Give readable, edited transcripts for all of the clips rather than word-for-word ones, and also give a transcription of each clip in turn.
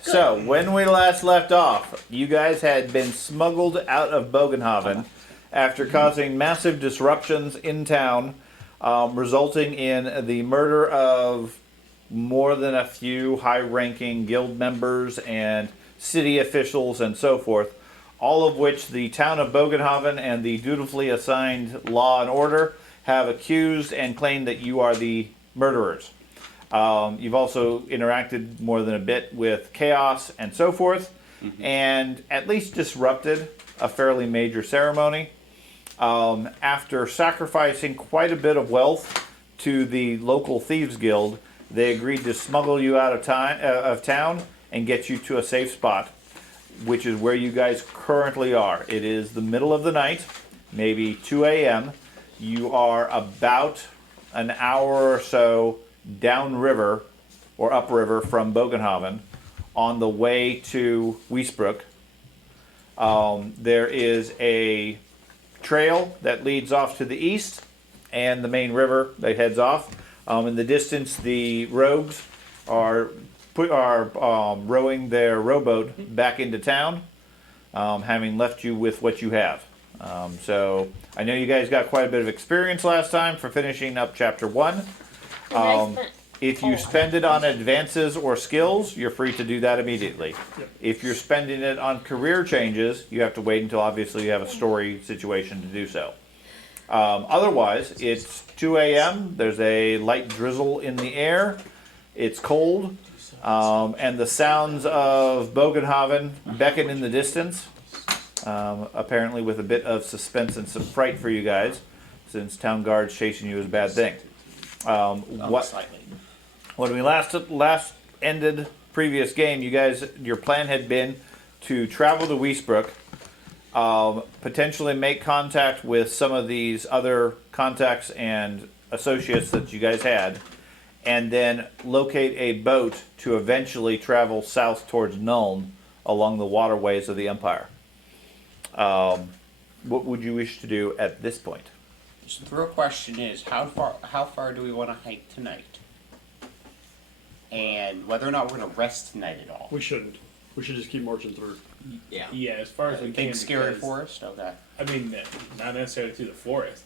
So, when we last left off, you guys had been smuggled out of Bogenhaven after causing massive disruptions in town, resulting in the murder of more than a few high-ranking guild members and city officials and so forth, all of which the town of Bogenhaven and the dutifully assigned Law and Order have accused and claimed that you are the murderers. You've also interacted more than a bit with chaos and so forth, and at least disrupted a fairly major ceremony. After sacrificing quite a bit of wealth to the local thieves guild, they agreed to smuggle you out of town and get you to a safe spot, which is where you guys currently are. It is the middle of the night, maybe 2 a.m. You are about an hour or so downriver or upriver from Bogenhaven on the way to Wiesbrook. There is a trail that leads off to the east and the main river that heads off. In the distance, the rogues are rowing their rowboat back into town, having left you with what you have. So I know you guys got quite a bit of experience last time for finishing up Chapter 1. If you spend it on advances or skills, you're free to do that immediately. Yep. If you're spending it on career changes, you have to wait until obviously you have a story situation to do so. Otherwise, it's 2 a.m. There's a light drizzle in the air. It's cold. And the sounds of Bogenhaven beckon in the distance, apparently with a bit of suspense and some fright for you guys, since town guards chasing you is a bad thing. When we last ended previous game, you guys, your plan had been to travel to Wiesbrook, potentially make contact with some of these other contacts and associates that you guys had, and then locate a boat to eventually travel south towards Nuln along the waterways of the Empire. What would you wish to do at this point? So the real question is, how far do we want to hike tonight? And whether or not we're going to rest tonight at all. We shouldn't. We should just keep marching through. Yeah. Yeah, as far as we can. Big scary because- forest? Okay. I mean, not necessarily through the forest.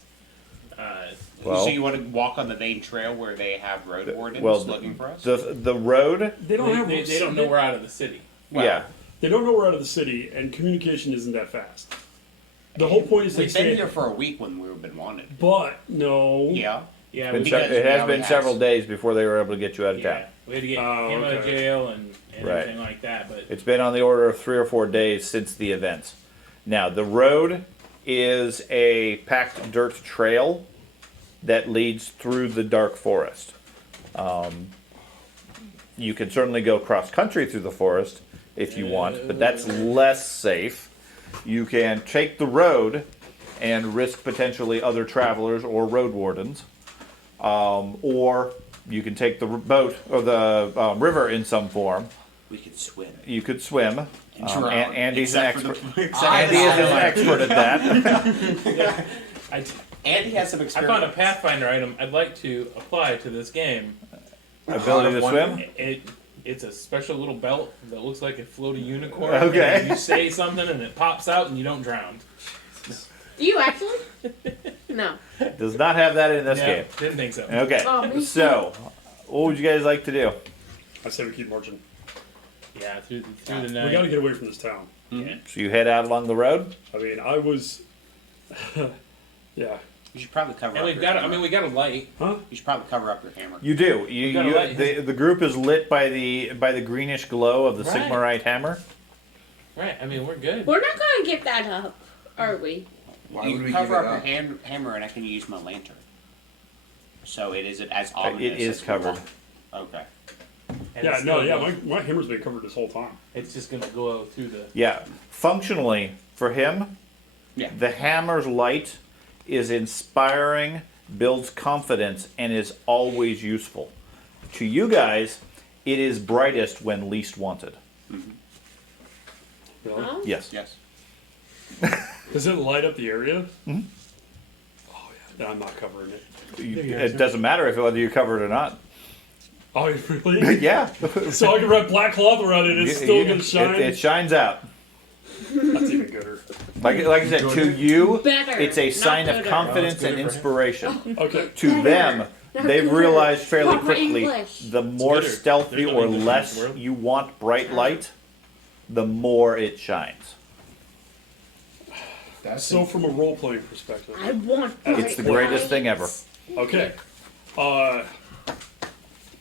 Well- So you want to walk on the main trail where they have road wardens looking for us? The road, They don't have. They don't know we're out of the city. yeah. They don't know we're out of the city, and communication isn't that fast. The whole point is they We've been say. here for a week when we've been wanted. But no. Yeah. Yeah, Been we se- got, it has yeah, been we several have- days before they were able to get you out of town. yeah, we had to get Oh, him out of okay. jail and Right. everything like that. But It's been on the order of 3 or 4 days since the events. Now, the road is a packed dirt trail that leads through the dark forest. You can certainly go cross-country through the forest if you want, but that's less safe. You can take the road and risk potentially other travelers or road wardens. Or you can take the boat or the river in some form. We could swim. You could swim. And drown, Andy's an except for expert. the- except Andy for is the- an expert at that. Andy has some I experience. found a Pathfinder item I'd like to apply to this game. Ability to swim. It's a special little belt that looks like a floaty unicorn. Okay. And you say something and it pops out and you don't drown. Do you actually? No. Does not have that in this Yeah, game. didn't think so. Okay. Oh, me too. So, what would you guys like to do? I say we keep marching. Yeah, through the We night. gotta get away from this town. Yeah. So you head out along the road. I mean, I was. Yeah. You should probably cover And up we've your got. hammer. I mean, we got a light. Huh? You should probably cover up your hammer. You do. We got a light. The group is lit by the greenish glow of the Right. Sigmarite hammer. Right. I mean, we're good. We're not gonna give that up, are we? Why you would we can give cover it up up? your hammer and I can use my lantern. So it isn't as ominous. It is as we covered. want. Okay. And Yeah, it's no, gonna yeah, go- my hammer's been covered this whole time. It's just gonna glow through the. Yeah. Functionally, for him, Yeah. the hammer's light is inspiring, builds confidence, and is always useful. To you guys, it is brightest when least wanted. Really? Huh? Yes. Yes. Does it light up the area? Mm-hmm. Oh yeah. Then I'm not covering it. It doesn't matter whether you cover it or not. Oh, really? Yeah. So I can wrap black cloth around it and it's still going to shine? It shines out. That's even gooder. Like I said, to you, Better, it's a not sign of gooder. confidence No, and it's gooder for him. inspiration. Okay. To them, they've gooder. realized fairly Proper quickly English. the more gooder. stealthy There's no or English in less this world. you want bright light, the more it shines. So from a role-playing perspective. I want. It's the greatest thing ever. Okay.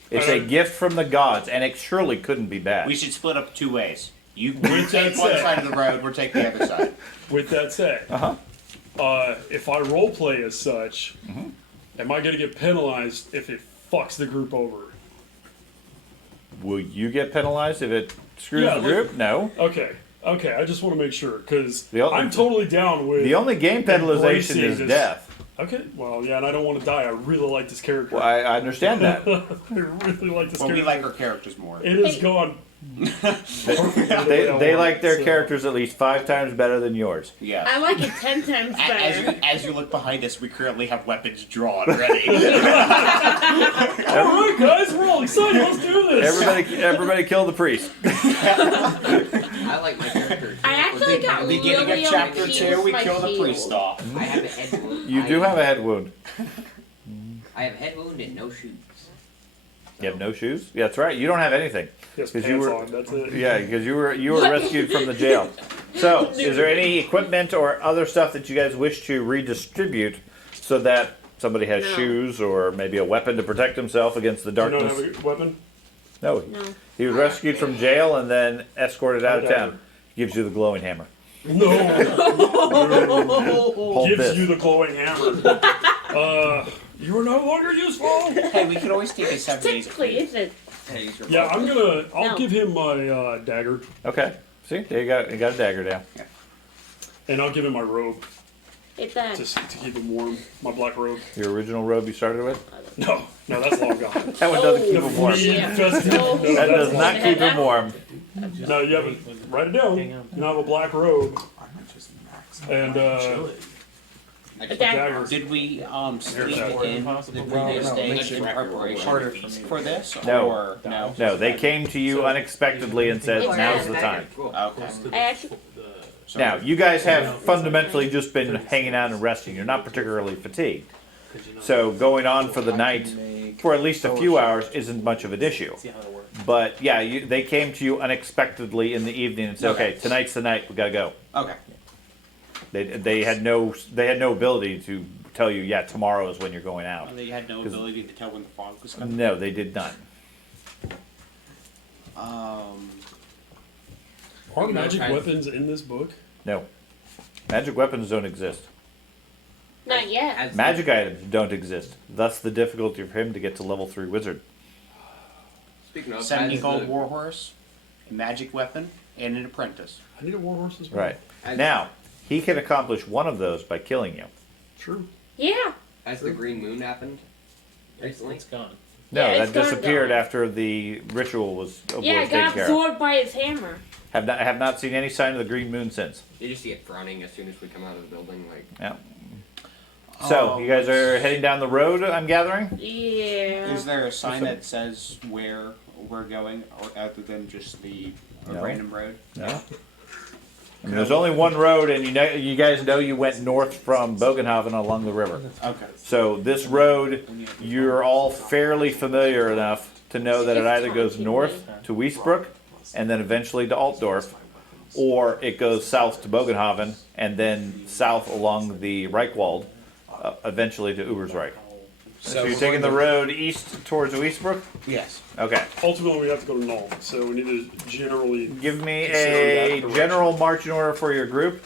It's a gift from the gods, and it surely couldn't be bad. We should split up 2 ways. You With take that one said- side of the road, we'll take the other side. With that said, if I roleplay as such, am I going to get penalized if it fucks the group over? Will you get penalized if it screws Yeah, the group? No. Okay. Okay, I just want to make sure, because The only- I'm totally down with... The only game penalization Embracing is this- death. Okay, well, yeah, and I don't want to die. I really like this character. Well, I understand that. I really like this Well, we character. like our characters more. It has gone... They like their characters at least 5 times better than yours. Yeah. I like it 10 times better. As you look behind us, we currently have weapons drawn ready. Alright, guys, we're all excited. Let's do this. Everybody kill the priest. I like my character. I actually got Beginning really of chapter confused 2, we by kill the shield. priest off. I have a head wound. You do have a head wound. I have a head wound and no shoes. You have no shoes? Yeah, that's right. You don't have anything. Yes, 'Cause pants you were- on. That's it. Yeah, because you were rescued from the jail. So, is there any equipment or other stuff that you guys wish to redistribute so that somebody has No. shoes or maybe a weapon to protect himself against the Do you not darkness? have a weapon? No, No. he was rescued from jail and then escorted out of Okay. town. Gives you the glowing hammer. No. Hold Gives this. you the glowing hammer. You are no longer useful. Hey, we could always take a 7 days. Technically, is it? Yeah, I'll No. give him my dagger, Okay. See, there you got a dagger down. and I'll give him my robe It's that. to keep him warm. My black robe. Your original robe you started with? No, that's long gone. That one doesn't keep The him warm. flea Yeah. infested. Oh. No, That that's does long not gone. keep him warm. No, you haven't. Write it down. You have a black robe and A a dagger. dagger. Did we sleep that in the previous day in preparation for this? No. Or no? No, they came to you unexpectedly and said, "Now's the time." Cool. Okay. I actually, Now, you guys have fundamentally just been hanging out and resting. You're not particularly fatigued. So going on for the night for at least a few hours isn't much of an issue. See how it works. But yeah, they came to you unexpectedly in the evening and said, Okay. "Okay, tonight's the night. We gotta go." Okay. They had no ability to tell you, "Yeah, tomorrow is when you're going out." They had no 'Cause- ability to tell when the fog was coming. No, they did not. Are magic weapons in this book? No, magic weapons don't exist. not yet. As Magic items don't exist. Thus, the difficulty for him to get to level 3 wizard. Speaking of, 70 as gold the- warhorse, a magic weapon, and an apprentice. I need a warhorse as well. Right as- now, he can accomplish one of those by killing you. True. Yeah. As the green moon happened recently. It's gone. No, Yeah, it's that gone disappeared though. after the ritual was Yeah, it taken got care of. absorbed by his hammer. Have not seen any sign of the green moon since. You just see it frowning as soon as we come out of the building. Like, Yeah. So you guys are heading down the road, I'm gathering. Yeah. Is there a sign that says where we're going, or other than just the No. random road? No. I mean, there's only one road, and you guys know you went north from Bogenhaven along the river. Okay. So this road, you're all fairly familiar enough to know that it either goes north to Wiesbrook and then eventually to Altdorf, or it goes south to Bogenhaven and then south along the Reichwald, eventually to Ubersreich. So you're taking the road east towards Wiesbrook? Yes. Okay. Ultimately, we have to go to Null, so we need to generally. Give me Consider a that direction. general marching order for your group.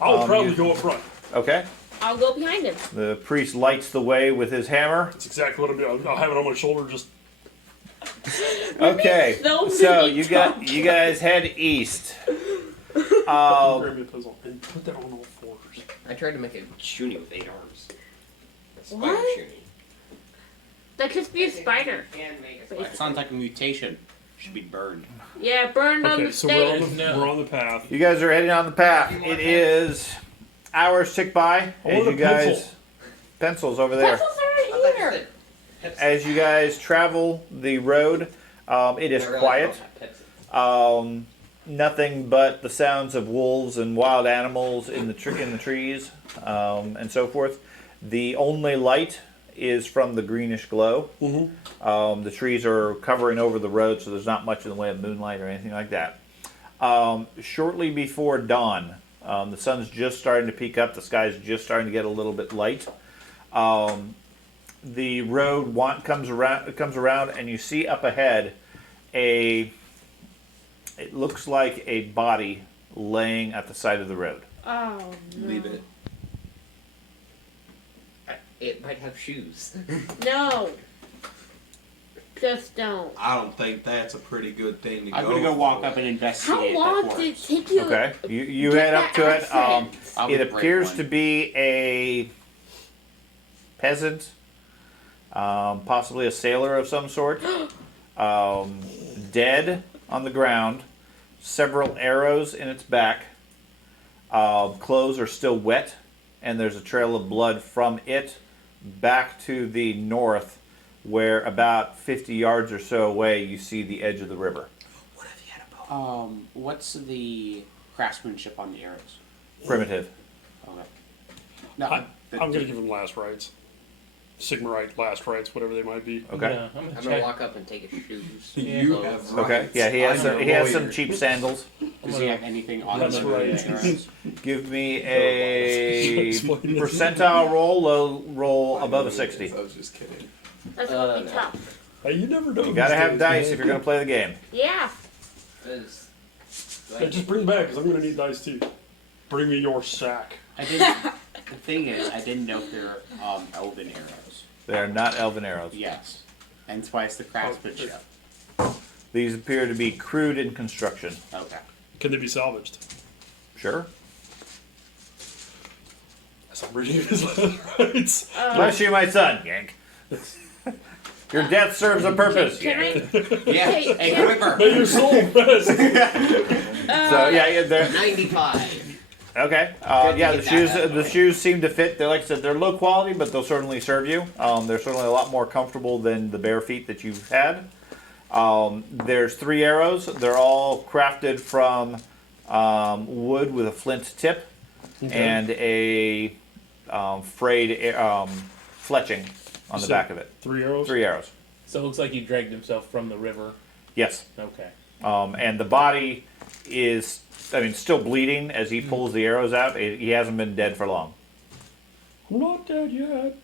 I'll probably go up front. Okay. I'll go behind him. The priest lights the way with his hammer. That's exactly what I'm doing. I'll have it on my shoulder. Just Okay. So So many you guys head east. grab me a puzzle and put that on all fours. I tried to make a shoonie with 8 arms. A spider What? shoonie. That could be a spider. Can make a Wait. spider. It sounds like a mutation. Should be burned. Yeah, burned on Okay, the so we're stake. on the we're on the path. You guys are heading on the path. It is hours tick by I as want you a guys. pencil. Pencils over there. Pencils I are thought you here. said as you guys travel the road, it is quiet. Nothing but the sounds of wolves and wild animals in the trees, and so forth. The only light is from the greenish glow. The trees are covering over the road, so there's not much in the way of moonlight or anything like that. Shortly before dawn, the sun's just starting to peak up. The sky's just starting to get a little bit light. The road comes around, and you see up ahead it looks like a body laying at the side of the road. Oh no. Leave it. It might have shoes. No. Just don't. I don't think that's a pretty good thing to I'm go gonna go walk for. up and How investigate long that did it corpse. take you? Okay, you Get head up that to it. accent. I It would break appears one. to be a peasant, possibly a sailor of some sort, dead on the ground, several arrows in its back. Clothes are still wet, and there's a trail of blood from it back to the north, where about 50 yards or so away you see the edge of the river. What if you had a bow? What's the craftsmanship on the arrows? Primitive. Okay. No, I'm gonna give him last rights. Sigmarite last rights, whatever they might be. Okay. Yeah, I'm I'm gonna gonna check. walk up and take his shoes. You clothes. have Okay. rights. Yeah, he has I'm a some lawyer. cheap sandals. Does he have anything on That's the right. arrows? Give me a Explain it. percentile roll above a 60. I was just kidding. That's gonna be no. tough. Hey, you never know. You gotta have dice if you're gonna play the game. Yeah. Is- Hey, just bring back, because I'm gonna need dice too. Bring me your sack. I didn't. The thing is, I didn't know if they're elven arrows. They are not elven arrows. Yes, and that's why it's the craftsmanship. These appear to be crude in construction. Okay. Can they be salvaged? Sure. As I'm reading his last rights. Bless you, my son. Yank. Your death serves a purpose. Can Yank. I? Yeah. Hey, Hey, can- Quiver. May your soul rest. So yeah, they're 95. okay. Good to Yeah, get the that shoes. out of the The way. shoes seem to fit. They're like I said, they're low quality, but they'll certainly serve you. They're certainly a lot more comfortable than the bare feet that you've had. There's 3 arrows. They're all crafted from wood with a flint tip and a frayed fletching on the So- back of it. 3 arrows. 3 arrows. So it looks like he dragged himself from the river. Yes. Okay. And the body is, still bleeding as he pulls the arrows out. He hasn't been dead for long. I'm not dead yet.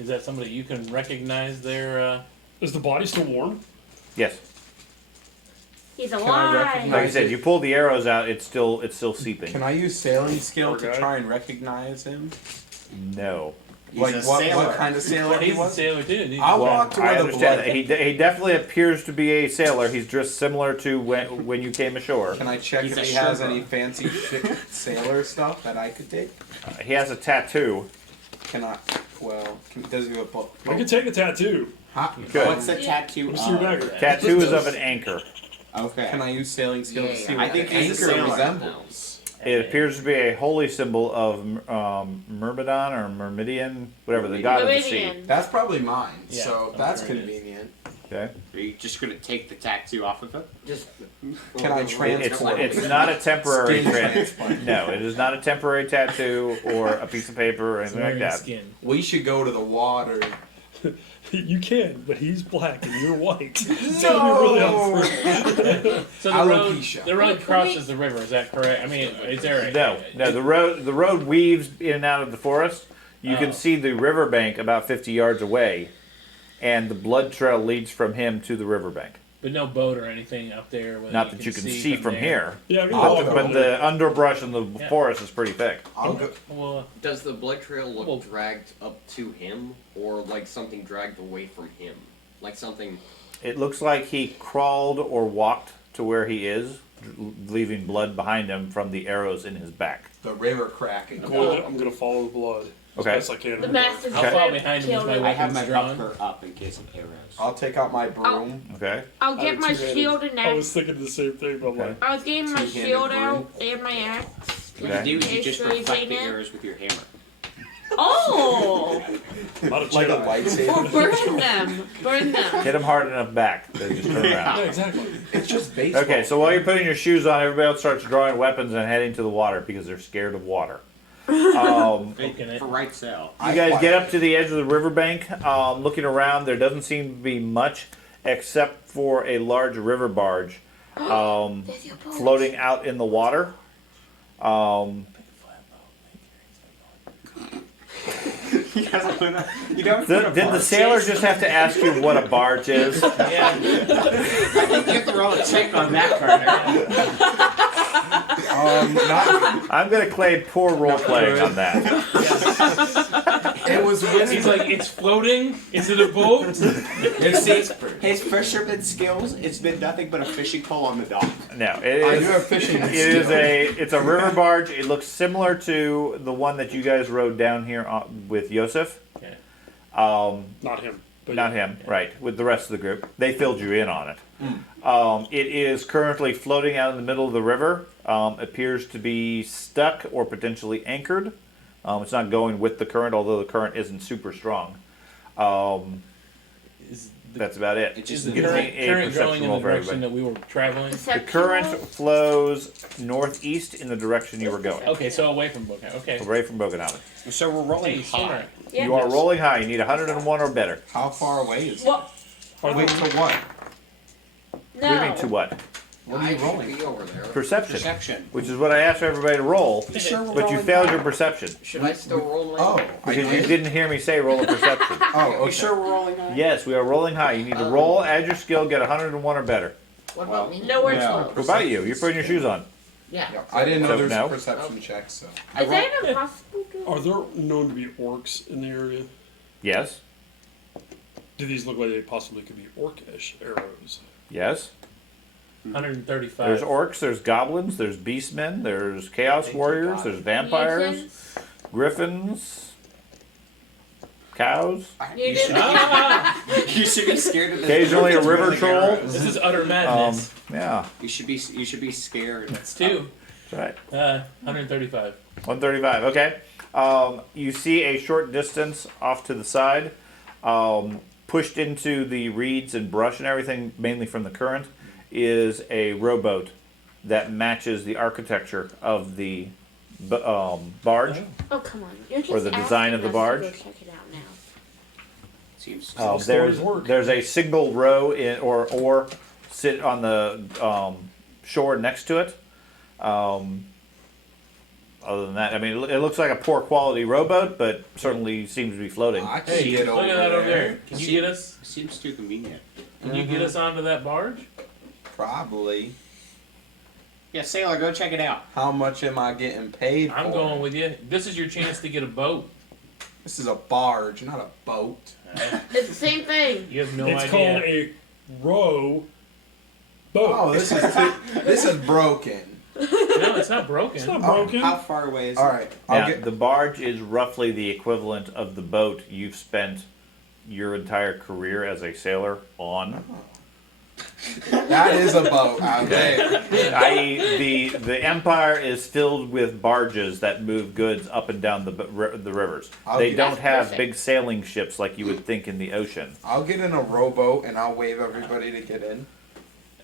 Is that somebody you can recognize there? Is the body still warm? Yes. He's I alive. recognize- Like I said, you pull the arrows out, it's still seeping. Can I use sailing skill to Okay. try and recognize him? No. He's Like a what sailor. kind of sailor he He's a was? sailor too. He's I'll Well, walk to I where the understand blood. that. He definitely appears to be a sailor. He's dressed similar to when you came ashore. Can I check He's if a he has stripper. any fancy sailor stuff that I could take? He has a tattoo. Can I? Well, does he have a book? I could take a tattoo. Good. What's the tattoo Let's see your of? dagger. Tattoo is of an anchor. Okay. Can I use sailing skill to see Yeah, what I think the he's a anchor sailor. resembles? It appears to be a holy symbol of Myrmidon or Myrmidian, whatever, the god of the sea. Meridian. That's probably mine, Yeah, so I'm that's sure it is. convenient. Okay. Are you just gonna take the tattoo off of it? Just. Can I transport It's not a temporary Skin transplant. transplant. No, it is not a temporary tattoo or a piece of paper or anything like wearing that. skin. We should go to the water. You can, but he's black and you're white. It's gonna be really upfront. So the road, Alopecia. the road Wait, crosses the river. Is that correct? I mean, is there? No. The road weaves in and out of the forest. You Oh. can see the riverbank about 50 yards away, and the blood trail leads from him to the riverbank. But no boat or anything up there. Where Not that you can see from there. here, Yeah, I mean, I'll walk go. but the underbrush in the Yeah. forest is pretty thick. I'll go. Well, Does the blood trail look Well- dragged up to him, or like something dragged away from him? Like something. It looks like he crawled or walked to where he is, leaving blood behind him from the arrows in his back. The river cracking. I'm gonna follow the blood. Okay. As best I can. The master's How Okay. far behind him is killed my him. I have my weapons drawn? buckler up in case of arrows. I'll take out my broom. Okay. I'll I get have my two-handed. shield and I was axe. thinking the same thing, but I'm Okay. like, I was getting my Two-handed shield broom. out and my axe. What Okay. you do is you Ace just raising reflect the it. arrows with your hammer. Oh! Not a Like a Jedi. lightsaber. Burn them. Burn them. Hit them hard enough back. They just turn around. Yeah, exactly. It's just baseball. Okay, so while you're putting your shoes on, everybody else starts drawing weapons and heading to the water because they're scared of water. Bacon it. For right sale. You guys get up to the edge of the riverbank, looking around. There doesn't seem to be much except for a large river barge There's your boat. floating out in the water. You guys wanna, you don't put a Did the barge sailor chase? just have to ask you what a barge is? Yeah. I think you have to roll a check on that, Carter. I'm going to claim poor role playing on that. It was He's like, it's floating. Is it a boat? His fisherman skills, it's been nothing but a fishing pole on the dock. No, I it do is. have fishing. It's a river barge. It looks similar to the one that you guys rode down here with Yosef. Okay. Not him. But Not him, right, with the rest of the group. They filled you in on it. It is currently floating out in the middle of the river. Appears to be stuck or potentially anchored. It's not going with the current, although the current isn't super strong. Is the, That's about it. It's is just the Give current, me a current perception going in roll the for direction everybody. that we were traveling? The Perception current roll? flows northeast in the direction you were going, Okay, so away from Boca. Okay. away from Boganhaven. So we're rolling Hey, high. Shimmer. Yeah. You are rolling high. You need 101 or better. How far away is it? What? Wait, to what? What do you mean to No. what? What are you I rolling? should be over there. Perception. Perception. Which is what I asked everybody to roll, You sure we're but you rolling failed high? your perception. Should I still roll my? Oh, I Because you did. didn't hear me say roll a perception. Oh, You okay. sure we're rolling high? Yes, we are rolling high. You need to roll, add your skill, get 101 or better. What about me? Nowhere No. close. What about you? You're putting your shoes on. Yeah. Yeah, I didn't know So there was no? a perception check, so. Is that impossible to Are there known to be orcs in the area? Yes. Do these look like they possibly could be orcish arrows? Yes. 135. There's orcs, there's goblins, there's beastmen, there's chaos warriors, there's vampires, Mutants? griffins, cows, You should, Ah, you should be scared of this. occasionally a river Rolling troll. arrows. this is utter madness. Yeah, You should be scared. That's two. that's right. 135. 135. Okay. You see a short distance off to the side, pushed into the reeds and brush and everything, mainly from the current, is a rowboat that matches the architecture of the barge. Oh, come on. You're just Or the design of the asking us to barge. go check it out now. Seems. stories There's work. there's a single row in or sit on the shore next to it. Other than that, I mean, it looks like a poor quality rowboat, but certainly seems to be floating. I can Hey, get look over at that over there. there. Can you get us? Seems too convenient. Can you get us onto that barge? Probably. Yeah, sailor, go check it out. How much am I getting paid I'm for? going with you. This is your chance to get a boat. This is a barge, not a boat. It's the same thing. You have no it's idea. called a row boat. Oh, this is broken. No, it's not broken. It's not broken. How far away is All it? right, I'll Now, get. the barge is roughly the equivalent of the boat you've spent your entire career as a sailor on. That is a boat. Okay. I.e., the empire is filled with barges that move goods up and down the rivers. I'll They get- don't That's have perfect. big sailing ships like you would think in the ocean. I'll get in a rowboat and I'll wave everybody to get in.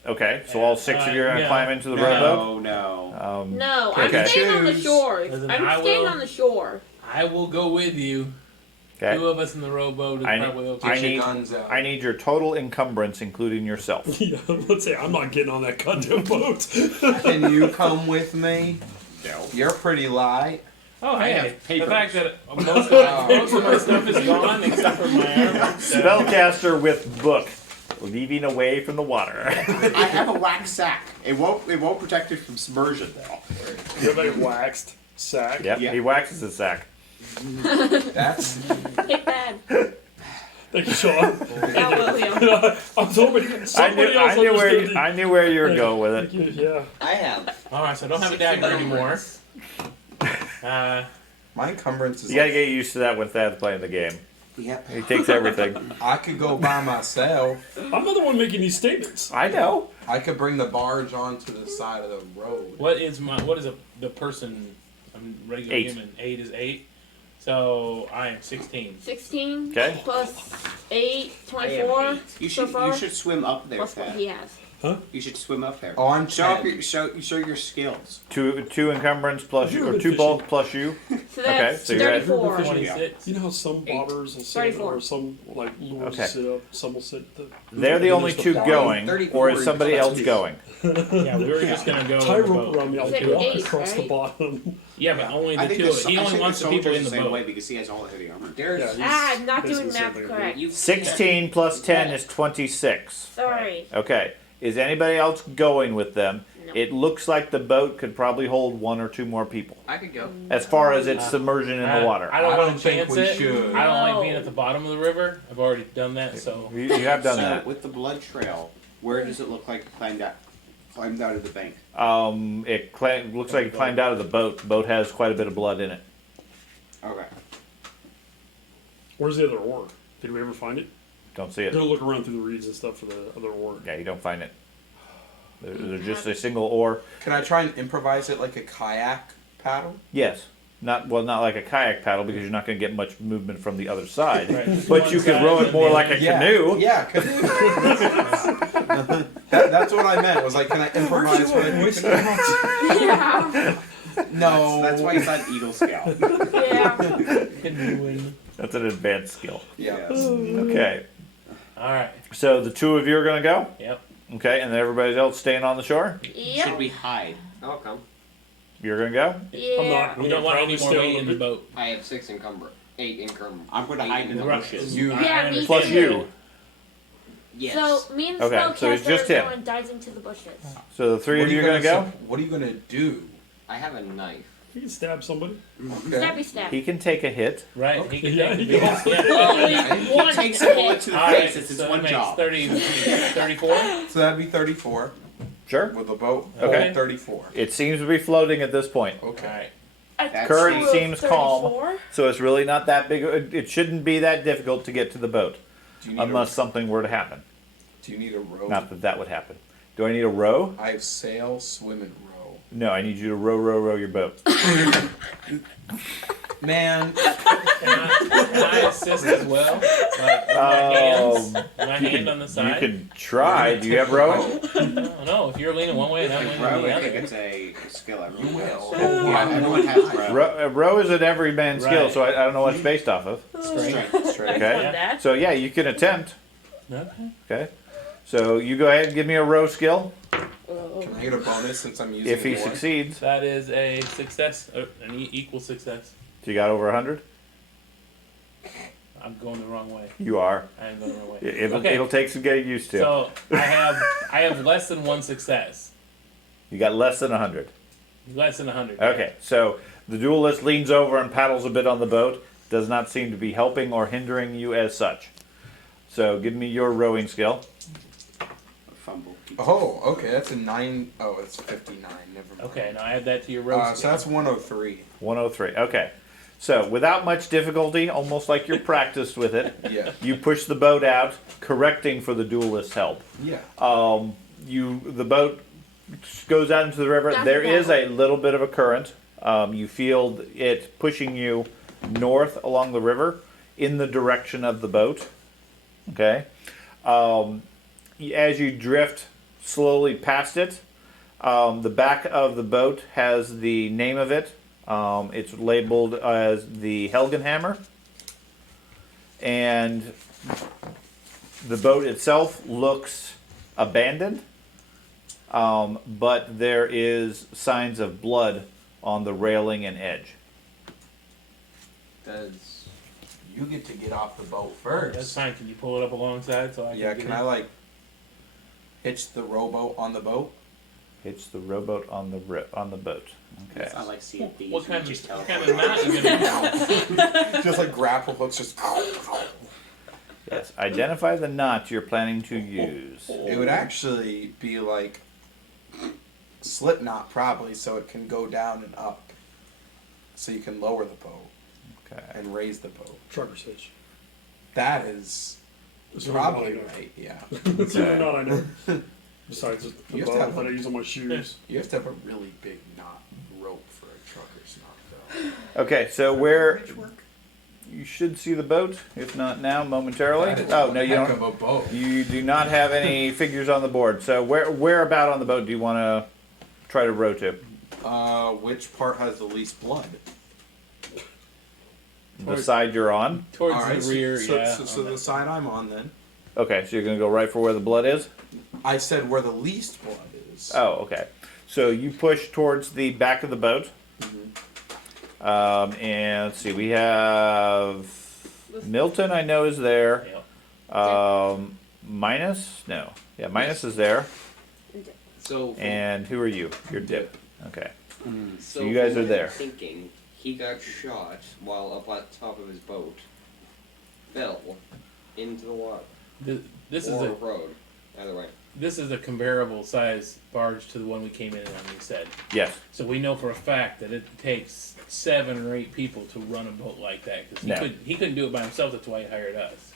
Okay, so all six of you are going to Yeah. climb into the rowboat? No. No, Okay. I'm staying on the Choose. shore. Listen, I'm I staying will- on the shore. I will go with you. Okay. Two of us in the rowboat is I- probably okay. I Get your need- guns out. I need your total encumbrance, including yourself. Yeah, let's say I'm not getting on that goddamn boat. Can you come with me? No. You're pretty light. Oh, I hey, have the papers. fact that most of my stuff is gone except for my armor. So. Spellcaster with book, leaving away from the water. I have a wax sack. It won't protect it from submersion though. You have a waxed sack. Yep, Yeah. he waxes his sack. That's Hit that. Thank you, Sean. That William. I'm hoping somebody else understood. I knew where you were going with it. Thank you, yeah. I have. All right, so I don't have a dagger anymore. my encumbrance is. You gotta get used to that when Thad's playing the game. Yep. He takes everything. I could go by myself. I'm not the one making these statements. I know. I could bring the barge onto the side of the road. What is the person? I'm regular 8. human. 8 is 8. So I am 16. 16 Okay. plus 8, I have 24. 8. You should so far. you should swim up there, Plus what Thad. he has. You should swim up there. On Show up 10. your show your skills. Two encumbrance plus you, or You're two fishing. bulk plus you. So that's so you're at- 34. 26. You know how some bobbers will sit 34. or some like lures Okay. will sit up, some will sit. They're the only two going, 34 or is somebody else going? Yeah, we were just gonna go. Tie in the rope boat. around me, I'll It's like walk 8, across the right? bottom. Yeah, but only I the think two. the, He I only think wants the the people soldier's in the the same way boat. because he has all the heavy armor. There's I'm not basically doing the same math thing. correct. you 16 plus 10 is 26. Sorry. Okay. Is anybody else going with them? No. It looks like the boat could probably hold one or two more people, I could go. as far as its submersion in the water. I don't I want don't to think chance we it. should. I don't like No. being at the bottom of the river. I've already done that, so. You have done so that. with the blood trail, where does it look like it climbed out of the bank? It looks like it climbed out of the boat. The boat has quite a bit of blood in it. Okay. Where's the other oar? Did we ever find it? Don't see I'm it. gonna look around through the reeds and stuff for the other oar. Yeah, you don't find it. There's just a single oar. Can I try and improvise it like a kayak paddle? Yes. Not like a kayak paddle because you're not going to get much movement from the other side. Right. But One you can side row and it more the like other. a canoe. Yeah, canoe. That's what I meant. Was like, can I improvise with? Yeah. No. That's why he's on Eagle Scout. Yeah. Canoeing. That's an advanced skill. Yeah. Okay. All right. So the two of you are going to go? Yep. Okay, and then everybody else staying on the shore? Should Yep. we hide? I'll come. You're going to go? I'm Yeah. not. We I'm don't gonna want probably any more stay weight on in the the boat. I have 6 encumber. 8 encumber. I'm going to hide in the Right. bushes. You. Yeah, me Plus too. you. Yes. So me and the Okay, so it's just spellcaster him. go and dives into the bushes. So the three of you are going to go? What are you gonna do? I have a knife. You can stab somebody. Okay. Stabby stab. He can take a hit. Right. He can Yeah, take the he biggest. can. Yeah. Only He one takes a bullet hit. to the All right. face. It's his So that one makes job. 34. So that'd be 34 Sure. with the boat. Okay. 34. It seems to be floating at this point. All Okay. right. A Current total of seems calm. 34? So it's really not that big. It shouldn't be that difficult to get to the boat. Do you need Unless something were to happen. do you need a row? Not that that would happen. Do I need a row? I have sail, swim, and row. No, I need you to row your boat. Man, Can I assist as well? Like with my hands? With my hand on the You side? can try. Do you have rowing? I don't know. If you're leaning one way and I'm leaning Row, the I think other. it's a skill everyone will. has. Yeah, everyone has row. Row is an every man skill, Right. so I don't know what it's based off of. Strength. Nice Okay. one, Dad. So yeah, you can attempt. Okay. Okay. So you go ahead and give me a row skill. can I get a bonus since I'm using If he more? succeeds, That is a success, an equal success. you got over 100. I'm going the wrong way. You are. I am going the wrong way. It'll take some getting used to. So I have less than one success. You got less than 100. Less than 100. Okay. So the duelist leans over and paddles a bit on the boat. Does not seem to be helping or hindering you as such. So give me your rowing skill. Fumble. Oh, okay, that's a 9. Oh, it's 59. Never mind. Okay, now add that to your road. So that's 103. 103. Okay. So without much difficulty, almost like you're practiced with it, Yeah. you push the boat out, correcting for the duelist's help. Yeah. The boat goes out into the river. Not There bad. is a little bit of a current. You feel it pushing you north along the river in the direction of the boat. Okay. As you drift slowly past it, the back of the boat has the name of it. It's labeled as the Helgenhammer. And the boat itself looks abandoned, but there is signs of blood on the railing and edge. Does You get to get off the boat That's first. fine. Can you pull it up alongside so I Yeah, can can get I in? like hitch the rowboat on the boat? It's the rowboat on the boat. Okay. It's not like Sea of Thieves. What we kind just of teleport. knot you gonna do? Just like grapple hooks, just. Yes. Identify the knot you're planning to use. It would actually be like slip knot probably, so it can go down and up, so you can lower the boat Okay. and raise the boat. Trucker's hitch. That is It's the only probably knot I know. right. Yeah. That's the only knot I know. Besides the You have to bow have that I use on my shoes. You have to have a really big knot rope for a trucker's knot, though. Okay. So where you should see the boat. If not now, momentarily. That is Oh one no, you heck don't. of a boat. You do not have any figures on the board. So where about on the boat do you want to try to row to? Which part has the least blood? The side you're on. Towards All right, the rear, so, yeah. so the side I'm on then. Okay, so you're going to go right for where the blood is? I said where the least blood is. Oh, okay. So you push towards the back of the boat. And let's see, we have Milton, I know, is there. Yep. Minus? No. Yeah, Minus is there. So, And who are you? You're Dip. Okay. so you guys from are what I'm there. Thinking he got shot while up at the top of his boat, fell into the water This or is a road. Either way. this is a comparable size barge to the one we came in on. You said Yes. so. We know for a fact that it takes 7 or 8 people to run a boat like that because No. he couldn't do it by himself. That's why he hired us.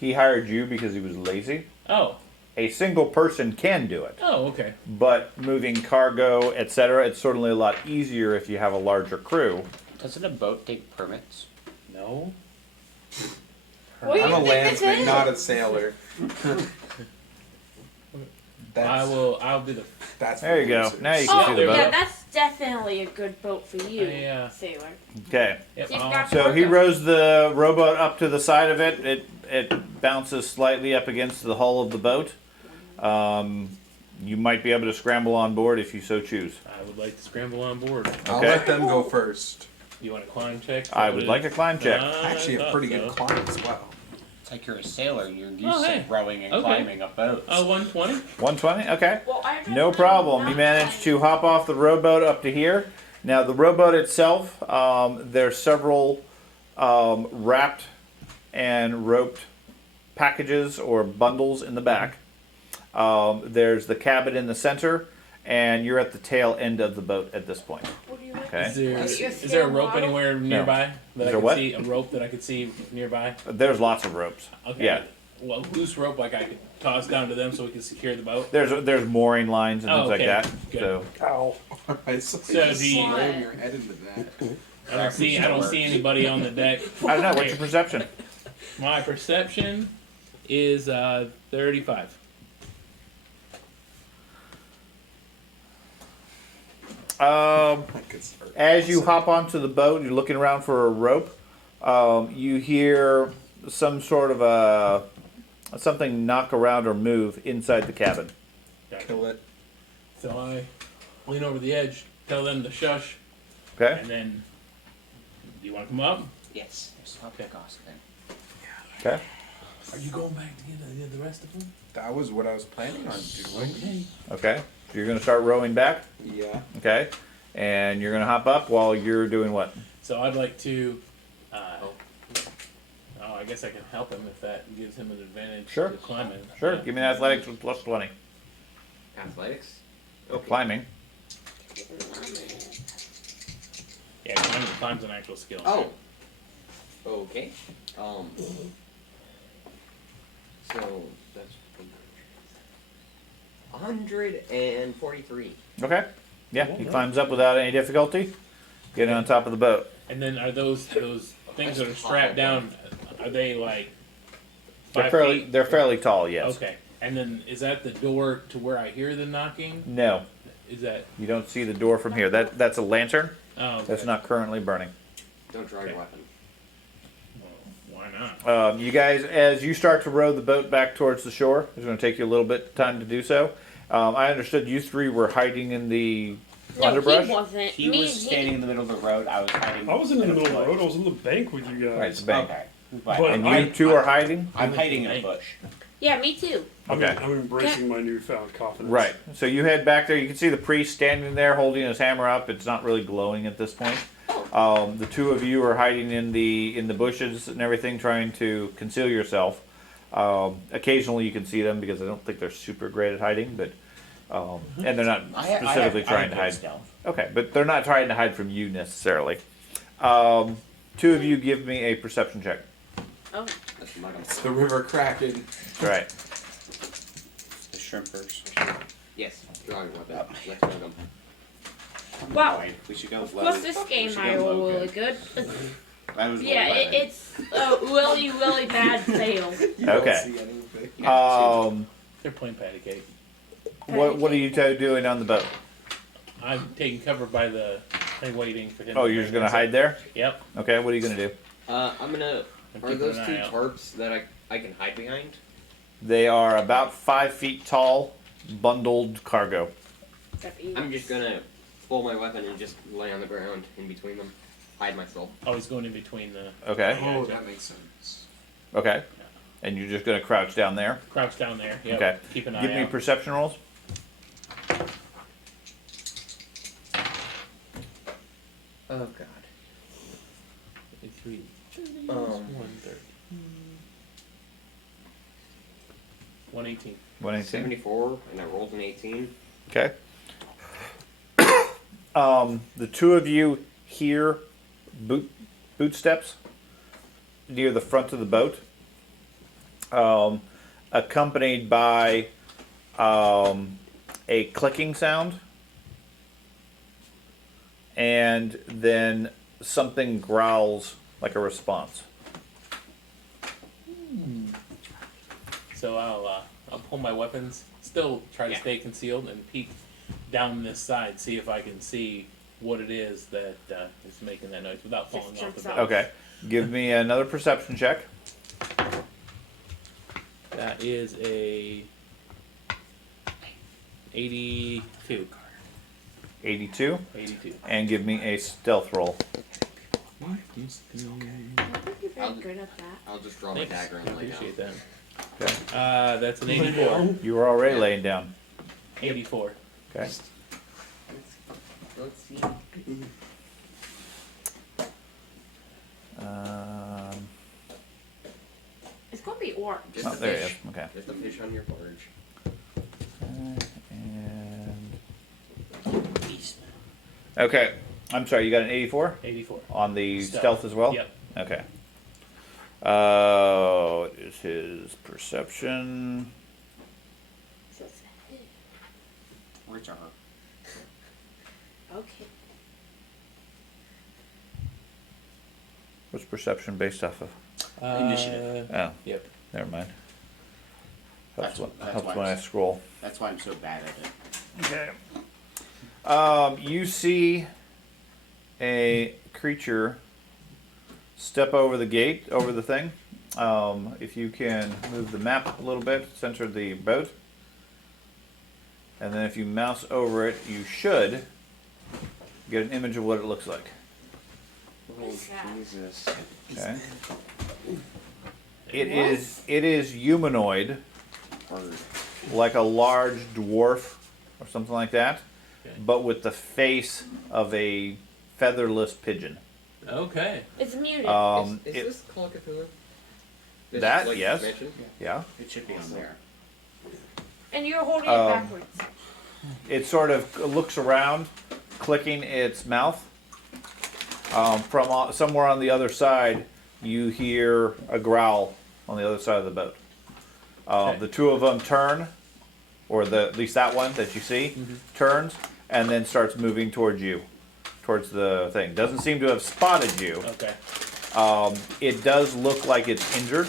He hired you because he was lazy. Oh, A single person can do it. oh, okay. But moving cargo, etc., it's certainly a lot easier if you have a larger crew. Doesn't a boat take permits? No. What do I'm you a think this landsman, is? not a sailor. That's, I'll be the. that's There you go. losers. Now you can Oh, see the there we boat. yeah, that's definitely a good boat for you, Yeah. sailor. Okay. Yep, See, you've I'll- got So he cargo. rows the rowboat up to the side of it. It bounces slightly up against the hull of the boat. You might be able to scramble on board if you so choose. I would like to scramble on board. I'll Okay. let them go first. You want a climb check? I would like a climb check. I actually have pretty good climb as well. It's like you're a sailor. You're used Oh, to hey. rowing and Okay. climbing up boats. Oh, 120. 120? Okay. Well, I don't No know, problem. not You managed to climbing. hop off the rowboat up to here. Now, the rowboat itself, there's several wrapped and roped packages or bundles in the back. There's the cabin in the center, and you're at the tail end of the boat at this point. What do you like? Okay. Is there a rope anywhere nearby that Is I there could what? see? A rope that I could see nearby? There's lots of ropes. Okay. Yeah. Well, loose rope like I could toss down to them so we can secure the boat. There's mooring lines and Oh, things okay. like that. Good. So Alright, so So you do you- slam your head into that. I don't see anybody on the deck. I don't know. What's your perception? My perception is 35. Um, I could start. As you hop onto the boat, you're looking around for a rope. You hear some sort of something knock around or move inside the cabin. Kill it. So I lean over the edge, tell them to shush, Okay. and then, do you want to come up? Yes. There's a big awesome thing. Okay. Are you going back to get the rest of them? That was what I was planning on doing. Okay. Okay. So you're gonna start rowing back. Yeah. Okay. And you're gonna hop up while you're doing what? So I'd like to. I guess I can help him if that gives him an advantage. Sure. To climbing. Sure. Yeah. Give me an athletics with plus 20. Athletics? Climbing. Yeah, climb's an actual skill. Oh. Okay. So that's 143. Okay. Yeah. He climbs up without any difficulty. Getting on top of the boat. And then are those things that are strapped down? Are they like They're 5 fairly feet? they're fairly tall. Yes. Okay. And then is that the door to where I hear the knocking? No. Is that? You don't see the door from here. That's a lantern. Oh, okay. That's not currently burning. Don't draw your Okay. weapon. Well, why not? You guys, as you start to row the boat back towards the shore, it's going to take you a little bit of time to do so. I understood you three were hiding in the No, underbrush. he wasn't. He Me was and standing in the middle of the road. I was hiding. I wasn't in the middle of the bush. road. I was on the bank with you guys. Right, the bank. Okay. But And you I- two are hiding? I'm hiding in a bush. Yeah, me too. Okay. I'm embracing my newfound confidence. Right. So you head back there. You can see the priest standing there holding his hammer up. It's not really glowing at this point. The two of you are hiding in the bushes and everything, trying to conceal yourself. Occasionally you can see them because I don't think they're super great at hiding, but and they're not specifically trying to hide. Stealth. Okay, but they're not trying to hide from you necessarily. Two of you give me a perception check. Oh, That's the muggle. It's the river kraken. Right. The shrimpers. Yes. Draw your weapon. Let's mug 'em. wow. We should go low. Plus this We game should I go roll low really good. good. That was Yeah, really it's a really bad fail. You Okay. don't see anything. They're playing patty cake. What are you two doing on the boat? I'm taking cover by the thing, waiting for him. Oh, to you're just bring gonna us up. hide there? Yep. Okay, what are you gonna do? I'm gonna. I'm Are keeping those an two eye out. tarps that I can hide behind? They are about 5 feet tall, bundled cargo. I'm just gonna pull my weapon and just lay on the ground in between them, hide myself. Oh, he's going in between the. Okay. Oh, that makes sense. Okay. And you're just gonna crouch down there. Crouch down there. Yep. Okay. Keep an eye Give me out. perception rolls. Oh God. 3. 130. 118. 118. 74, and I rolled an 18. Okay. The two of you hear bootsteps near the front of the boat, accompanied by a clicking sound, and then something growls like a response. So I'll pull my weapons, still try to Yeah. stay concealed, and peek down this side, see if I can see what it is that is making that noise without falling off the jumps boat. out. Okay. Give me another perception check. That is a 82. 82. 82. And give me a stealth roll. I think you're very good at that. I'll just draw my Thanks. dagger I and lay down. appreciate that. Okay. That's an 84. You were already laying down. 84. Okay. Let's see. It's gonna be orange. Just Oh, a there it is. fish. Okay. Just a fish on your barge. And Beast. okay. I'm sorry. You got an 84 84. on the stealth as well. Yep. Okay. What is his perception? So it's a hit. Which are Okay. What's perception based off of? Initiative. Oh, Yep. never mind. That's Helps why when I I'm- scroll. That's why I'm so bad at it. Okay. You see a creature step over the gate, over the thing. If you can move the map a little bit, center the boat. And then if you mouse over it, you should get an image of what it looks like. Oh, that? Jesus. Okay. It is humanoid, Bird. like a large dwarf or something like that, Okay. but with the face of a featherless pigeon. Okay. It's muted. Is It- this Call of Cthulhu? This, That, like, yes. dimension? yeah. It should be on there. And you're holding it backwards. It sort of looks around, clicking its mouth. From somewhere on the other side, you hear a growl on the other side of the boat. Okay. The two of them turn, or at least that one that you see, turns, and then starts moving towards you, towards the thing. Doesn't seem to have spotted you. Okay. It does look like it's injured.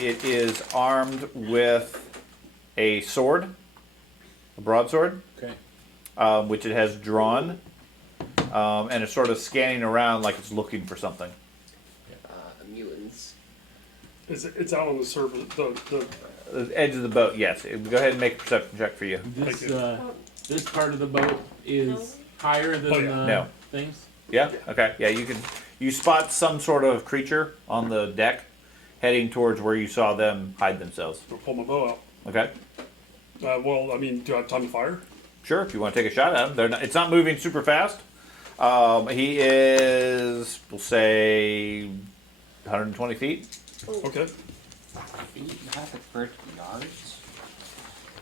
It is armed with a sword, a broadsword, Okay. which it has drawn, and it's sort of scanning around like it's looking for something. Mutants. It's out on the surface. The edge of the boat, yes. Go ahead and make a perception check for you. This Thank this part of the boat is higher than Oh, yeah. No. things. Yeah. Okay. Yeah. You spot some sort of creature on the deck, heading towards where you saw them hide themselves. I'll pull my bow out. Okay. Well, I mean, do I have time to fire? Sure. If you want to take a shot at him, it's not moving super fast. He is, we'll say, 120 feet, Okay. Feet, half a foot, yards.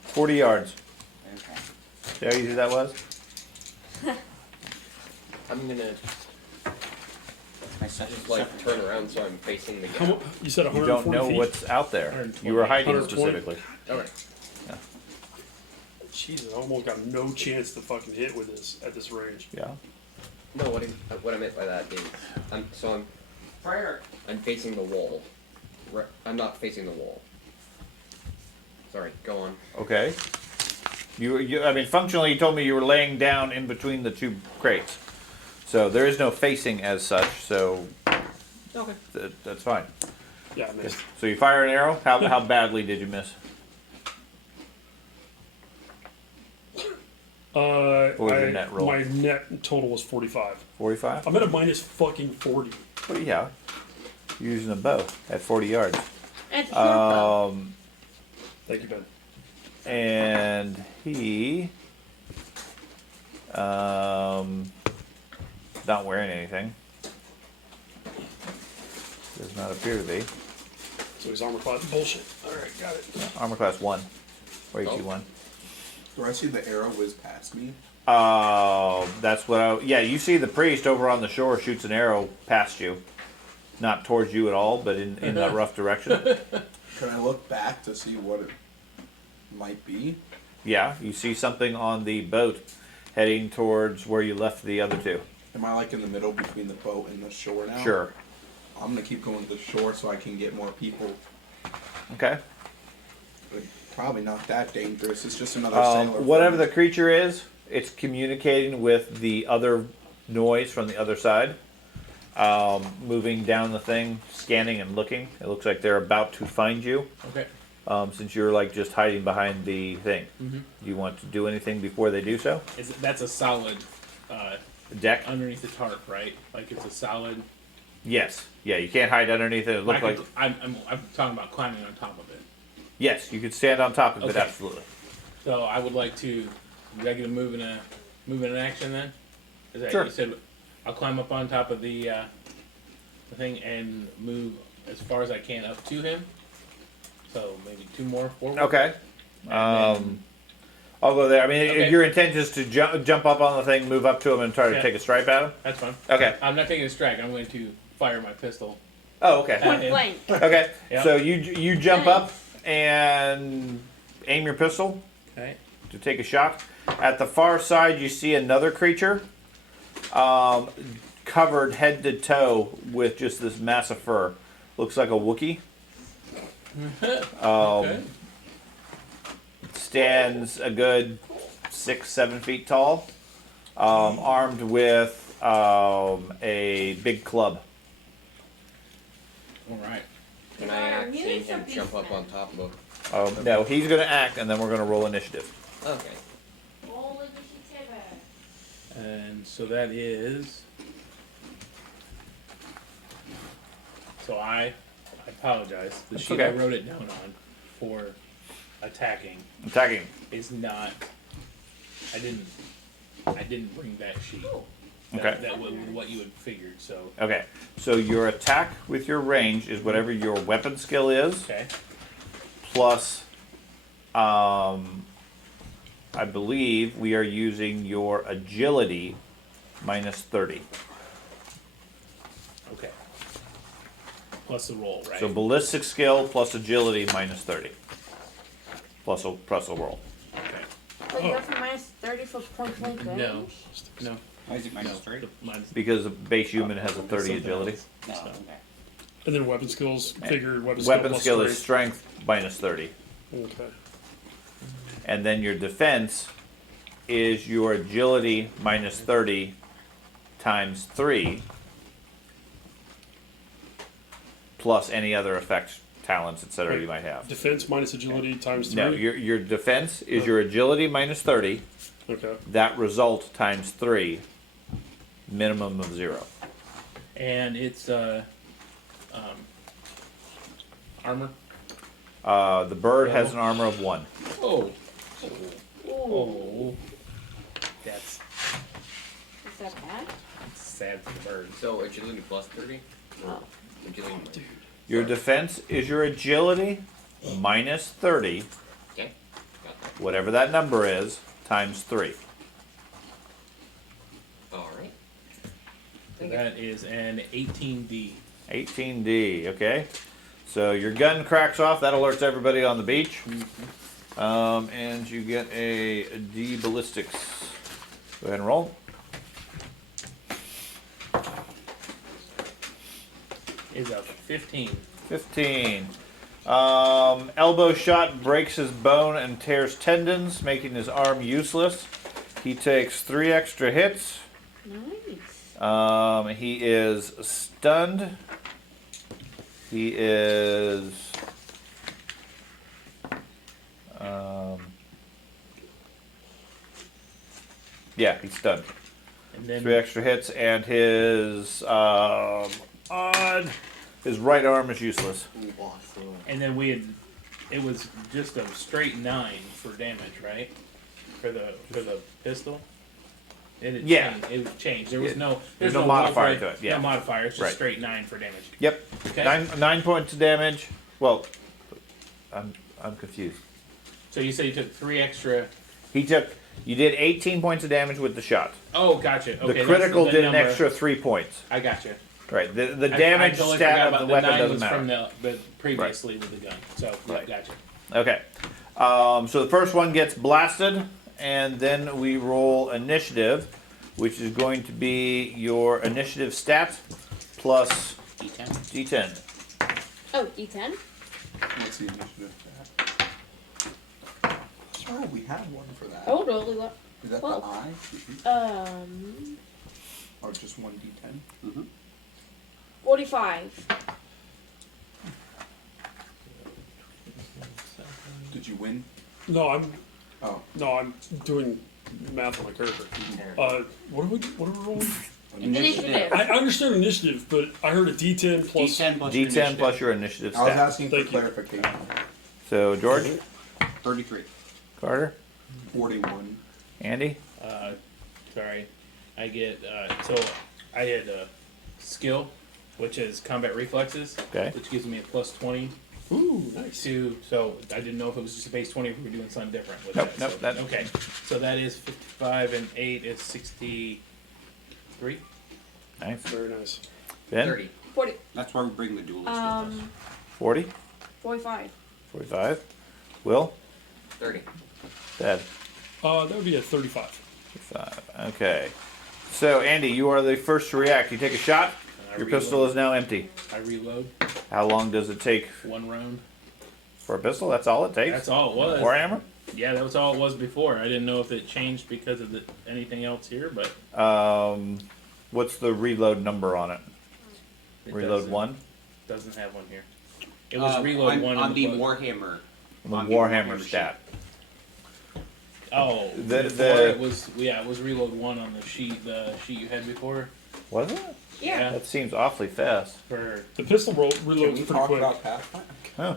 40 yards. Okay. See how easy that was? I'm gonna My such just like turn around so I'm facing the How gap. you said You 140 don't know feet? what's out there. 120. You were hiding 120. specifically. Okay. Jesus, I almost got no chance to fucking hit with this at this range. Yeah. No, what I meant by that is, I'm facing the wall. I'm not facing the wall. Sorry, go on. Okay. I mean, functionally, you told me you were laying down in between the two crates. So there is no facing as such, so Okay. that's fine. Yeah, I missed. So you fire an arrow? How badly did you miss? What was your net roll? My net total was 45. 45? I'm at a minus fucking 40. Well, yeah. You're using a bow at 40 yards. It's short bow. Thank you, Ben. And he not wearing anything. Does not appear to be. So he's armor class bullshit. Alright, got it. Armor class 1. Or HE1. Do I see the arrow whiz past me? That's what yeah, you see the priest over on the shore shoots an arrow past you. Not towards you at all, but in that rough direction. Can I look back to see what it might be? Yeah, you see something on the boat heading towards where you left the other two. Am I like in the middle between the boat and the shore now? Sure. I'm gonna keep going to the shore so I can get more people. Okay. But probably not that dangerous. It's just another sailor. Whatever the creature is, it's communicating with the other noise from the other side. Moving down the thing, scanning and looking. It looks like they're about to find you. Okay. Since you're like just hiding behind the thing. Mm-hmm. Do you want to do anything before they do so? That's a solid Deck? underneath the tarp, right? Like it's a solid. Yes. Yeah, you can't hide underneath it. It looks like. I'm talking about climbing on top of it. Yes, you could stand on top of it, Okay. absolutely. So I would like to. Did I get a move and an action then? Is that Sure. You said I'll climb up on top of the thing and move as far as I can up to him. So maybe 2 more forward. Okay. And then- I'll go there. I mean, Okay. your intent is to jump up on the thing, move up to him, and try to Yeah. take a stripe at him? That's fine. Okay. I'm not taking a strike. I'm going to fire my pistol. Oh, okay. Point him. blank. Okay. Yep. So you jump up and aim your pistol Okay. to take a shot. At the far side, you see another creature covered head to toe with just this massive fur. Looks like a Wookiee. Okay. Stands a good 6-7 feet tall, armed with a big club. All right. Can I act seeing him jump up on top of him? No, he's going to act, and then we're going to roll initiative. Okay. And so that is. So I apologize. The sheet I okay. wrote it down on for attacking Attacking. is not. I didn't bring that sheet. Okay. That was what you had figured. So Okay, so your attack with your range is whatever your weapon skill is, okay. plus, I believe we are using your agility minus 30. Okay. Plus the roll, right? So ballistic skill plus agility minus 30. Plus a roll. okay. So you go for minus 30 for point blank range? No. Why is it minus 3? Mine's Because a base human has a 30 something agility. else. No, So- okay. And then weapon skills, figured weapon Weapon plus skill is strength. strength minus 30. Okay. And then your defense is your agility minus 30 times 3 plus any other effects, talents, etc. you might have. Defense minus agility times 3. No, your defense is your agility minus 30. Okay. That result times 3. Minimum of 0. And it's armor. The bird has an armor of 1. Oh. Oh. That's Is that bad? sad for the bird. So agility plus 30? Oh. Agility minus. Your defense is your agility minus 30, Okay. Got that. whatever that number is, times 3. Alright. So that is an 18D. 18D, okay? So your gun cracks off, that alerts everybody on the beach. And you get a D ballistics. Go ahead and roll. is a 15. 15. Elbow shot breaks his bone and tears tendons, making his arm useless. He takes 3 extra hits. Nice. He is stunned. He is. Yeah, he's stunned. And then 3 extra hits, and his right arm is useless. And then it was just a straight 9 for damage, right? For the pistol. It had Yeah. changed. It changed. There was Yeah. no There's no modifier roll to it, yeah. No modifier. It's just Right. straight 9 for damage. Yep. Okay. 9 points of damage. Well, I'm confused. So you say you took 3 extra. You did 18 points of damage with the shot. Oh, gotcha. Okay, The that's critical the did number. an extra 3 points. I gotcha. Right. The damage I totally stat forgot of about the the weapon 9 doesn't was matter. from the previously with the gun. So yeah, Right. gotcha. Okay. So the first one gets blasted, and then we roll initiative, which is going to be your initiative stat plus D10. D10. Oh, D10? What's the initiative? Oh, we had one for that. Oh, really? What? Is that well. the I? Um, Or just one D10? 45. Did you win? No, I'm doing math on my character. What are we rolling? Initiative. I understand initiative, but I heard a D10 plus. D10 plus your D10 initiative. plus your initiative I was stat. asking for Thank you. clarification. So George, 33. Carter, 41. Andy. Sorry. I get so I had skill, which is combat reflexes, Okay. which gives me a plus 20 Ooh, nice. to. So I didn't know if it was just a base 20 if we were doing something different with Nope, that. nope, So, that- okay. So that is 55 and 8 is 63. Nice. Very nice. Ben. 30. 40. That's why we bring the duelist with us. 40. 45. 45. Will. 30. Dad. That would be a 35. 5. Okay. So Andy, you are the first to react. You take a shot. And I Your pistol reload. is now empty. I reload How long does it take 1 round. for a pistol? That's all it takes. That's all it was. Warhammer. Yeah, that was all it was before. I didn't know if it changed because of anything else here, but What's the reload number on it? it Reload doesn't- 1. Doesn't have one here. It was reload on, 1 on in the book. Warhammer. The on Warhammer sheet. stat. Oh, The- before the- it was it was reload 1 on the sheet you had before. Was it? Yeah. That seems awfully fast. For The pistol roll Can reloads we pretty talk quick. about Pathfinder? Oh.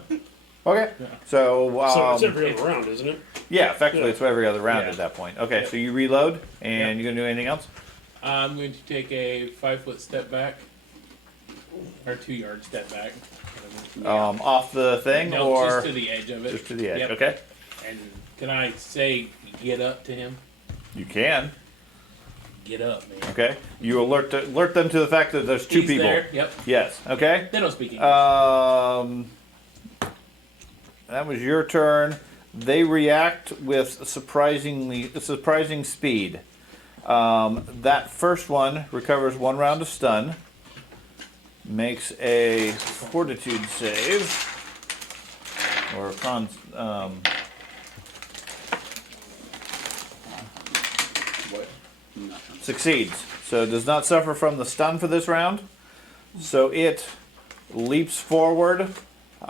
Okay. Yeah. So, So it's every other round, isn't it? yeah, effectively Yeah. it's every other round Yeah. at that point. Okay, so you reload, and you're gonna do anything else? I'm going to take a 5-foot step back, or 2-yard step back. Off the thing, No, or just to the edge of it. just to the edge? Yep. Okay, And can I say get up to him? you can. Get up, man. Okay, you alert them to the fact that there's 2 He's people. there. Yep. Yes. Okay. They don't speak English. That was your turn. They react with surprising speed. That first one recovers 1 round of stun. Makes a fortitude save. Or con. What? Succeeds. So it does not suffer from the stun for this round. So it leaps forward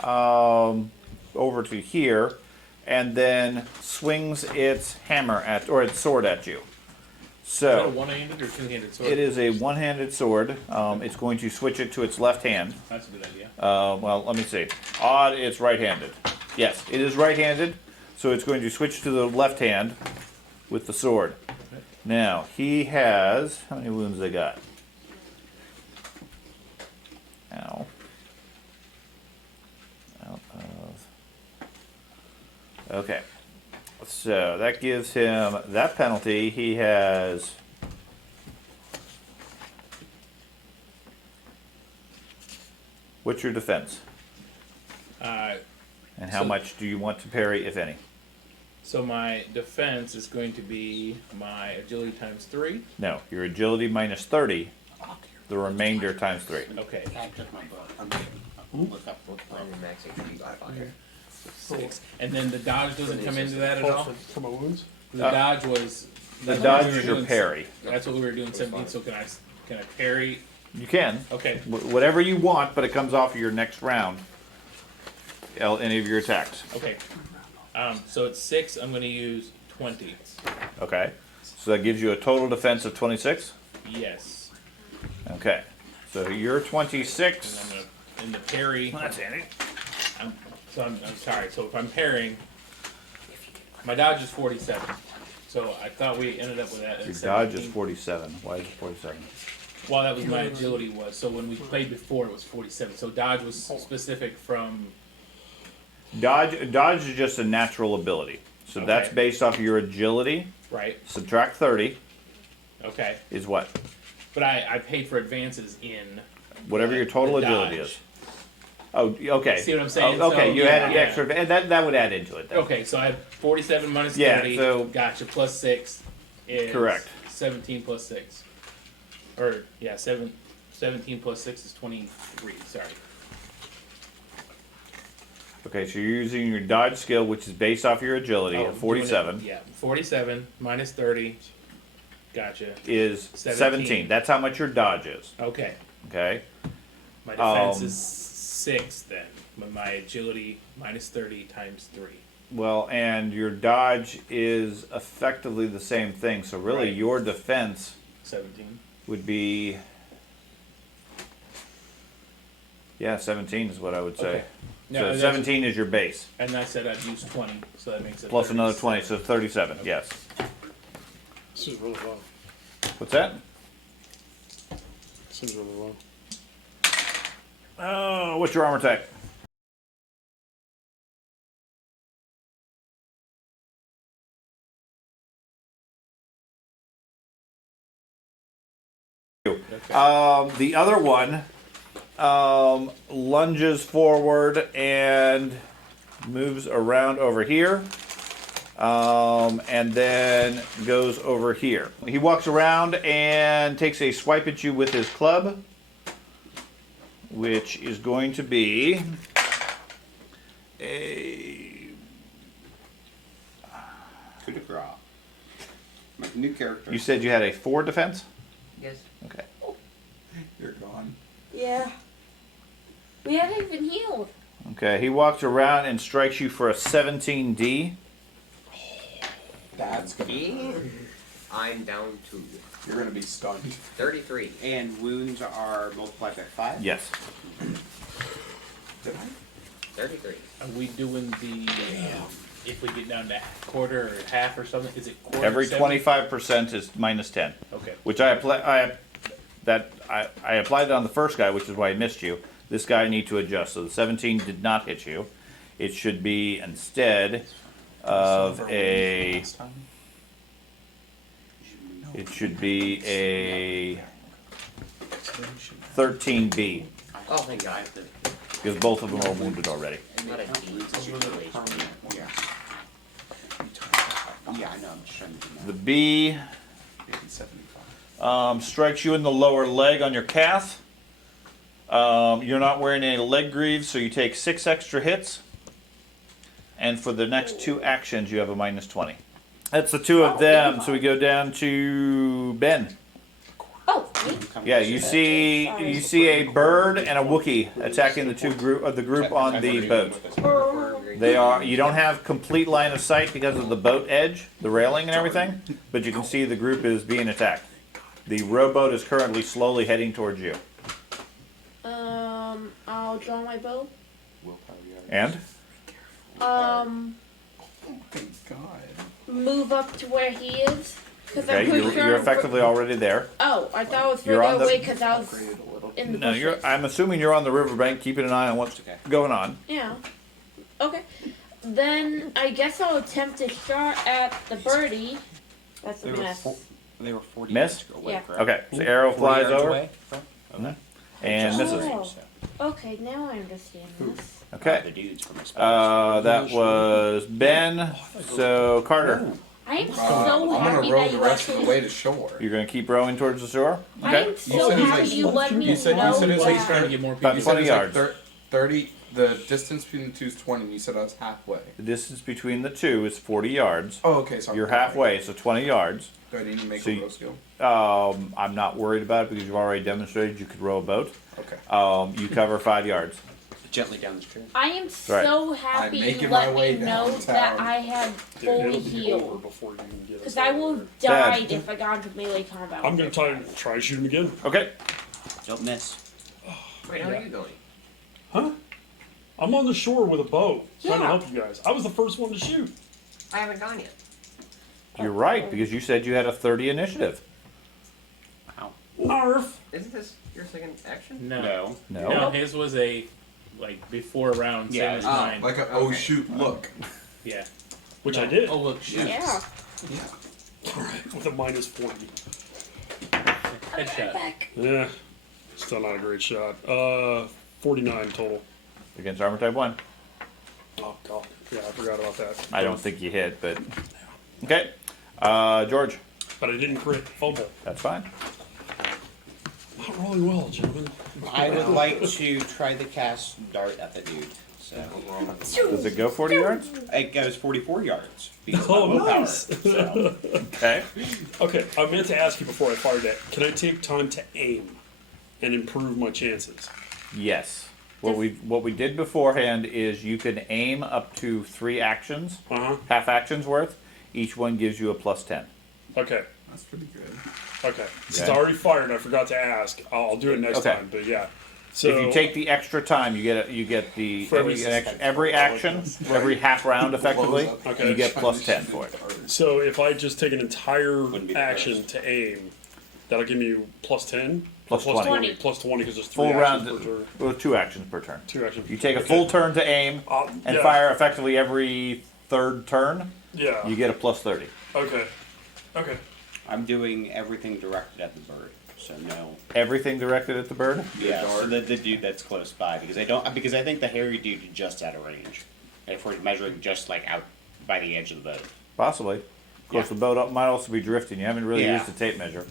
over to here and then swings its hammer or its sword at you. Is that a So one-handed or two-handed sword? it is a one-handed sword. It's going to switch it to its left hand. That's a good idea. Well, let me see. Odd, it's right-handed. Yes, it is right-handed, so it's going to switch to the left hand with the sword. Now, he has... How many wounds they got? Ow. Out of... Okay. So, that gives him that penalty. He has... What's your defense? And how So- much do you want to parry, if any? So my defense is going to be my agility times 3. No, your agility minus 30 The remainder times 3. Okay. I took my book. Look up what I'm in max HP by 5. 6. And then the dodge doesn't come into that at all? For my wounds? The dodge was... The that's what dodge we were is your doing- parry. That's what we were doing 17, so can I parry? You can. Okay. Whatever you want, but it comes off of your next round. Any of your attacks. Okay. So it's 6, I'm going to use 20. Okay. So that gives you a total defense of 26. Yes. Okay. So you're And 26. I'm going to, in the parry, That's handy. I'm sorry, so if I'm parrying, my dodge is 47. So I thought we ended up with that at Your 17. dodge is 47. Why is it 47? Well, that was my agility was. So when we played before, it was 47. So dodge was specific from... Dodge is just a natural ability. So that's Okay. based off of your agility. Right. Subtract 30 Okay. is what? But I paid for advances in... Whatever your total the agility dodge. is. Oh, okay. See what I'm saying? Oh, okay, So, you yeah, had an yeah. extra, and that would add into it then. Okay, so I have 47 minus Yeah, 30. so- Gotcha. Plus 6 is... Correct. 17 plus 6. Or, yeah, 17 plus 6 is 23. Sorry. Okay, so you're using your dodge skill, which is based off your agility Oh, at 47, doing it- Yeah, 47 minus 30. Gotcha. is 17. 17. That's how much your dodge is. Okay. Okay? My defense Um, is 6 then. With my agility minus 30 times 3. Well, and your dodge is effectively the same thing. So really, Right. your defense 17. would be, yeah, 17 is what I would say. Okay. No, So and 17 is your base, And I said I'd use 20, so that makes it plus another 37. 20, so 37. Okay. Yes. This is really low. What's that? Seems really low. Oh, what's your armor type? Okay. The other one lunges forward and moves around over here, and then goes over here. He walks around and takes a swipe at you with his club, which is going to be a coup de grace. My new character. You said you had a 4 defense? Yes. Okay. You're gone. Yeah. We haven't even healed. Okay, he walks around and strikes you for a 17D. That's gonna. Yeah. I'm down to You're gonna be stunned. 33. And wounds are multiplied by 5? Yes. Did I? 33. Are we doing the... if we get down to quarter or half or something, is it quarter? Every 70? 25% is minus 10. Okay. Which I applied it on the first guy, which is why I missed you. This guy I need to adjust. So the 17 did not hit you. It should be instead of Silver a. last time. It should be a 13B Oh, thank God. because both of them are wounded already. Not a D. It's your HP. Yeah. Yeah, I know. I'm just trying to do that. The B 75. strikes you in the lower leg on your calf. You're not wearing any leg greaves, so you take 6 extra hits. And for the next 2 actions, you have a minus 20. That's the 2 of them. So we go down to Ben. Oh, me? Yeah, you see a bird and a Wookiee attacking the group on the boat. They are. You don't have complete line of sight because of the boat edge, the railing, and everything, but you can see the group is being attacked. The rowboat is currently slowly heading towards you. I'll draw my bow. And Um, Oh my god. move up to where he is. Cause okay, I'm pretty you're sure. effectively already there. Oh, I thought it was You're on further the- away because I was Upgraded a little. in the No, bushes. I'm assuming you're on the riverbank, keeping an eye on what's going on. Yeah. Okay. Then I guess I'll attempt a shot at the birdie. That's a mess. They were 40 Miss? yards away, Yeah. correct? Okay, so arrow 40 flies yards over away? and misses. Oh. Okay, now I understand this. Okay. The dudes from my spell. That was Ben. So Carter. I I'm so I'm happy gonna row that the you rest of the actually. way to shore. You're going to keep rowing towards the shore? I am Okay. so said it was happy like- you let me you said- know you said it was Well, like he's trying to that. get more About people. You said 20 it's like yards. 30. The distance between the two is 20, and you said I was halfway. The distance between the two is 40 yards. Oh, okay. So I'm You're halfway. halfway, so 20 yards. Do I need to make So a you- row skill? I'm not worried about it because you've already demonstrated you could row a boat. Okay. You cover 5 yards. Gently down the stream. I am so happy I'm you making my let way me know downtown. that I have Dude, fully it'll be over healed. before you can get us Because I will there. die Dad. if I got into melee combat. I'm with gonna this try and shoot him again. Okay. Don't miss. Wait, how are you going? Huh? I'm on the shore with a bow, trying to Yeah. help you guys. I was the first one to shoot. I haven't gone yet. You're right because you said you had a 30 initiative. Wow. Narf. Isn't this your second action? No. No. No. No, his was a like before round, Yeah, same as oh, mine. Like a oh Okay. shoot look. Yeah. Which No. I did. Oh look, shoot. Yeah. Alright, with a minus 40. Headshot. Back. Yeah. Still not a great shot. 49 total. Against armor type 1. Oh god. Yeah, I forgot about that. I don't think you hit, but. Okay. George. But I didn't crit fumble. That's fine. Not rolling well, gentlemen. I would like to try the cast dart at the dude. So Does it go 40 yards? it goes 44 yards. Because Oh, I'm overpowered, nice. so. Okay. Okay, I meant to ask you before I fired that. Can I take time to aim and improve my chances? Yes. What we did beforehand is you can aim up to 3 actions, Uh-huh. half actions worth. Each one gives you a plus 10. Okay. That's pretty good. Okay. Since Okay. I already fired, I forgot to ask. I'll do it next Okay. time. But yeah. So If you take the extra time, you get the For every action, every half round effectively, Okay. you get plus 10 for it. so if I just take an entire Wouldn't be the action worst. to aim, that'll give me plus 10. Plus Plus 20. Plus 20 because there's 3 Full round, actions per turn. well, 2 actions per turn. 2 actions. You take a Okay. full turn to aim and yeah. fire effectively every third turn, Yeah. you get a plus 30. Okay. Okay. I'm doing everything directed at the bird. So no. Everything directed at the bird? Yeah, so the dude that's close by because I think the hairy dude is just out of range. If we're measuring just like out by the edge of the boat. Possibly. Of course, Yeah. the boat might also be drifting. You haven't really Yeah. used the tape measure.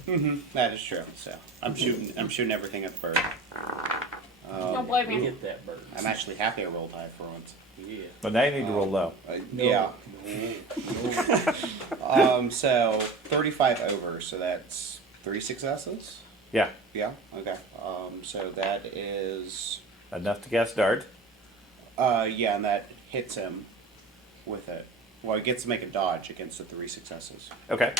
That is true. So I'm shooting everything at the bird. Don't blame me. Get that bird. I'm actually happy I rolled high for once. Yeah. But now you need to roll low. Yeah. So 35 over, so that's 3 successes. Yeah. Yeah. Okay. So that is. Enough to cast dart. Yeah, and that hits him with it. Well, he gets to make a dodge against the 3 successes. Okay.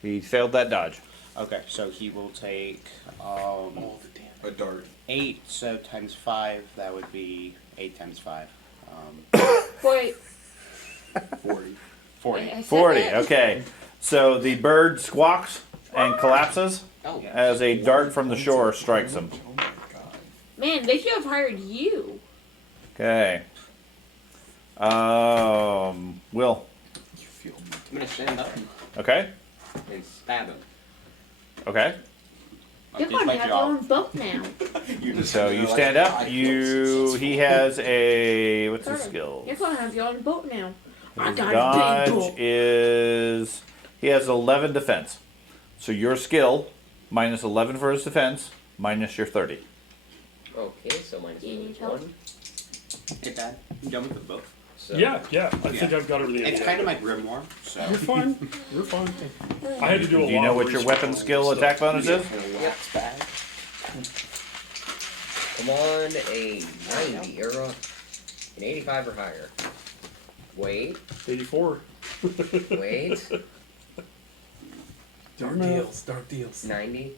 He failed that dodge. Okay, so he will take A dart. 8. So times 5, that would be 8 times 5. Wait. 40. 40. I said 40. it. Okay. So the bird squawks and collapses Oh, as a dart from the shore strikes him. Oh my god. Man, they should have hired you. Okay. Will. You feel me. I'm gonna stand up Okay. and stab him. Okay. You're gonna have your own boat now. So you stand up. He has a what's his skill? You're gonna have your own boat now. I His got a big dodge boat. is he has 11 defense. So your skill minus 11 for his defense minus your 30. Okay, so minus You need help? 1. Hey, Dad, you done with the book? So Yeah. I think I've got everything. It's I kind need. of my grimoire, so. You're fine. You're fine. I had to do a lot. Do you know of what your research weapon on skill stuff. attack bonus is? Yep. Come on, a 90 or an 85 or higher. Wait, 84. wait. Dark deals, dark deals. 90.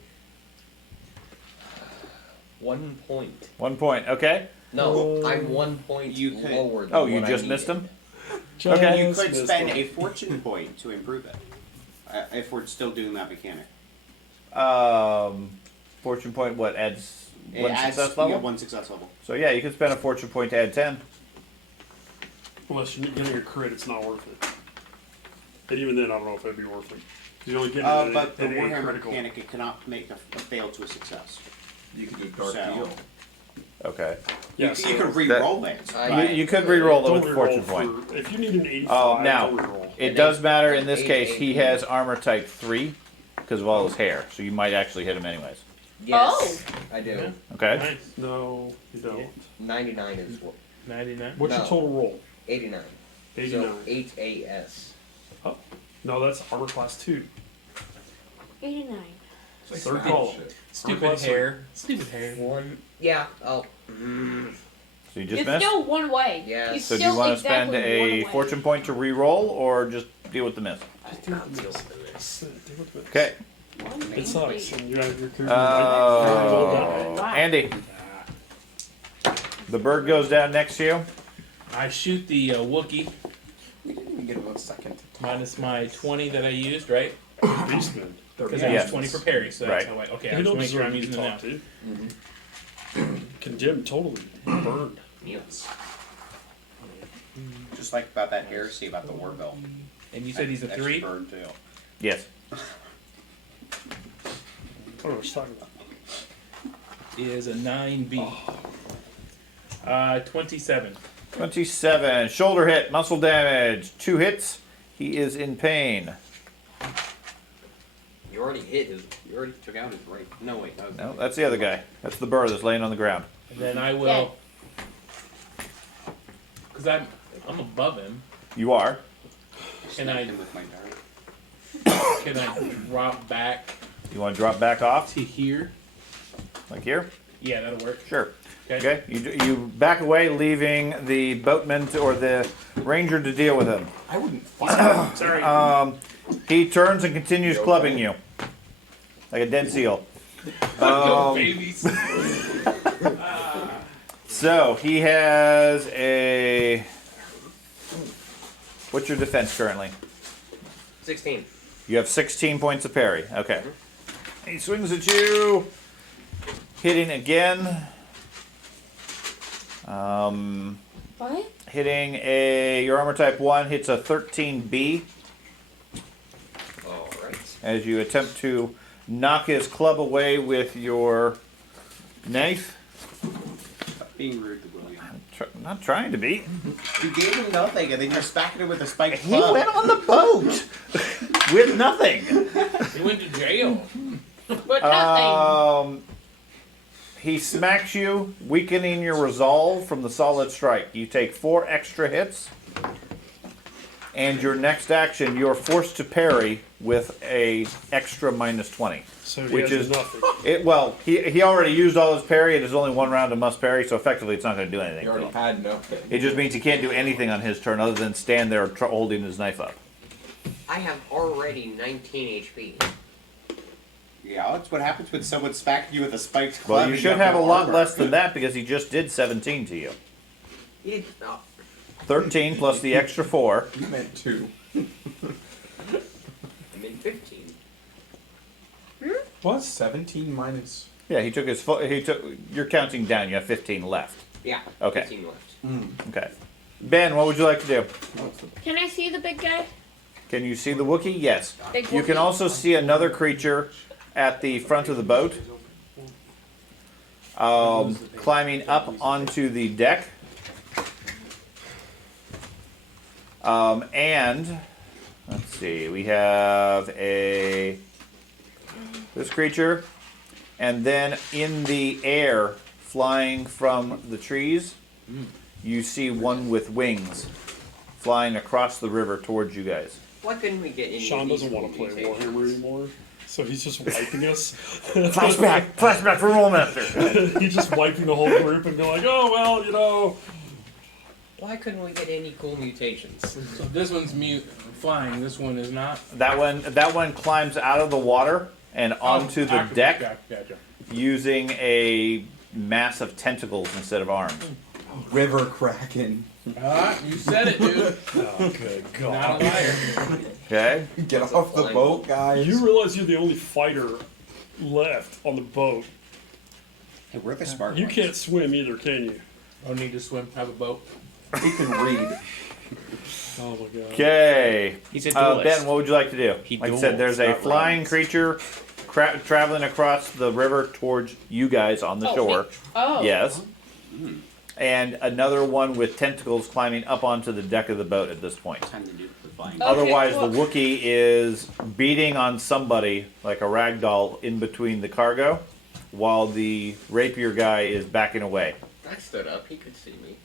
1 point. 1 point. Okay. No, I'm 1 point You could- lower than Oh, you what I just missed needed. him? Just You could missed spend it. a fortune point to improve it. If we're still doing that mechanic. Fortune point. What adds It one adds- success you level? get 1 success level. So yeah, you can spend a fortune point to add 10. Unless you're getting a crit, it's not worth it. And even then, I don't know if it'd be worth it. You only get But the an A Warhammer critical. mechanic, it cannot make a fail to a success. You can do dark So- deal. Okay. Yeah, you so could re-roll it. You could re-roll it don't with re-roll fortune point. if you need an 85. Now, don't re-roll. it And does eight- matter in this eight, case. eight, He eight. has armor type 3 because of all his hair, so you might actually hit him anyways. Yes, I do. Okay. Nice. No, you don't. 99 is what? 99. What's your No. total roll? 89. 89. So 8 AS. No, that's armor class 2. 89. Third column. Stupid hair. Stupid hair. 1. Yeah. Oh. So you just It's missed. still one way. Yes. It's So do you still want to exactly spend a one way. fortune point to re-roll, or just deal with the miss? Okay. One It main sucks. plate. And you have your character. Oh, Andy. The bird goes down next to you. I shoot the Wookiee We didn't even get a second to talk. minus my 20 that I used, right? Beastman. Because Yeah. I Yes. used 20 for parry, so that's Right. how I. Okay, You I just don't make sure deserve I'm to be using it now. talked to. Condemned, totally burned. Yes. Just like about that heresy about the war bill. And you said he's a That's 3? burned too. Yes. I don't know what you're talking about. Is a 9B. 27. 27. Shoulder hit. Muscle damage. 2 hits. He is in pain. You already hit his. You already took out his right. No, wait. That was No, that's the other guy. That's the bird that's laying on the ground. And then I will. Because I'm above him. You are. Can I, Hit him with my dart. can I drop back You want to drop back off? to here? Like here? Yeah, that'll work. Sure. Okay. Okay. You back away, leaving the boatman or the ranger to deal with him. I wouldn't fight. Sorry. He turns and continues clubbing you. Like a dead seal. Babies. So he has a. What's your defense currently? 16. You have 16 points of parry. Okay. He swings at you, hitting again. What? Hitting your armor type 1 hits a 13B All right. as you attempt to knock his club away with your knife. Being rude to William. Not trying to be. You gave him nothing, and then you're smacking him with a spiked He club. went on the boat with nothing. He went to jail. But nothing. He smacks you, weakening your resolve from the solid strike. You take 4 extra hits, and your next action, you're forced to parry with a extra minus 20. So he Which has is- nothing. He already used all his parry. It is only 1 round of must parry, so effectively it's not going to do anything. He already to him. had nothing. It just means he can't do anything on his turn other than stand there holding his knife up. I have already 19 HP. Yeah, that's what happens when someone smacking you with a spiked club. Well, you and should have a no lot armor. less than that because he just did 17 to you. He did not. 13 plus the extra 4. You meant 2. I'm in 15. What? 17 minus. Yeah, he took his. You're counting down. You have 15 left. Yeah. Okay. 15 left. Okay. Ben, what would you like to do? Can I see the big guy? Can you see the Wookiee? Yes. Big You can Wookiee? also see another creature at the front of the boat, climbing up onto the deck. And let's see, we have this creature, and then in the air, flying from the trees, you see one with wings, flying across the river towards you guys. Why couldn't we get any Sean of these doesn't want to play mutations? Warhammer anymore, so he's just wiping us. Flashback for Rolemaster. He's just wiping the whole group and going like, oh, well, you know. Why couldn't we get any cool mutations? So this one's flying. This one is not. That one climbs out of the water and onto the Attribution. deck Gotcha. using a mass of tentacles instead of arms. River Kraken. You said it, dude. Oh, good Not God. a liar. Okay. Get off the boat, guys. You realize you're the only fighter left on the boat. Hey, we're the smart You ones. can't swim either, can you? Don't need to swim. Have a boat. He can read. Oh my God. Okay. He's a duelist. Ben, what would you like to do? He Like I said, there's a duels, not flying runs. creature traveling across the river towards you guys on the Oh, shore. Oh. Yes. and another one with tentacles climbing up onto the deck of the boat at this point. Time to do the flying. Oh. Otherwise, well- the Wookiee is beating on somebody like a rag doll in between the cargo, while the rapier guy is backing away. I stood up. He could see me.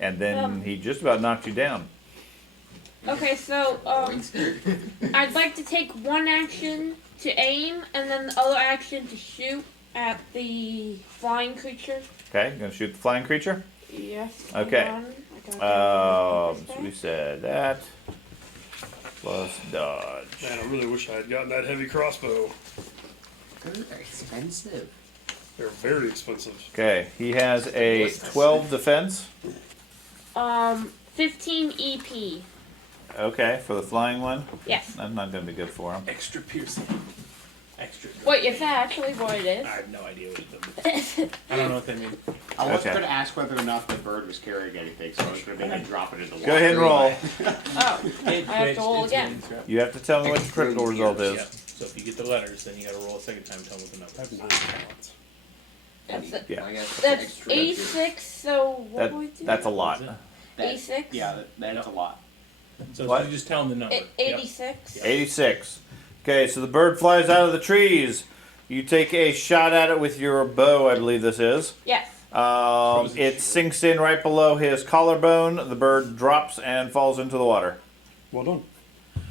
And then he just about knocked you down. Okay, so I'd like to take one action to aim, and then the other action to shoot at the flying creature. Okay, you gonna shoot the flying creature? Yes. Okay. hold on. I gotta get So my we said that plus dodge. Man, I really wish I had gotten that heavy crossbow. They're expensive. They're very expensive. Okay, he has a 12 defense. 15 EP. Okay, for the flying one. Yes. That's not gonna be good for him. Extra piercing. Extra. Wait, is that actually what it is? I have no idea what it means. I don't know what they mean. I wasn't Okay. going to ask whether or not the bird was carrying anything, so I was going to maybe drop it in the water. Go ahead and roll. Oh, I have to roll again. You have to tell me what the critical result Yeah. is. So if you get the letters, then you gotta roll a second time. Tell me what the I have number 9 talents. That's it. Yeah. I got That's extra 86, so what do we do? That's a lot. is. That- 86? Yeah, that's a lot. So What? you just tell them the number. 86. 86. Okay, so the bird flies out of the trees. You take a shot at it with your bow, I believe this is. Yes. It sinks in right below his collarbone. The bird drops and falls into the water. Well done.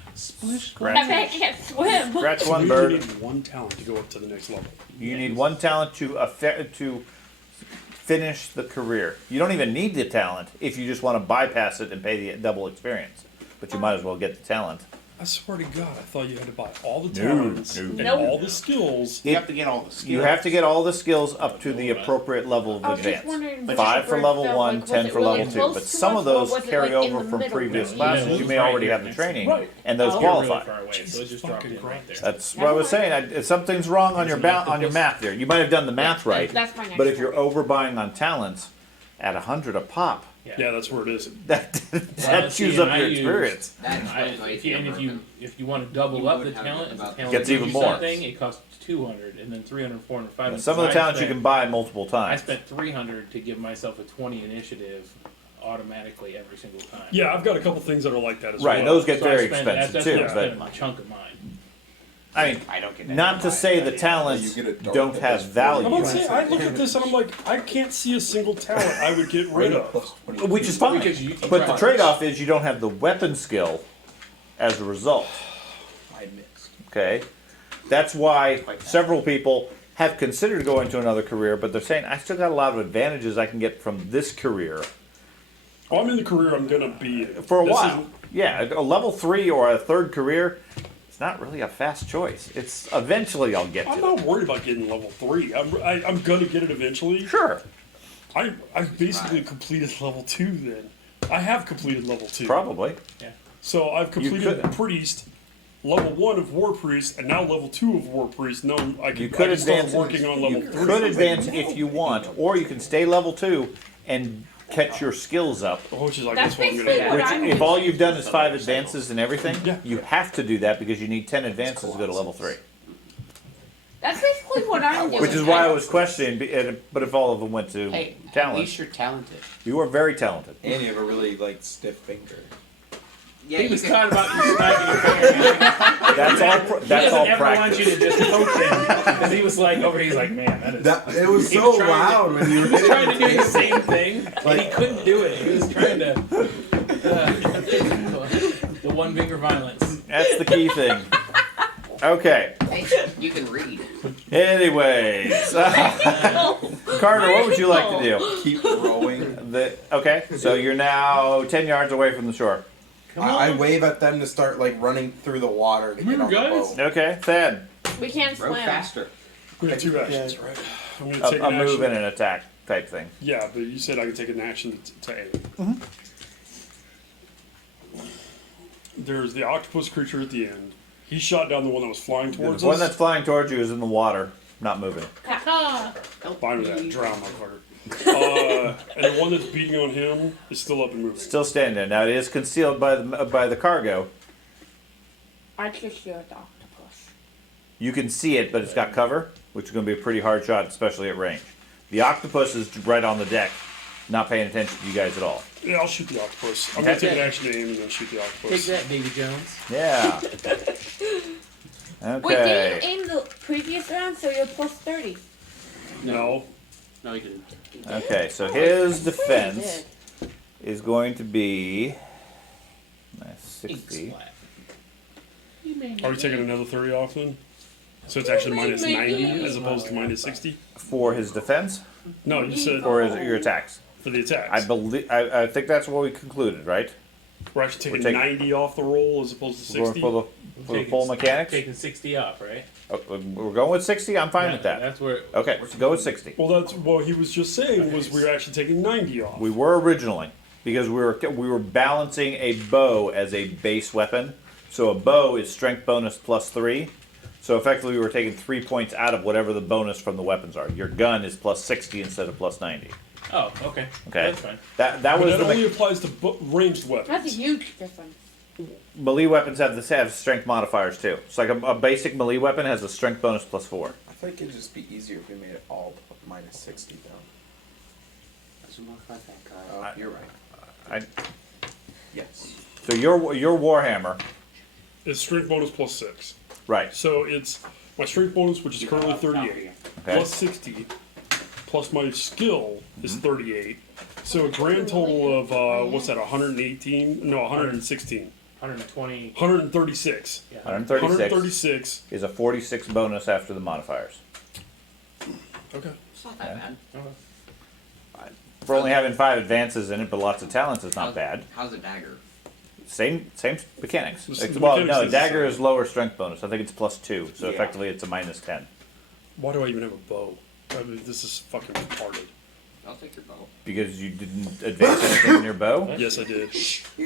I bet I can't swim. Scratch So one we bird. only need 1 talent to go up to the next level. You need one talent to finish the career. You don't even need the talent if you just want to bypass it and pay the double experience. But you might as well get the talent. I swear to God, I thought you had to buy all the No, talents no. and Nope. all the skills. You have to get all the skills. You have to get all the skills up to the appropriate level of I was just advance. wondering which 5 for bird level felt 1, like, was 10 it for really level 2. close But to some us, of or those was it, carry like, in over the from middle? previous Yeah, classes. it You was may right already here have the next training, Right. and those Oh. You're really qualify. far away, so it's just dropped in right there. That's what I was saying. Something's wrong on your on your math there. You might have done the math right, That's my next but if you're one. overbuying on talents at 100 a pop, Yeah, that's where it is. that Well, chews see, up and your I use- experience. That's I, what if you, and if you want to double You up would the have talent, if the about- talent Gets gives even you more. something, it costs 200, and then 300, 400, 500. Some of the talents you can buy multiple I times. spent 300 to give myself a 20 initiative automatically every single time. Yeah, I've got a couple things that are like that as Right, well. those get So I very spent- expensive that's too. what I spent But a chunk of mine. I mean, I don't get that. not to say the talents You get a dart don't that have does value, I'm about to say, I look at this and I'm like, I can't see a single talent I would get rid of. which is fine. Because you But the try- trade-off is you don't have the weapon skill as a result. I missed. Okay, that's why several people have considered going to another career, but they're saying I still got a lot of advantages I can get from this career Well, I'm in the career I'm gonna be in. for a This while. isn't- Yeah, a level 3 or a third career, it's not really a fast choice. It's eventually I'll get I'm to it. not worried about getting level 3. I'm gonna get it eventually. Sure, I've basically completed level 2 then. I have completed level 2. probably. So I've completed could. Priest, level 1 of War Priest, and now level 2 of War Priest. No, I You can, could I can start advance. working on level You 3. could advance if you want, or you can stay level 2 and catch your skills up. Which is, I That's guess, what I'm basically gonna what Which, I'm if all you've done is 5 advances and everything, Yeah. you have to do that because you need 10 advances to go to level 3. That's basically what I'm doing. Which is why I was questioning, but if all of them went to Hey, at talent, least you're talented. you are very talented. And you have a really stiff finger. Yeah, He you was can- kind about you smacking your finger. That's all. He That's doesn't all ever want you practice. to just poke him because he was like over. He's like, man, that is. That it was He so was trying loud when you were He was trying to do hitting the same thing, and he couldn't do it. He was trying to. The one finger violence. That's the key thing. Okay. Hey, you can read. Anyways, Carter, what would you like to do? keep rowing. Okay, so you're now 10 yards away from the shore. I wave at them to start running through the water to get on the guys. boat. Okay, Thad, We can't Row swim. faster. We have 2 actions, right? I'm gonna take a an move action. and an attack type thing. Yeah, but you said I could take an action to aim. Mm-hmm. There's the octopus creature at the end. He shot down the one that was flying towards The one us. that's flying towards you is in the water, not moving. Fine with that. Drown, motherfucker. And the one that's beating on him is still up and moving. Still standing there. Now it is concealed by the cargo. I just shoot at the octopus. You can see it, but it's got cover, which is going to be a pretty hard shot, especially at range. The octopus is right on the deck, not paying attention to you guys at all. Yeah, I'll shoot the octopus. I'm Okay. gonna take an action to aim and then shoot the Take octopus. that, Davy Jones. Yeah. Wait, Okay. didn't you aim the previous round, so you're plus 30? No. No, he didn't. Okay, so his defense is going to be 60 Are we taking another 30 off then? So it's actually minus 90 as opposed to minus 60? for his defense No, you said or your attacks. for the attacks. I believe. I think that's what we concluded, right? We're actually taking we're taking- 90 off the roll as opposed to We're 60? for the full mechanics. Taking 60 off, right? Oh, we're going with 60. I'm fine with that. That's where. Okay, so go with 60. Well, that's what he was just saying was we were actually taking 90 off. We were originally because we were balancing a bow as a base weapon. So a bow is strength bonus plus 3. So effectively, we were taking 3 points out of whatever the bonus from the weapons are. Your gun is plus 60 instead of plus 90. Oh, okay. Okay, That's fine. that But was that the only applies to ranged That's weapons. a huge difference. melee weapons have strength modifiers too. It's like a basic melee weapon has a strength bonus plus 4. I think it'd just be easier if we made it all minus 60 though. Doesn't look like that guy. You're right. I, Yes. so your Warhammer, It's strength bonus plus 6. right? So it's my strength bonus, which is currently 38, Okay. plus 60, plus my skill is 38. So a grand total of, what's that, 118? No, 116. 120. 136. Yeah. 136 136. is a 46 bonus after the modifiers. Okay. It's not that bad. For only having 5 advances in it, but lots of talents is not bad. How's a dagger? Same mechanics. The Well, mechanics no, is the dagger same. is lower strength bonus. I think it's plus 2, so Yeah. effectively it's a minus 10. Why do I even have a bow? I mean, this is fucking retarded. I'll take your bow. Because you didn't advance anything in your bow. Yes, I did.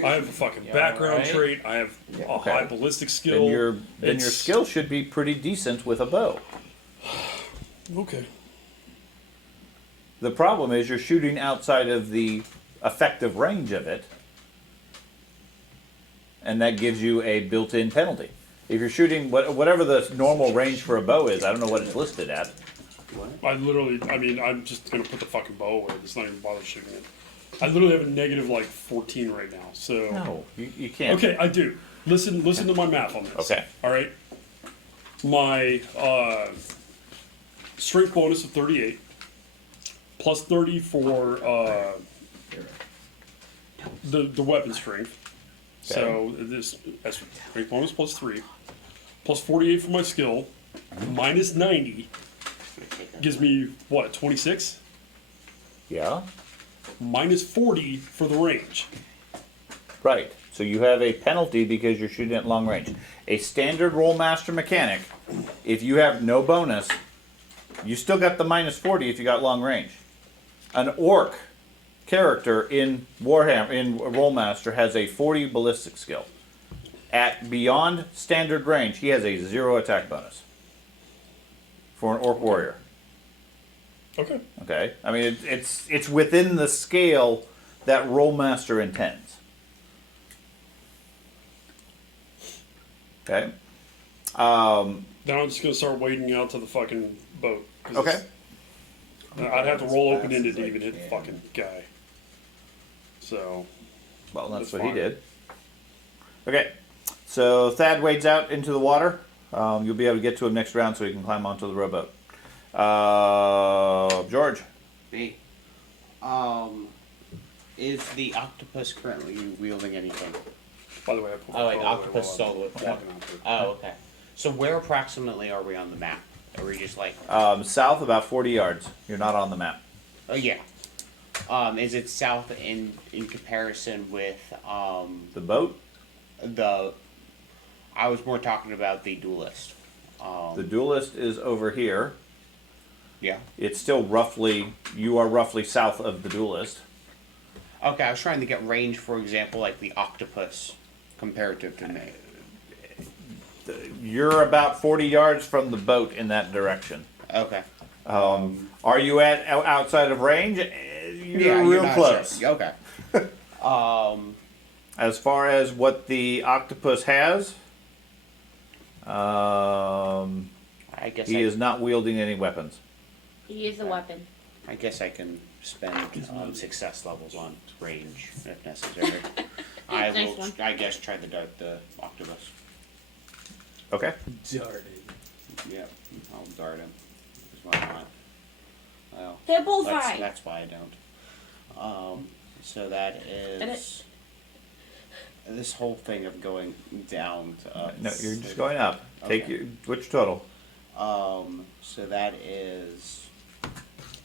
I have a fucking Yeah, background right. trait. I have a Okay. high ballistic Then skill. your It's- skill should be pretty decent with a bow. Okay. The problem is you're shooting outside of the effective range of it, and that gives you a built-in penalty. If you're shooting whatever the normal range for a bow is, I don't know what it's listed at. I'm just gonna put the fucking bow away. It's not even bother shooting it. I literally have a negative like 14 right now. So No, you can't. okay, I do. Listen to my math on this. Okay. All right. My strength bonus of 38, plus 30 for the weapon strength. So this that's strength bonus plus 3, plus 48 for my skill, minus 90 gives me what 26, Yeah. minus 40 for the range. Right. So you have a penalty because you're shooting at long range. A standard Rolemaster mechanic, if you have no bonus, you still got the minus 40 if you got long range. An orc character in Warhammer in Rolemaster has a 40 ballistic skill. At beyond standard range, he has a 0 attack bonus for an orc warrior. Okay. Okay, I mean it's within the scale that Rolemaster intends. Okay. Then I'm just gonna start wading out to the fucking boat. 'cause Okay. I'd have to roll open ended to even hit the fucking guy. So Well, that's That's what he fine. did. Okay, so Thad wades out into the water. You'll be able to get to him next round, so he can climb onto the rowboat. George. Me. Is the octopus currently wielding anything? by the way, I put Oh, wait, my octopus while I'm solo. walking out to it. Oh, okay. So where approximately are we on the map? Are we just like? South about 40 yards. You're not on the map. Oh yeah. Is it south in comparison with The boat. the? I was more talking about the duelist. The duelist is over here. Yeah. It's still roughly. You are roughly south of the duelist. Okay, I was trying to get range, for example, like the octopus comparative to me. You're about 40 yards from the boat in that direction. Okay. Are you at outside of range? You're real not close. sure. Okay. As far as what the octopus has, I guess he is not wielding any weapons. He is a weapon. I guess I can spend success levels on range if necessary. I Nice will, one. I guess, try to dart the octopus. Okay. Darted. Yep, I'll dart him. That's why not. Well, Hit bullseye. that's why I don't. So that Did is this whole thing of going down to up. No, you're just going up. Take Okay. your which total? So that is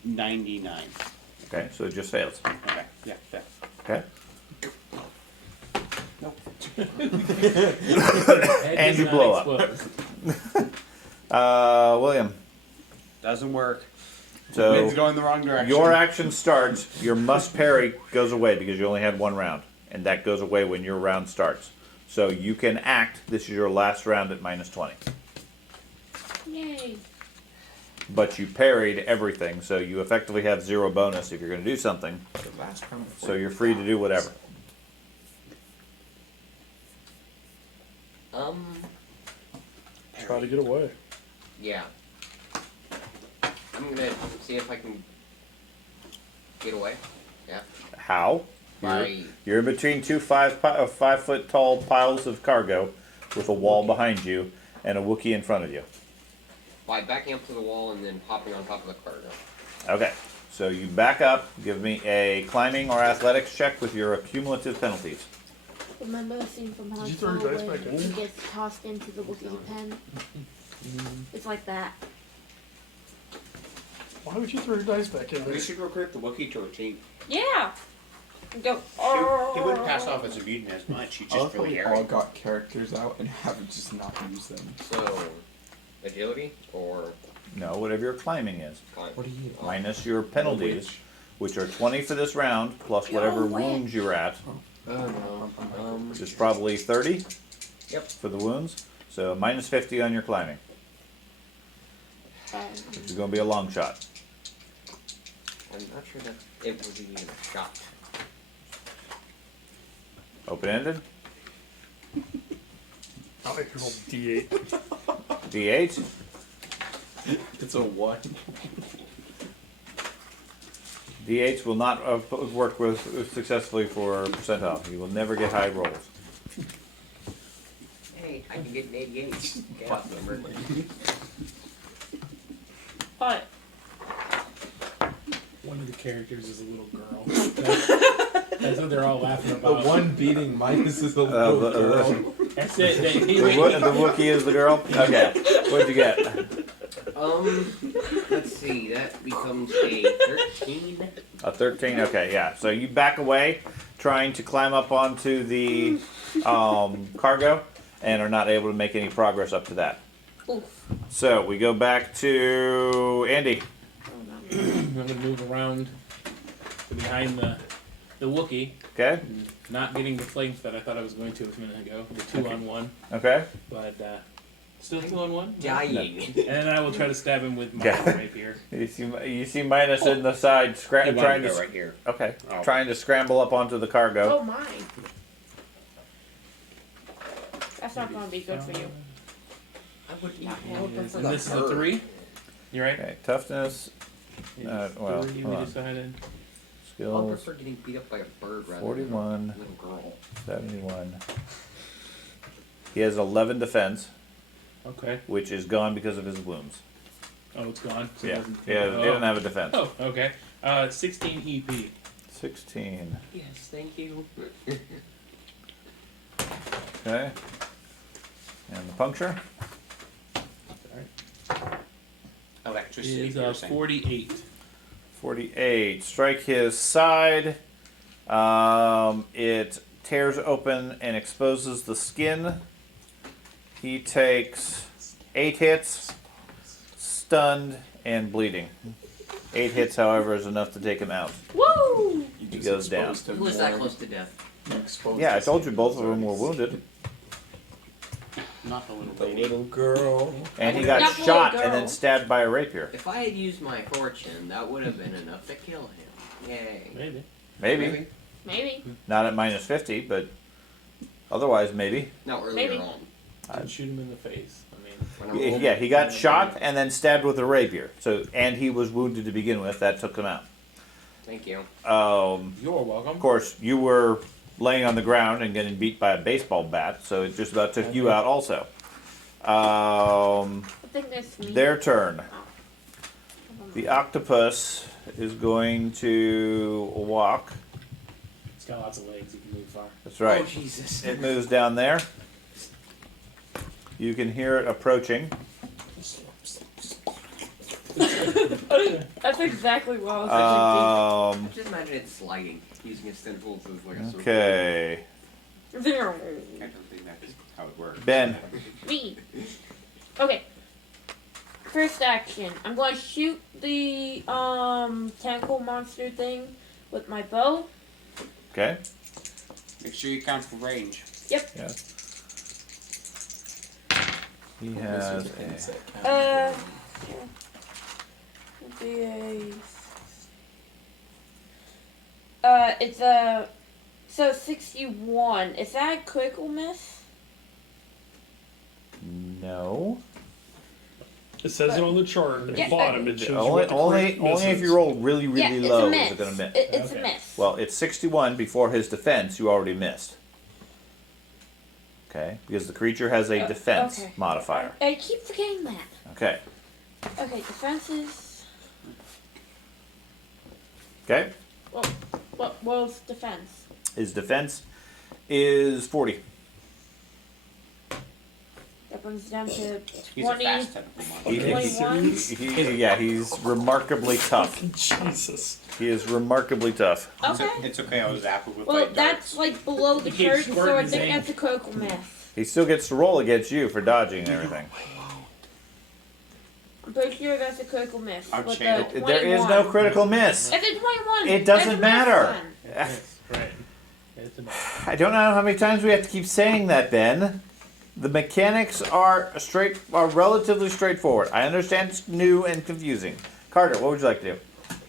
99. Okay, so it just fails. Okay, yeah, yeah. Okay. Nope. And you blow up. William. Doesn't work. So Wind's going the wrong direction. your action starts. Your must parry goes away because you only had one round, and that goes away when your round starts. So you can act. This is your last round at -20. Yay. But you parried everything, so you effectively have 0 bonus if you're going to do something. The last round before So you're free to do whatever. Try to get away. Yeah. I'm gonna see if I can get away. Yeah. How? By You're in between two 5 foot tall piles of cargo with a wall behind you and a Wookiee in front of you. backing up to the wall and then hopping on top of the cargo. Okay, so you back up. Give me a climbing or athletics check with your cumulative penalties. Remember the scene from Han Did you throw your Solo dice where back in? he gets tossed into the Wookiee pen? It's like that. Why would you throw your dice back in there? We should recruit the Wookiee to our team. Yeah. And go. He wouldn't pass off as a mutant as much. He's I just love how really we hairy. all got characters out and haven't just not used them. So, agility or No, whatever your climbing is. climb? What do you? Minus your penalties, which are 20 for this round, plus whatever wounds you're at, Oh no. which is probably 30 Yep. for the wounds. So minus 50 on your climbing, which is going to be a long shot. I'm not sure that it would be even a shot. Open-ended. I'll make you roll D8. D8. It's a 1. D8s will not work with successfully for percent off. You will never get high rolls. Hey, I can get an 88. Chaos number. What? One of the characters is a little girl. That's what they're all laughing The about. one beating minus is the little girl. That's it. The Wookiee is the girl? Okay. What'd you get? Let's see, that becomes a 13. A 13? Okay, yeah. So you back away, trying to climb up onto the cargo, and are not able to make any progress up to that. Oof. So we go back to Andy. I'm gonna move around to behind the Wookiee, Okay? not getting the flames that I thought I was going to a minute ago. The 2-on-1, Okay? but still 2-on-1. Dying. And then I will try to stab him with my Yeah. rapier. You see minus in the side, He trying wanted to to go right here. okay, Oh. trying to scramble up onto the cargo. Oh my. That's not gonna be good for you. I would Yeah. prefer And the this is a bird. 3. You're right. Okay, toughness, well, 3, hold we on. decided. I skills, prefer getting beat up by a bird rather 41. than a little girl. 71. He has 11 defense, Okay. which is gone because of his wounds. Oh, it's gone. So it Yeah, doesn't- he doesn't have a defense. Oh, okay. 16 EP. 16. Yes, thank you. Okay. And the puncture Electricity Is piercing. 48. 48. Strike his side. It tears open and exposes the skin. He takes 8 hits, stunned, and bleeding. 8 hits, however, is enough to take him out. Woo! He goes down. Who was that close to death? Yeah, I told you both of them were wounded. Not the little The lady. little girl. And he got Not the shot little and then girl. stabbed by a rapier. If I had used my fortune, that would have been enough to kill him. Yay. Maybe. Maybe. Maybe. Not at minus 50, but otherwise maybe. No, earlier Maybe. on. Didn't shoot him in the face. I mean, When I rolled- Yeah, he got shot and then stabbed with a rapier. So, and he was wounded to begin with. That took him out. Thank you. You're welcome. Of course, you were laying on the ground and getting beat by a baseball bat, so it just about took you out also. I think that's me. Their turn. The octopus is going to walk. It's got lots of legs. You can move far. That's right. Oh, Jesus. It moves down there. You can hear it approaching. That's exactly what I was Just imagine it sliding, using its tentacles as like a sword. Okay. thinking. I don't think that's how it works. Ben. Me. Okay. First action. I'm going to shoot the tentacle monster thing with my bow. Okay. Make sure you count for range. Yep. Yes. He has a... It'd be it's a so 61. Is that a critical miss? No. It says it on the chart at Yeah, the bottom. It shows you Only, what the only, crit only if misses. you roll really, really Yeah, it's low a miss. is it going to miss. It's Okay. a miss. Well, it's 61 before his defense. You already missed. Okay, because the creature has a defense okay. modifier. I keep forgetting that. Okay. Okay, defenses. Okay. What was defense? His defense is 40. That brings it down to He's a 20. fast tentacle monster. He- Okay. 21. Yeah, he's remarkably tough. Jesus. He is remarkably tough. Okay. It's okay, I was zapped with Well, light that's darts. like below the He keeps curtain, so squirting I his think aim. that's a critical miss. He still gets to roll against you for dodging and everything. I'm pretty sure that's a critical miss. I'll with check the it. There is no 21. critical miss. It's a 21. It doesn't It's a matter. miss Yes, right. It's a miss. I don't know how many times we have to keep saying that, Ben. The mechanics are relatively straightforward. I understand it's new and confusing. Carter, what would you like to do?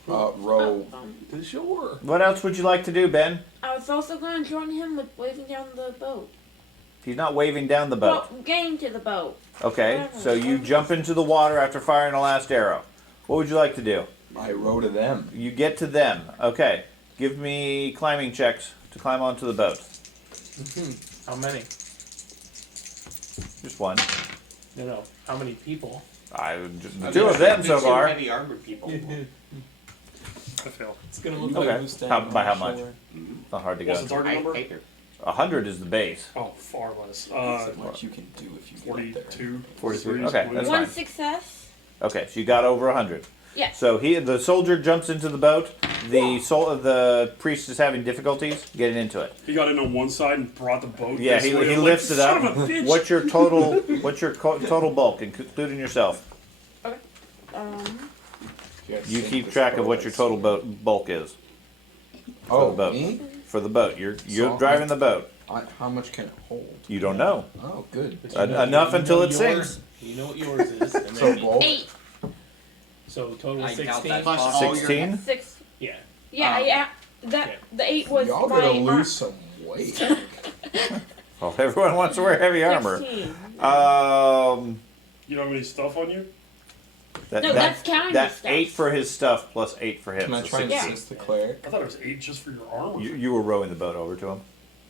Row. one. Sure. What else would you like to do, Ben? I was also going to join him with waving down the boat. He's not waving down the boat. Well, getting to the boat. Okay, so you jump into the water after firing the last arrow. What would you like to do? I row to them. You get to them. Okay, give me climbing checks to climb onto the boat. How many? Just one. No. How many people? The two of them so Two far. heavy armored people. I fail. It's gonna look Okay. like who's standing By how on the much? shore. Not hard to What's go. the target number? Acre. 100 is the base. Oh, far less. So what you can do if you get there. 42. 43. Okay, that's One fine. success. Okay, so you got over 100. Yes. So the soldier jumps into the boat. The priest is having difficulties getting into it. He got in on one side and brought the boat. Yeah, this way. he I'm lifts like, it up. Son of a bitch. What's your total bulk, including yourself? You keep track of what your total bulk is Oh, the boat. me? for the boat. You're So driving the boat. How much can it hold? You don't know. Oh, good. But you Enough you until know it yours- sinks. You know what yours is. And So then bulk. 8. so total I doubt 16. that. Plus all your 16? 6. Yeah. Yeah. The 8 was Y'all my gotta lose some weight. Well, everyone wants to wear heavy armor. 16. You don't have any stuff on you? No, that's counting That's the stuff. 8 for his stuff plus 8 for him. Can I so try and 16. assist the cleric? I thought it was 8 just for your armor. You were rowing the boat over to him.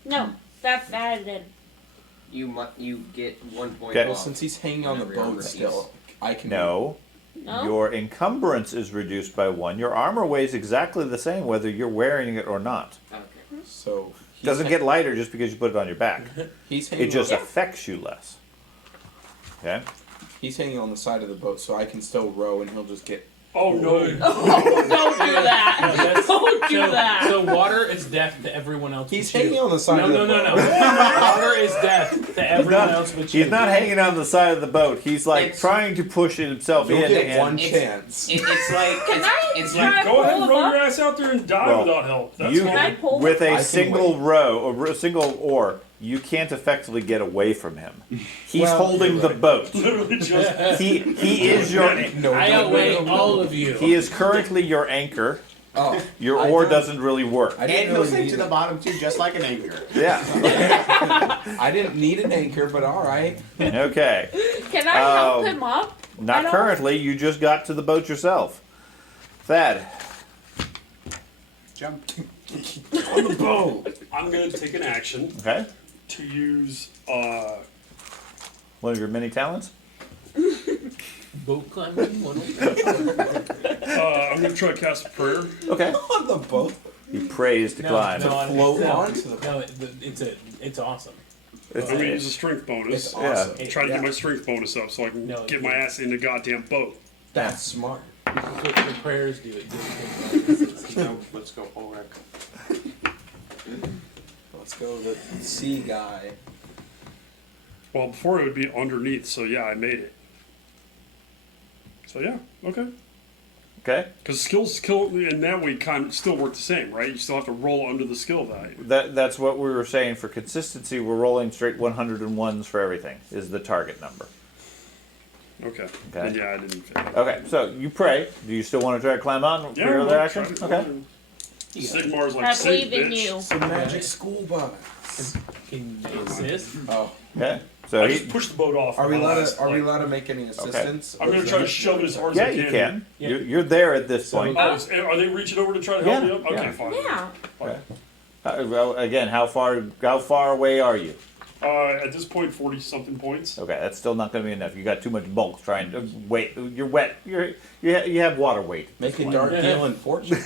No, that's added in. You get 1 point Okay. Well, off. since he's hanging on the Whenever you're boat ready. still, I can. No. No? Your encumbrance is reduced by 1. Your armor weighs exactly the same whether you're wearing it or not. Okay. So It doesn't get lighter just because you put it on your back. He's hanging. It just Yeah. affects you less. Okay? He's hanging on the side of the boat, so I can still row, and he'll just get. Oh, no. Don't do that. No, that's- Don't do so, that. So water is death to everyone else. He's but you. hanging on the side No, of the no, boat. no, no. Water is death to everyone else but you. He's not hanging on the side of the boat. He's like It's- trying to push himself You'll in. get and one It's- chance. It's like Can I it's try like Go ahead and pull roll him your up? ass out there and die Well, without help. That's you, Can I fine. pull with I a can single wait. row, or a single oar, you can't effectively get away from him. He's Well, holding you're the right. boat. Literally just. He is your. No, I no, outweigh no, no, all no. of you. He is currently your anchor. Oh, Your I oar don't- doesn't really work. I And didn't he'll really sink need to the bottom too, just like an anchor. Yeah. I didn't need an anchor, but all right. Okay. Can I help Um, him up? I Not don't- currently. You just got to the boat yourself. Thad. Jump. On the bow. I'm gonna take an action Okay. to use One of your many talents. Boat climbing. I'm gonna try to cast a prayer. Okay. On the boat. He prays to climb. Float onto the boat. No, it's awesome. It's- I'm gonna use a strength bonus. It's awesome. Yeah. Try to get my strength bonus up so I can No, get my ass in the goddamn boat. That's smart. What the prayers do it. So let's go Ulrich. Let's go the sea guy. Well, before it would be underneath, so yeah, I made it. So yeah, okay. Okay. Because skills in that way kind of still work the same, right? You still have to roll under the skill value. That's what we were saying for consistency. We're rolling straight 101s for everything. Is the target number. Okay. Okay. Then, yeah, I didn't fit. Okay. So you pray. Do you still want to try to climb on for Yeah, your other we'll action? try Okay. it. Sigmar's like, I sick believe in bitch. you. Some magic school bus. Can they assist? Oh. Okay. So I he, just pushed the boat off. Are we my allowed last to? Are we flight. allowed to make any assistance? I'm gonna try to shove it as hard as yeah, I can. you can. Yeah. You're there at this point. Oh, are they reaching over to try to help Yeah, me up? Okay, yeah. fine. Yeah. Fine. Well, again, how far away are you? At this point, 40 something points. Okay, that's still not going to be enough. You got too much bulk trying to wait. You're wet. You have water weight. Make a dark deal in fortune.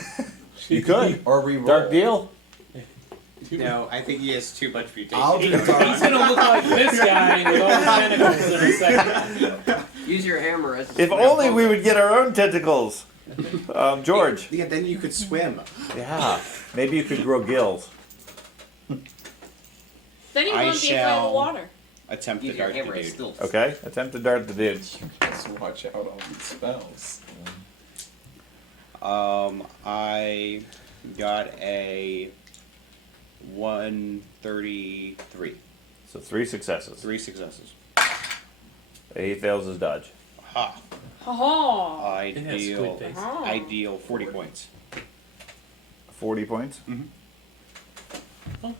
You could. Or re-roll. Dark deal. No, I think he has too much mutation. I'll do He's dark. gonna look like this guy with all the tentacles in a second. Use your hammer as a If only we would get our own tentacles. George. Yeah, then you could swim. Yeah. Maybe you could grow gills. Then he I won't be afraid of shall- the water. Attempt to Use your dart the hammer as dude. stilts. Okay. Attempt to dart the dude. Just watch out on these spells. I got a 133. So 3 successes. 3 successes. He fails his dodge. Ha! Ha ha. I It has deal. squid face. I deal 40 points. 40 points.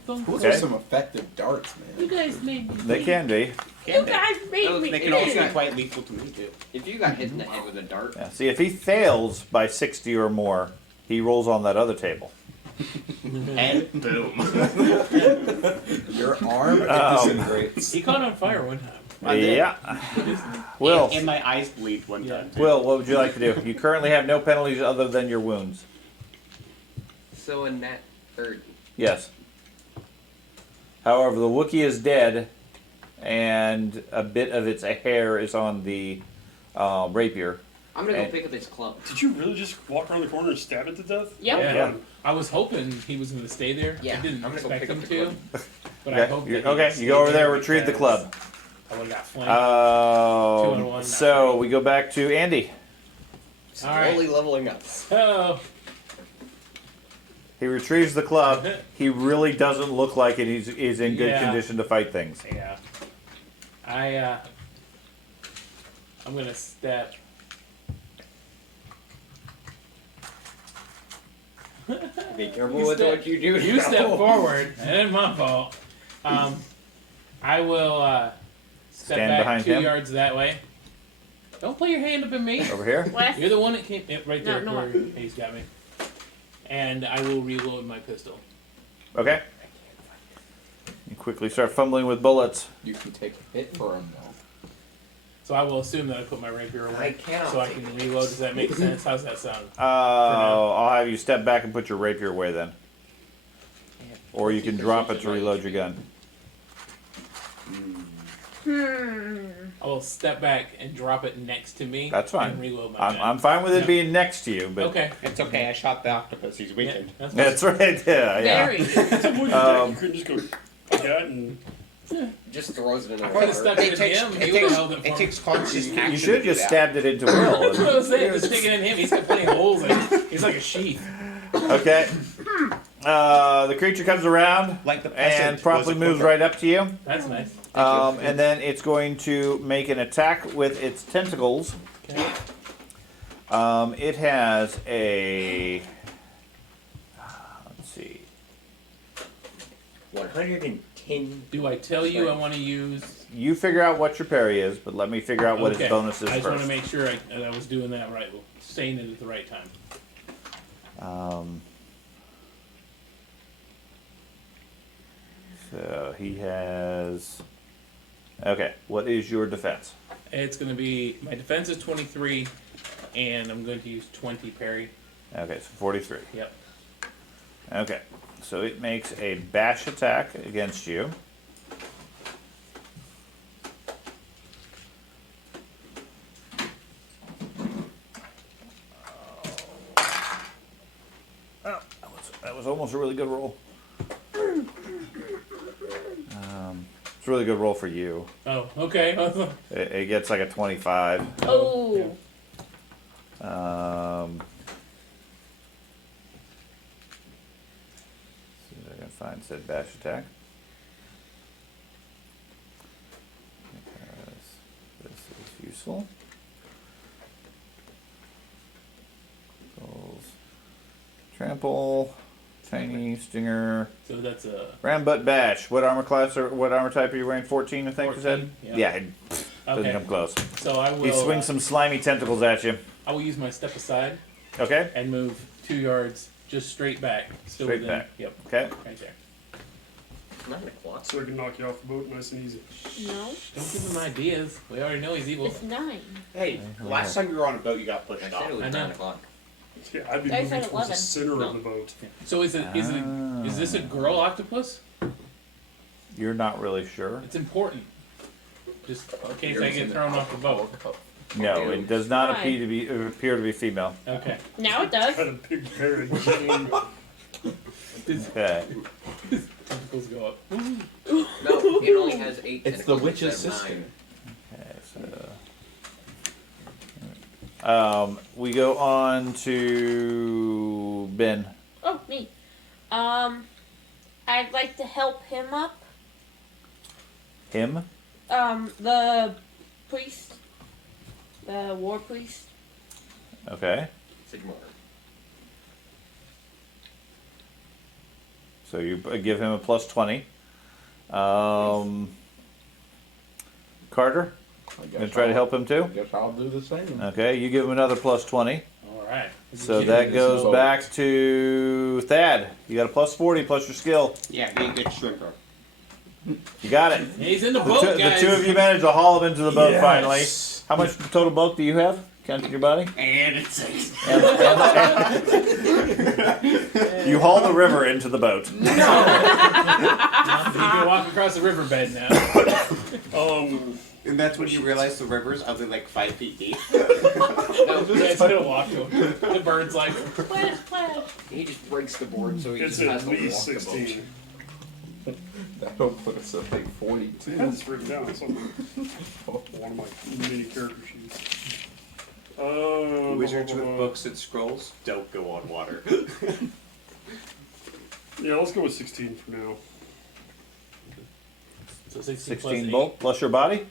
Those Okay. are some effective darts, You man. guys made me. They can be. You guys made me. They can also be quite lethal to me too. If you got hit in the head with a dart, Yeah. See, if he fails by 60 or more, he rolls on that other table. And boom. Your arm Oh. disintegrates. He caught on fire one time. I did. Yeah. Will. And my eyes bleed one Yeah. time. Will, what would you like to do? You currently have no penalties other than your wounds. so in that third, Yes. However, the Wookiee is dead, and a bit of its hair is on the rapier. I'm gonna go And- pick up his club. Did you really just walk around the corner and stab it to death? Yep. Yeah. Yeah. I was hoping he was gonna stay there. Yeah, I didn't I'm gonna go expect pick him up the to. club. But I Okay, hope you, that he okay, stayed you go over there, retrieve the because club. I would have got flanked. 2-on-1, So not we go back to Andy. All right. Slowly leveling up. Oh, He retrieves the club. He really doesn't look like it. He's in good Yeah. condition to fight things. yeah. I'm gonna step. Be careful You with step- what you do. You step forward, and it's my fault. I will step Stand back behind 2 him. yards that way. Don't put your hand up in me. Over here. West. You're the one that came right there No, where north. he's got me. And I will reload my pistol. Okay. You quickly start fumbling with bullets. You can take a hit for him, though. So I will assume that I put my rapier I away. cannot So I take can reload. Does that make sense? How's that sound? I'll have you step back and put your rapier away then. Or you can drop it to reload your gun. I will step back and drop it next to me. That's fine. And reload my I'm gun. fine with it Yeah. being next to you, but Okay. It's okay, I shot the octopus, he's Yeah, weakened. that's fine. that's right. Yeah, yeah. Very. Some would you couldn't just go like that and Just throws it in the I could have water. stuck it in him. He would have held it for it me. takes conscious action. You should have to do just that. stabbed it into Will. That's what I was saying. Just stick it in him. He's got plenty of holes in it. He's like a sheath. Okay. The creature comes around Like the and peasant promptly was a moves quiver. right up to you. That's nice. And then it's going to make an attack with its tentacles. Okay. It has a. Let's see. 110. Do I tell you I want to use? You figure out what your parry is, but let me figure out what Okay. its bonus is I just want first. to make sure I was doing that right, saying it at the right time. So he has. Okay, what is your defense? It's going to be, my defense is 23, and I'm going to use 20 parry. Okay, so 43. Yep. Okay, so it makes a bash attack against you. Oh, that was almost a really good roll. It's a really good roll for you. Oh, okay. It gets like a 25. Oh. Yeah. See if I can find said bash attack. Because this is useful. Goals. Trample. Tiny stinger. So that's a... Rambutt bash. What armor class or what armor type are you wearing? 14, I think you said? 14, Yeah, it doesn't Okay. come close. So I will... He swings some slimy tentacles at you. I will use my step aside Okay? and move 2 yards just straight back. Still Straight within, back. Yep, Okay. right there. 9 o'clock. So I can knock you off the boat nice and easy. No, Don't give him ideas. We already know he's evil. it's 9. Hey, last time you were on a boat, you got I pushed said off. it was I know. 9 o'clock. Yeah, I'd be I moving said towards the 11. center No. of the boat. So is this a girl octopus? You're not really sure. It's important. Just in case I get thrown off the boat. No, it does not Why? appear to be female. Okay. Now it does. Got a big pair of jeans. Okay. Tentacles go up. No, it only has 8 It's the tentacles witch's instead of sister. 9. Okay, so we go on to Ben. Oh, me. I'd like to help him up. Him? The priest. The war priest. Okay. Sigmar. So you give him a plus 20. Carter, gonna try to help him too? I guess I'll do the same. Okay, you give him another plus 20. Alright. So that goes So- back to Thad. You got a plus 40 plus your skill. Yeah, be a good shrimper. You got it. He's in the The boat, two, the guys. two of you managed to haul him into the boat Yes. finally. How much total bulk do you have? Counting your body? And it's 6. You haul the river into the boat. You can walk across the riverbed now. And that's when you realize the river's only like 5 feet deep. Yeah, it's gonna walk to him. The bird's like, Splash, splash. He just breaks the board so he It's just has at to least walk the boat. 16. That'll put us at like I 42. had this written down somewhere. One of my mini character sheets. Wizards with books and scrolls don't go on water. Yeah, let's go with 16 for now. so 16 plus 16 8. bulk plus your body?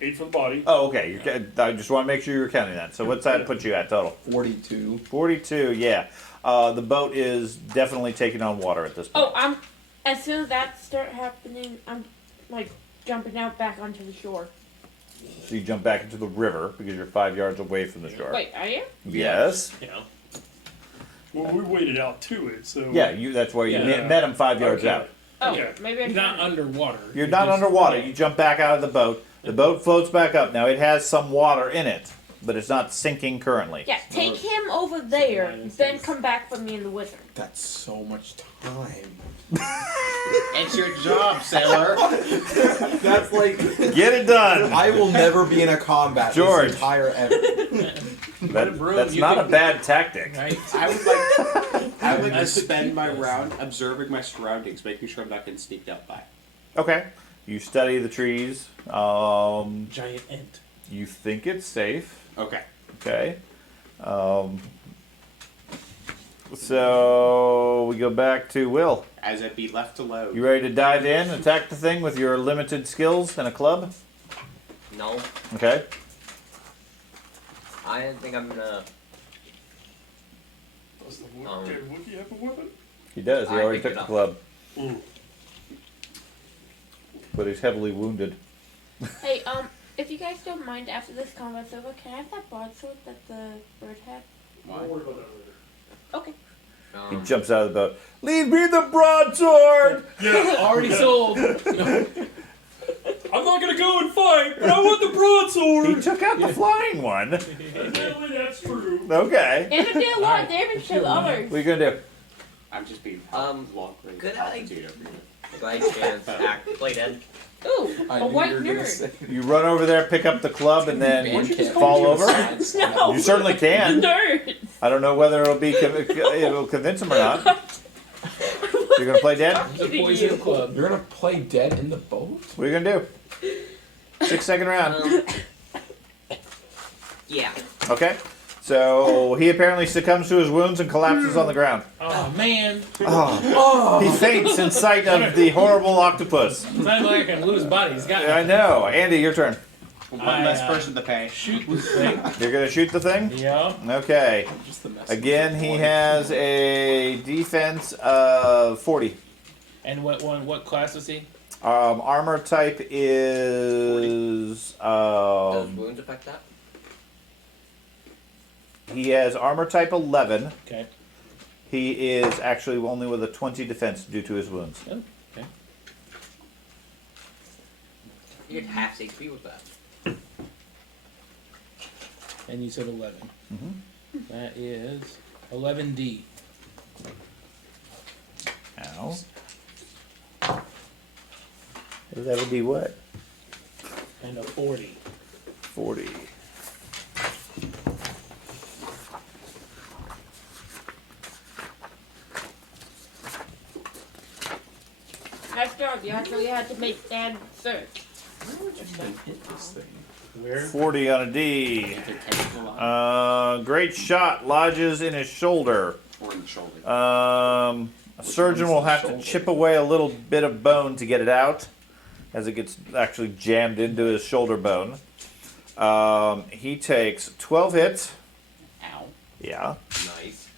8 for the body. Oh, okay. I just want to make sure you're counting that. So what's that put you at total? 42. 42, yeah. The boat is definitely taking on water at this point. Oh, as soon as that start happening, I'm like jumping out back onto the shore. So you jump back into the river because you're 5 yards away from the shore. Wait, are you? Yes. You know. Well, we waded out to it, so. Yeah, that's where you Yeah. met him 5 yards Okay. out. Oh, Yeah. maybe I'm He's not underwater. You're not just- underwater. yeah. You jump back out of the boat. The boat floats back up. Now it has some water in it, but it's not sinking currently. Yeah, take him over there, Minus then is- come back for me and the wizard. That's so much time. It's your job, sailor. That's like Get it done. I will never be in a combat George. this entire ever. That's You not can- a bad tactic. Right? I would like to That's the spend my key. round observing my surroundings, making sure I'm not getting sneaked out by. Okay. You study the trees. Giant ant. You think it's safe. Okay. Okay. So we go back to Will. As I'd be left alone. You ready to dive in, attack the thing with your limited skills and a club? No, Okay. I think I'm gonna. Does the Um, Wookiee have a weapon? He does. He I already picked took it the up. club, Mm. but he's heavily wounded. Hey, if you guys don't mind, after this combat's over, can I have that broadsword that the bird had? I'll worry about that later. Okay. He jumps out of the boat. Leave me the broadsword! Already sold. I'm not gonna go and fight, but I want the broadsword. He took out the flying one. Apparently that's true. Okay. And it did a lot of damage to the others. What are you gonna do? I'm just being Um, long range could I- altitude over here. By chance, play dead. Ooh, I a knew white you were gonna nerd. say You run over there, pick up the club, and then Bandcamp. fall over? No. You certainly can. Nerd. I don't know whether it'll convince him or not. You're gonna play dead? It's a poison club. You're gonna play dead in the boat? What are you gonna do? 6-second round. Yeah. Okay. So he apparently succumbs to his wounds and collapses on the ground. Oh man, Oh. He faints in sight of the horrible octopus. it's not like I can lose body. He's got I know. Andy, your turn. One I, less person to pay. shoot this thing. You're gonna shoot the thing? Yeah. Okay. just the message. Again, he has a defense of 40. And what class is he? Armor type is Does wounds affect that? he has armor type 11. Okay. He is actually only with a 20 defense due to his wounds. Oh, okay. You get half HP with that. And you said 11. Mhm. That is 11D. Ow. That would be what? And a 40. 40. Nice job. You actually had to make Dad search. Hit this thing. Where? 40 on a D. Great shot lodges in his shoulder. Or in the shoulder. A surgeon will have to chip away a little bit of bone to get it out, as it gets actually jammed into his shoulder bone. He takes 12 hits. Ow. Yeah. Nice.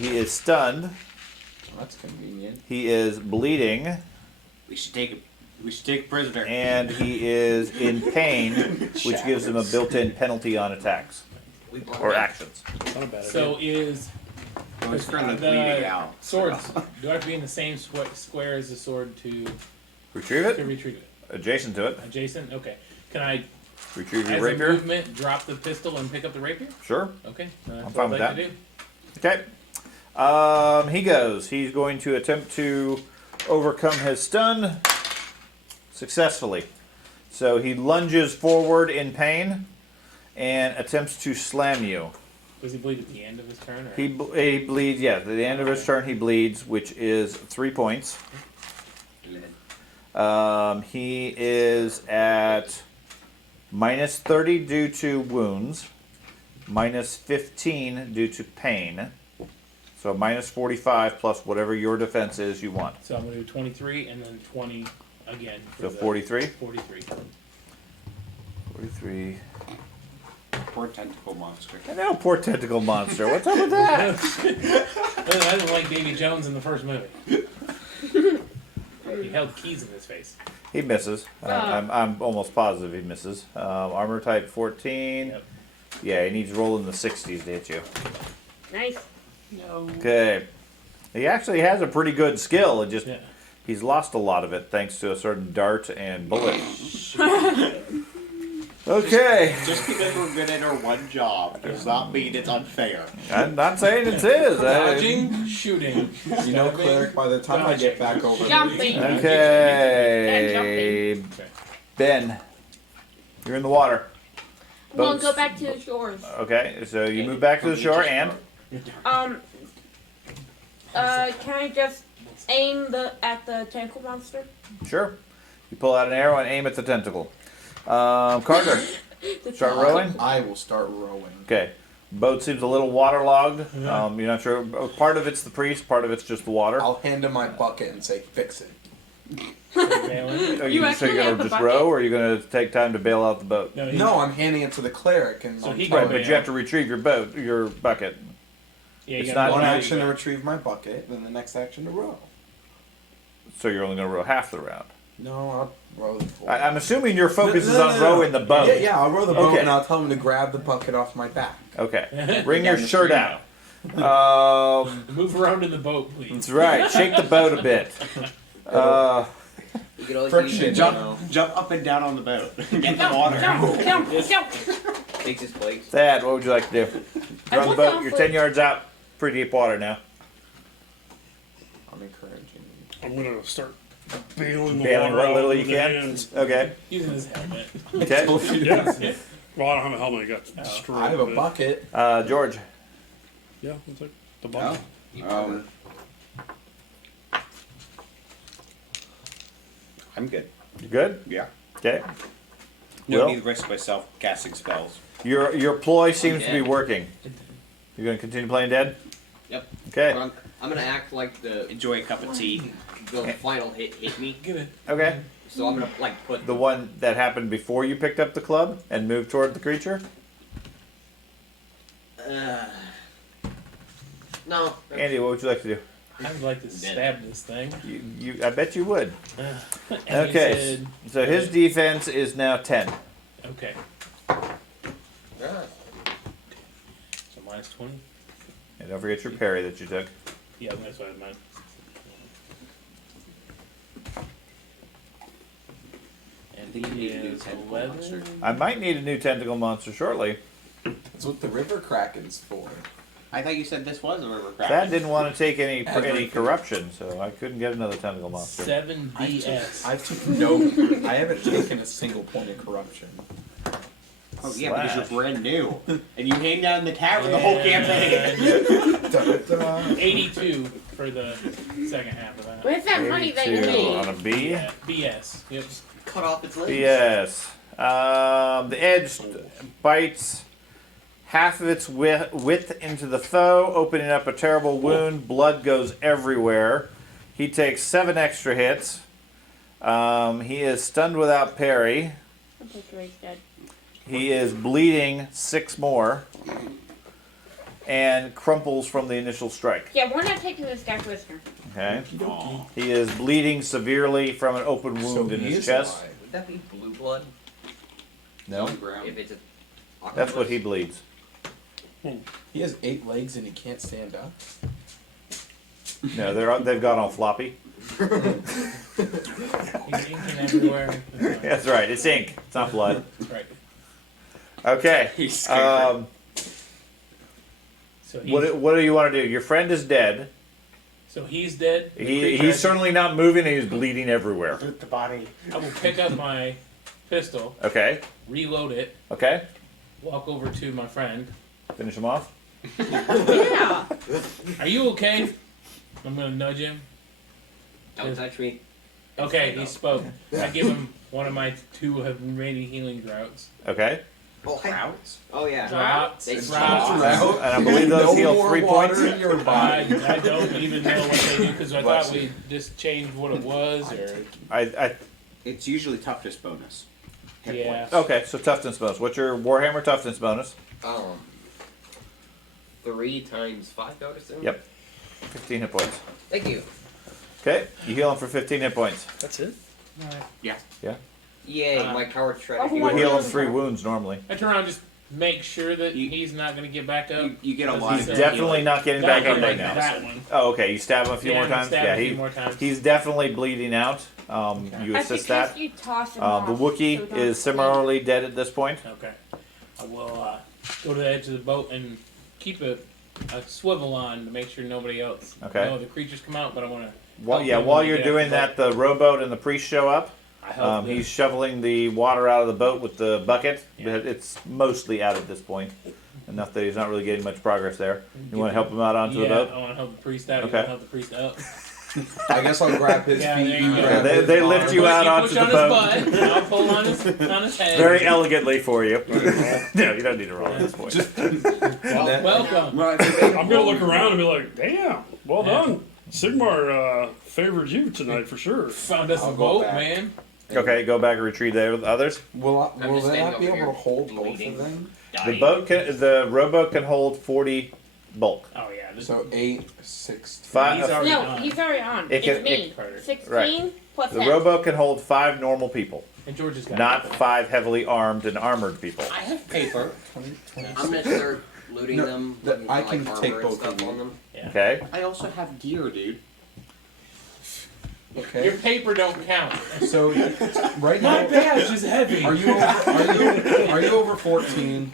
He is stunned. Oh, that's convenient. He is bleeding, We should take a prisoner. and he is in pain, which gives him a built-in penalty on attacks We brought or back- actions. So is Oh, he's currently the bleeding out. swords? Do I have to be in the same square as the sword to Retrieve to it. retrieve it? Adjacent to it. Adjacent. Okay. Can I, Retrieve your as a rapier. movement, drop the pistol and pick up the rapier? Sure. Okay. That's I'm what fine I'd with like that. to do. Okay. He goes. He's going to attempt to overcome his stun successfully. So he lunges forward in pain and attempts to slam you. Does he bleed at the end of his turn? Or? He bleeds. Yeah, at the end of his turn, he bleeds, which is 3 points. He is at minus 30 due to wounds, minus 15 due to pain. So minus 45 plus whatever your defense is you want. So I'm going to do 23 and then 20 again. So 43? 43. 43. Poor tentacle monster. I know, poor tentacle monster. What's up with that? I didn't like Davy Jones in the first movie. He held keys in his face. He misses. I'm almost positive he misses. Armor type 14. Yep. Yeah, he needs to roll in the 60s to hit you. Nice. No. Okay. He actually has a pretty good skill. It just Yeah. he's lost a lot of it thanks to a certain dart and bullet. Okay. Just because we're good at our one job does not mean it's unfair. I'm not saying it's his. Dodging, shooting. You know, cleric, by the time I get back over there. Jumping. Okay. Ben, you're in the water. We'll Boats. go back to the shores. Okay, so you move back to the shore and Can I just aim at the tentacle monster? sure, you pull out an arrow and aim at the tentacle. Carter, start rowing. I will start rowing. Okay, boat seems a little waterlogged. You're not sure. Part of it's the priest, part of it's just the water. I'll hand him my bucket and say, "Fix it." Are You so actually you're have gonna the just bucket? row, or are you gonna take time to bail out the boat? No, I'm handing it to the cleric, and So I'm he Right, telling but him you have to retrieve your boat, your bucket. Yeah, It's you not got one no, action to retrieve my bucket, then the next action to row. So you're only gonna row half the round. No, I'll row the full. I'm assuming your focus No, is no, on no, no. rowing the boat. Yeah, I'll row the boat, Okay. and I'll tell him to grab the bucket off my back. Okay. Wring your shirt out. Move around in the boat, please. That's right. Shake the boat a bit. You can always Friction. use it, Jump up and down on the boat. Get in the water. Jump. takes his place. Thad, what would you like to do? You're on the boat. You're 10 yards out. Pretty deep water now. I'm encouraging. I'm gonna start bailing the Bailing water what out little with you the can. hands. Okay. Using his helmet. Okay. Yeah. Well, I don't have a helmet. I got destroyed. I have a but- bucket. George. Yeah, it's like the bucket. I'm good. You good? Yeah. Okay. No Will? need to risk myself casting spells. Your ploy seems to be dead. working. You're going to continue playing dead? Yep. Okay. But I'm gonna act like the Enjoy a cup of tea. final hit me. Get it. Okay. So I'm gonna like put The one that happened before you picked up the club and moved toward the creature? no. Andy, what would you like to do? I would like to stab this thing. I bet you would. And he Okay. said- So his defense is now 10. Okay. Ah. So minus 20. And don't forget your parry that you took. Yeah, that's what I meant. And think you he need a new is tentacle 11. monster. I might need a new tentacle monster shortly. That's what the river kraken's for. I thought you said this was a river crack. Thad didn't want to take any Everything. corruption, so I couldn't get another tentacle monster. 7 DS. I took no. I haven't taken a single point of corruption. Oh yeah, because Slash. you're brand new, and you hang out in the tavern the whole campaign. Da-da-da. 82 for the second half of that. Where's that money that you 82 made? on a B. Yeah, BS. Yep. Cut off its legs. Yes. The edge bites half of its width into the foe, opening up a terrible wound. Blood goes everywhere. He takes 7 extra hits. He is stunned without parry. I'm pretty sure he's dead. He is bleeding 6 more. And crumples from the initial strike. Yeah, we're not taking this guy prisoner. Okay. Aw. He is bleeding severely from an open wound So in he his is chest. alive. Would that be blue blood? No. If it's a That's what he bleeds. He has 8 legs and he can't stand up. No, they've got on floppy. He's inking everywhere. That's right. It's ink. It's not blood. That's right. Okay. He's scared. So he's, What do you want to do? Your friend is dead. so he's dead. The He's creature- certainly not moving, and he's bleeding everywhere. The body. I will pick up my pistol, Okay. reload it, Okay. walk over to my friend. Finish him off. Yeah. Are you okay? I'm gonna nudge him. Don't touch me. Okay, he spoke. I give him one of my 2 remaining healing droughts. Okay. Oh, Crowds? oh yeah. Droughts. They Droughts. Out. And I believe those No heal more 3 water points. in your body. I don't even know what they do because I Bless thought we just changed what it was, or I It's usually toughness bonus. Hit yeah. points. okay. So toughness bonus. What's your Warhammer toughness bonus? 3 times 5, I would assume. Yep. 15 hit points. Thank you. Okay. You heal him for 15 hit points. That's it. Yay, my coward shredder. Oh, You would heal him 3 wounds normally. I turn around and just make sure that You- he's not gonna get back up. You get a Because lot He's of definitely not getting back up Not right like now. that one. Oh, okay. You stab him a few Yeah, more times. stab Yeah, him a few more times. he's definitely bleeding out. You That's assist because that. you toss him The off, Wookiee so don't is similarly dead at this point. Okay. I will go to the edge of the boat and keep a swivel on to make sure nobody else. Okay. I know the creatures come out, but I want to. While you're doing that, the rowboat and the priest show up. I help them. He's shoveling the water out of the boat with the bucket. Yeah. But it's mostly out at this point. Enough that he's not really getting much progress there. You want to help him out onto the boat? I want to help the priest out. Okay. You want to help the priest up. I guess I'll grab his Yeah, feet. there You you go. grab They- his they lift arm. you out You onto push the on boat. his butt. I'll pull on his head. Very elegantly for you. No, you don't need to roll at this point. That- Welcome. I'm gonna look around and be like, damn, well done. Sigmar favored you tonight for sure. Found us I'll a go boat, back. man. Okay, go back and retrieve the others. Will I'm will just they standing not be over able to here, hold both bleeding. of them? The rowboat can hold 40 bulk. Oh yeah. This So 8, 6. Five. He's already No, on. he's already on. It It's can- me. 16 right. plus The him. rowboat can hold 5 normal people, And George has got not it. 5 heavily armed and armored people. I have paper. 20, 20. I'm gonna start looting No, them, that- looking I for, can like, take armor and both of stuff you. on them. Yeah. Okay. I also have gear, dude. Your Okay. paper don't count. So right My now, badge is heavy. are you over 14?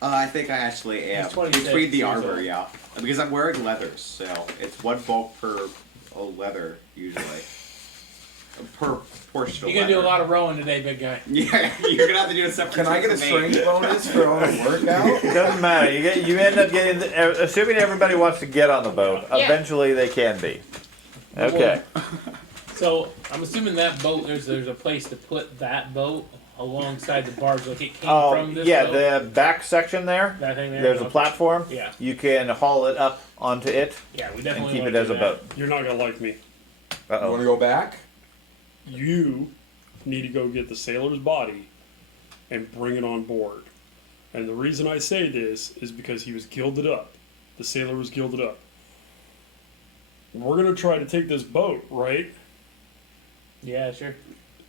I think I actually am. He's 26 Between the years armor, old. yeah. Because I'm wearing leathers, so it's one bulk per leather, usually. Per portion of You're gonna do a leather. lot of rowing today, big guy. Yeah, you're gonna have to do a separate Can I get a trip for me. strength bonus for all the workout? Doesn't matter. You end up getting. Assuming everybody wants to get on the boat, Yeah. eventually they can be. Okay. So I'm assuming that boat. There's a place to put that boat alongside the barge, like it came from this Yeah, boat. the back section there. That thing there. There's a Okay. platform. Yeah, You can haul it up onto it yeah, we and definitely keep wanna it as do a that. boat. You're not gonna like me. Uh You want oh. to go back? You need to go get the sailor's body and bring it on board. And the reason I say this is because he was gilded up. The sailor was gilded up. We're gonna try to take this boat, right? Yeah, sure.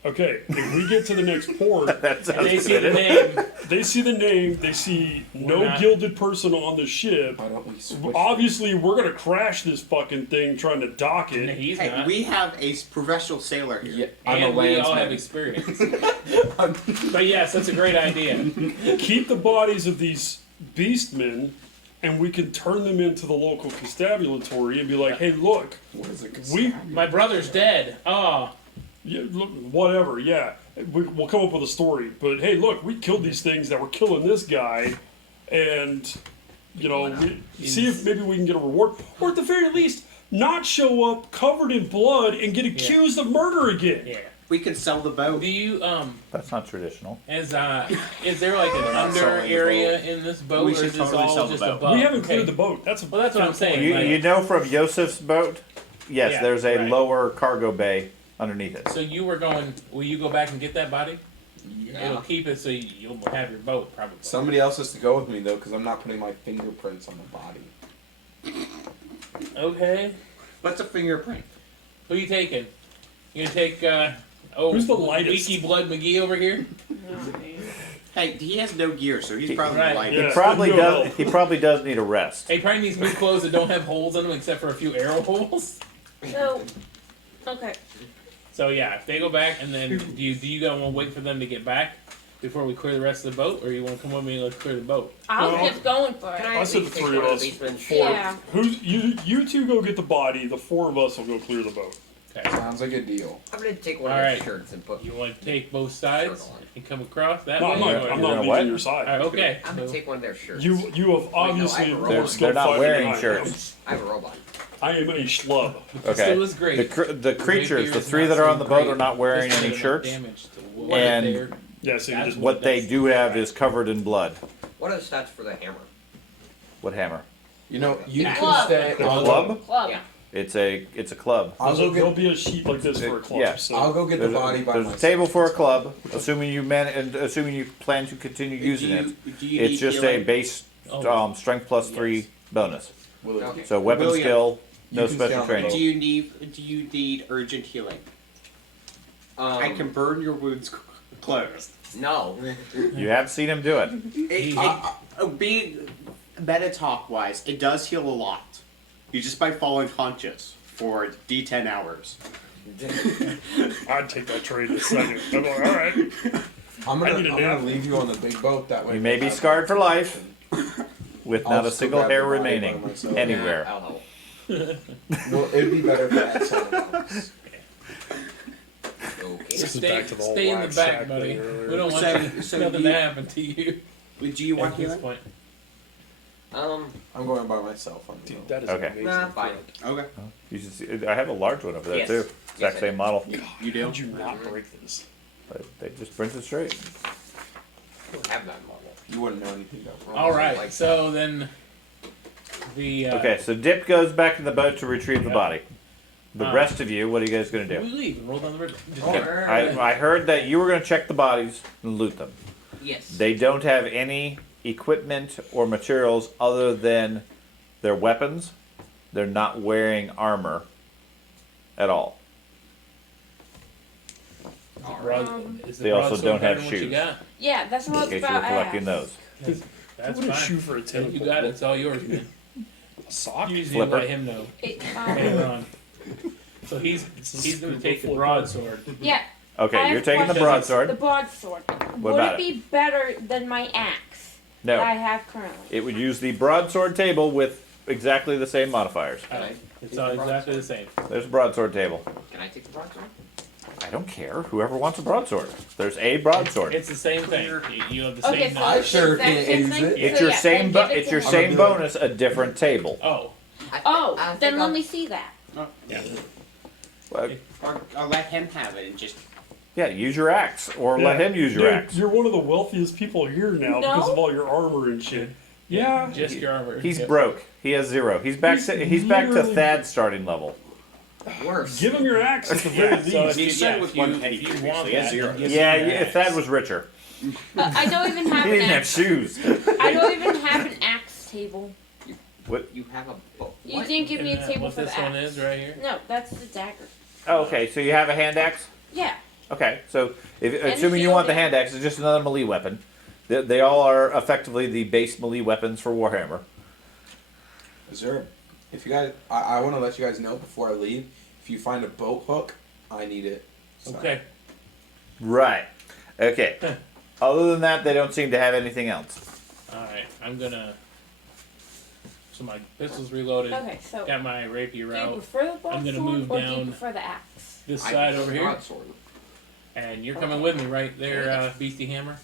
Okay, if we get to the next port, That And sounds they see the good. name. they see the name, they see no We're not- gilded person on the ship. Why don't we switch? Obviously, we're gonna crash this fucking thing trying to dock And it. he's Hey, not. we have a professional sailor here. Yeah, I'm and a we all have landsman. experience. But yes, that's a great idea. Keep the bodies of these beastmen, and we can turn them into the local constabulary and be like, hey, look, What is it? we, My brother's dead. Oh, yeah, look, whatever, yeah. We'll come up with a story. But hey, look, we killed these things that were killing this guy, and, you know, see if maybe we can get a reward. Or at the very least, not show up covered in blood and get accused of murder again. yeah. We can sell the boat. Do you That's not traditional. is there like an under selling the area in this boat, We or should is this totally all sell the just boat. above? We haven't Okay. cleared the boat. That's Well, that's what I'm saying. You, like- you know from Yosef's boat, yes, Yeah, there's a right. lower cargo bay underneath it. So you were going. Will you go back and get that body? Yeah. It'll keep it so you'll have your boat probably. Somebody else has to go with me though, because I'm not putting my fingerprints on the body. Okay. What's a fingerprint? Who you taking? You gonna take Who's the lightest? Leaky Blood McGee over here? Hey, he has no gear, so he's probably Right. like Yeah. Probably no, does. no. He probably does need a rest. He probably needs new clothes that don't have holes in them except for a few arrow holes. So, okay. So yeah, if they go back and then do you guys want to wait for them to get back before we clear the rest of the boat, or you want to come with me and let's clear the boat? I was Well, just going for Can it. I I at said the least take three of one us. these men? Four. Yeah. Who's you two go get the body. The four of us will go clear the boat. Okay. Sounds like a deal. I'm gonna take one All of their right. shirts and put. You want to take both sides Shirt on. and come across that No, way? I'm not. or- I'm You're not gonna leaving what? your side. All right, okay. I'm gonna So- take one of their shirts. You have obviously I have a more robot. skill They're not fighting wearing than I am. shirts. I have a robot. I am a schlub. Okay. Still is great. The creatures, the Rapier's three not that are so on the boat great. are not wearing This any does shirts. damage to what And they're- Yeah, so you That's just What they do have is covered in blood. What are the stats for the hammer? What hammer? You know, you Yeah. can Club. stay. A club? Club. Yeah. It's a club. I'll go there'll get. be a sheet like this for a club. Yeah. So I'll go get the There's, body a, by there's a myself. table for a club, assuming you plan to continue using it. Do you It's need just a healing? base Oh. strength plus 3 bonus. Will it- Okay. So weapon William, skill, you no can stay special on the training. boat. Do you need urgent healing? I Um, can burn your wounds closed. No. You have seen him do it. Being meta talk wise, it does heal a lot. You just by falling conscious for D10 hours. I'd take that trade in a second. I'm like, all right. I'm I gonna, need a I'm gonna nap. leave you on the big boat that way. You may be because I- scarred for life, with I'll not a still single grab hair the body by remaining myself. anywhere. I'll help. Well, it'd be better if I had someone else. Okay. This is Stay, back to the whole stay in the wax back, sack buddy. thing earlier. We don't want So- you, so nothing you- to happen to you Do you want at this healing? point. I'm going by myself on the Dude, boat. that is Okay. amazing. Nah, fine. Okay. You should see, I have a large one over there Yes. too. Yes, Exact I same do. model. You do? How did you not break this? But they just print it straight. Have that model. You wouldn't know anything about All right, Like- so then the Okay, so Dip goes back to the boat to retrieve the Yep. body. The Uh, rest of you, what are you guys gonna we do? leave and roll down the river. Just Oh, kidding. I heard that you were gonna check the bodies and loot them. Yes. They don't have any equipment or materials other than their weapons. They're not wearing armor at all. Is the They also broadsword don't better have than what you shoes. got? Yeah, that's what I In was case you were about to collecting ask. those. That's What a fine. shoe for a You tentacle. got it. It's all yours, man. A sock? You just need to Flipper. let him know It, later on. So he's going to take the broadsword. yeah. Okay, I you're have taking the questions. broadsword. The broadsword. What Would about it be better than my axe that No, I have currently? it would use the broadsword table with exactly the same modifiers. It's all exactly the same. There's a broadsword table. Can I take the broadsword? I don't care. Whoever wants a broadsword. There's a broadsword. It's the same thing. You have the Okay, same so knife. it's sure the exact can't same use thing? it. It's So your yeah, same. then give it It's to your him. same bonus. A different table. Oh, Oh, I then think let I'll- me see that. yeah. Well, Or I'll let him have it and just. yeah, use your axe, or let Yeah. him use your Dude, axe. you're one of the wealthiest people here now No. because of all your armor and shit. Yeah. Just your armor. He's Yep. broke. He has 0. He's back. He's back to literally- Thad's starting level. Worse. Give him your axe at the very So least. if He started with if one penny if you previously, want he has that, zero. then give Yeah, him the if Thad axe. was richer, I don't even have he an didn't have axe. shoes. I don't even have an axe table. You have a bow. You didn't give me a Isn't that table what for the this axe. one is right here? No, that's the dagger. Oh, okay, so you have a hand axe. Yeah. Okay, so if, And assuming you shield, want the yeah. hand axe, it's just another melee weapon. They all are effectively the base melee weapons for Warhammer. Is there? If you guys, I want to let you guys know before I leave. If you find a boat hook, I need it. So- Okay. Right. Okay. Other than that, they don't seem to have anything else. Alright, I'm gonna. So my pistol's reloaded. Okay, so Got my rapier do you out. prefer the I'm broadsword gonna move or do you down- prefer the axe? This I side prefer over here. broadsword. And you're coming with me, right there, Beastie Hammer?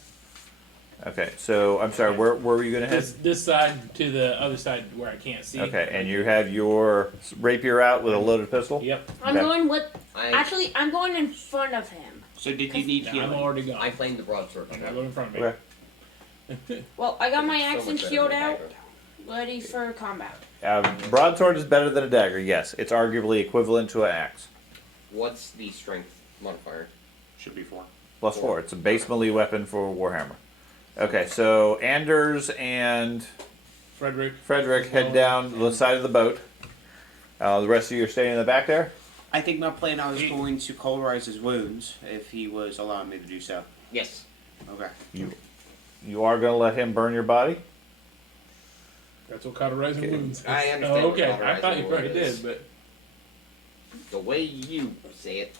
Okay, so I'm sorry. Where were you gonna head? This side to the other side where I can't see. Okay, and you have your rapier out with a loaded pistol. Yep. I'm Okay. going with. I Actually, I'm going in front of him. So did you need I'm healing? already gone. I claim the broadsword. I'm not going in front of me. Okay. Well, I got my So axe and much better shield than a out, dagger. ready for combat. Broadsword is better than a dagger. Yes, it's arguably equivalent to an axe. What's the strength modifier? Should be 4. +4. It's a base melee weapon for Warhammer. Okay, so Anders and Frederick. head down the side of the boat. The rest of you are staying in the back there. I think my plan, I was going to cauterize his wounds if he was allowing me to do so. Yes. Okay. You are going to let him burn your body. That's what cauterizing Okay. wounds. I understand Oh, what okay. I thought you cauterizing probably wound is. did, but The way you say it.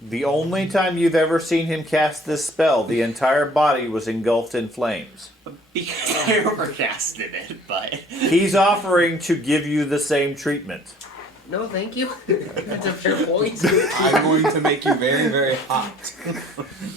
The only time you've ever seen him cast this spell, the entire body was engulfed in flames. Because I overcasted it, but. He's offering to give you the same treatment. No, thank you. That's a fair point. I'm going to make you very, very hot.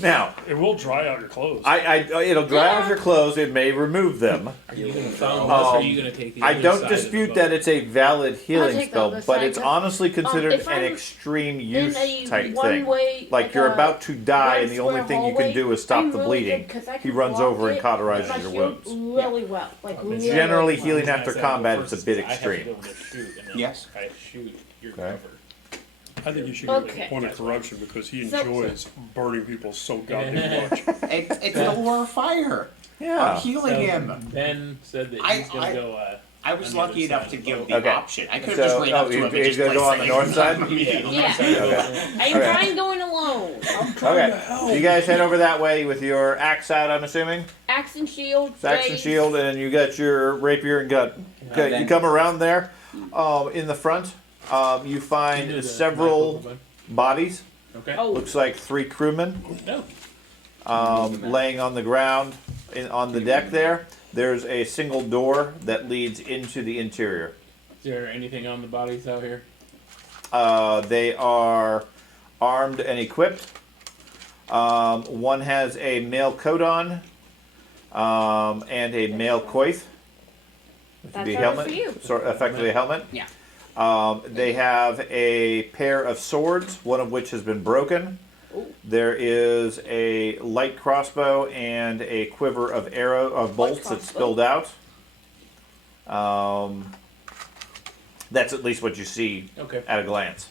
Now, It will dry out your clothes. it'll dry out your clothes. It may remove them. are you going to follow us or are you going to take the I other don't side of the dispute boat? that it's a valid healing take the spell, other but side, it's but, honestly considered if an I'm extreme In use a type thing. one-way, Like you're a about to die, and the only one-square thing you can hallway, do is stop I'm the really bleeding. good 'cause I He can runs block over and it cauterizes with my your shield wounds. really well. Like really Generally, well. healing As I after said, combat first is a bit I have to extreme. be able to shoot, and then Yes. I shoot, you're Okay. covered. I think you should Okay. give him a point of corruption because he So- enjoys burning people so goddamn much. It's the war of fire. Yeah. I'm healing So him. Ben said that I- he's going I- to go. I was on the lucky other enough side to of the give boat. the Okay. option. I could have So, just waited up to him and he's just gonna go on the north side? Yeah. Yeah. Okay. I'm Okay. fine going alone. Okay. So you guys head over that way with your axe out, I'm assuming? Axe and shield. Axe and raise. shield, and you got your rapier and gun. Okay, you come around there. In the front, you Can you do find the several knife bodies. Okay. Oh, Looks like 3 crewmen No. laying on the ground on the deck there. There's a single door that leads into the interior. Is there anything on the bodies out here? They are armed and equipped. One has a male coat on and a male coif, which would That's be a better helmet, for you. sort of effectively a helmet. Yeah. They have a pair of swords, one of which has been broken. Ooh. There is a light crossbow and a quiver of bolts that's crossbow? spilled out. That's at least what you see Okay. at a glance.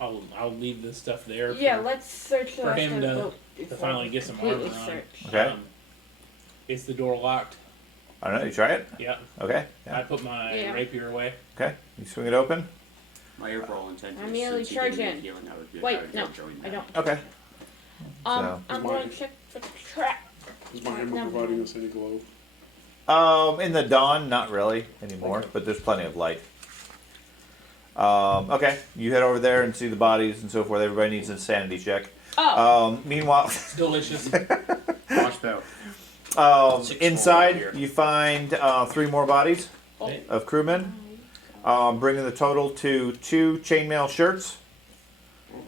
I'll leave this stuff there. yeah. For, Let's search the for rest him of the to- boat to before finally we get some completely armor on. search. Okay. Is the door locked? I don't know. You try it. Yeah. Okay. I put my Yeah. rapier away. Okay. You swing it open. My overall intent I'm is merely since he gave me charging. healing, I would Wait, I would no, join I that. don't. Okay. I So- I'm going to check for the trap. Is my hammer Never providing mind. us any glow? In the dawn, not really anymore, but there's plenty of light. Okay, you head over there and see the bodies and so forth. Everybody needs a sanity check. Oh. Meanwhile, It's delicious. Crossbow. inside here. you find 3 more bodies of crewmen, bringing the total to 2 chainmail shirts,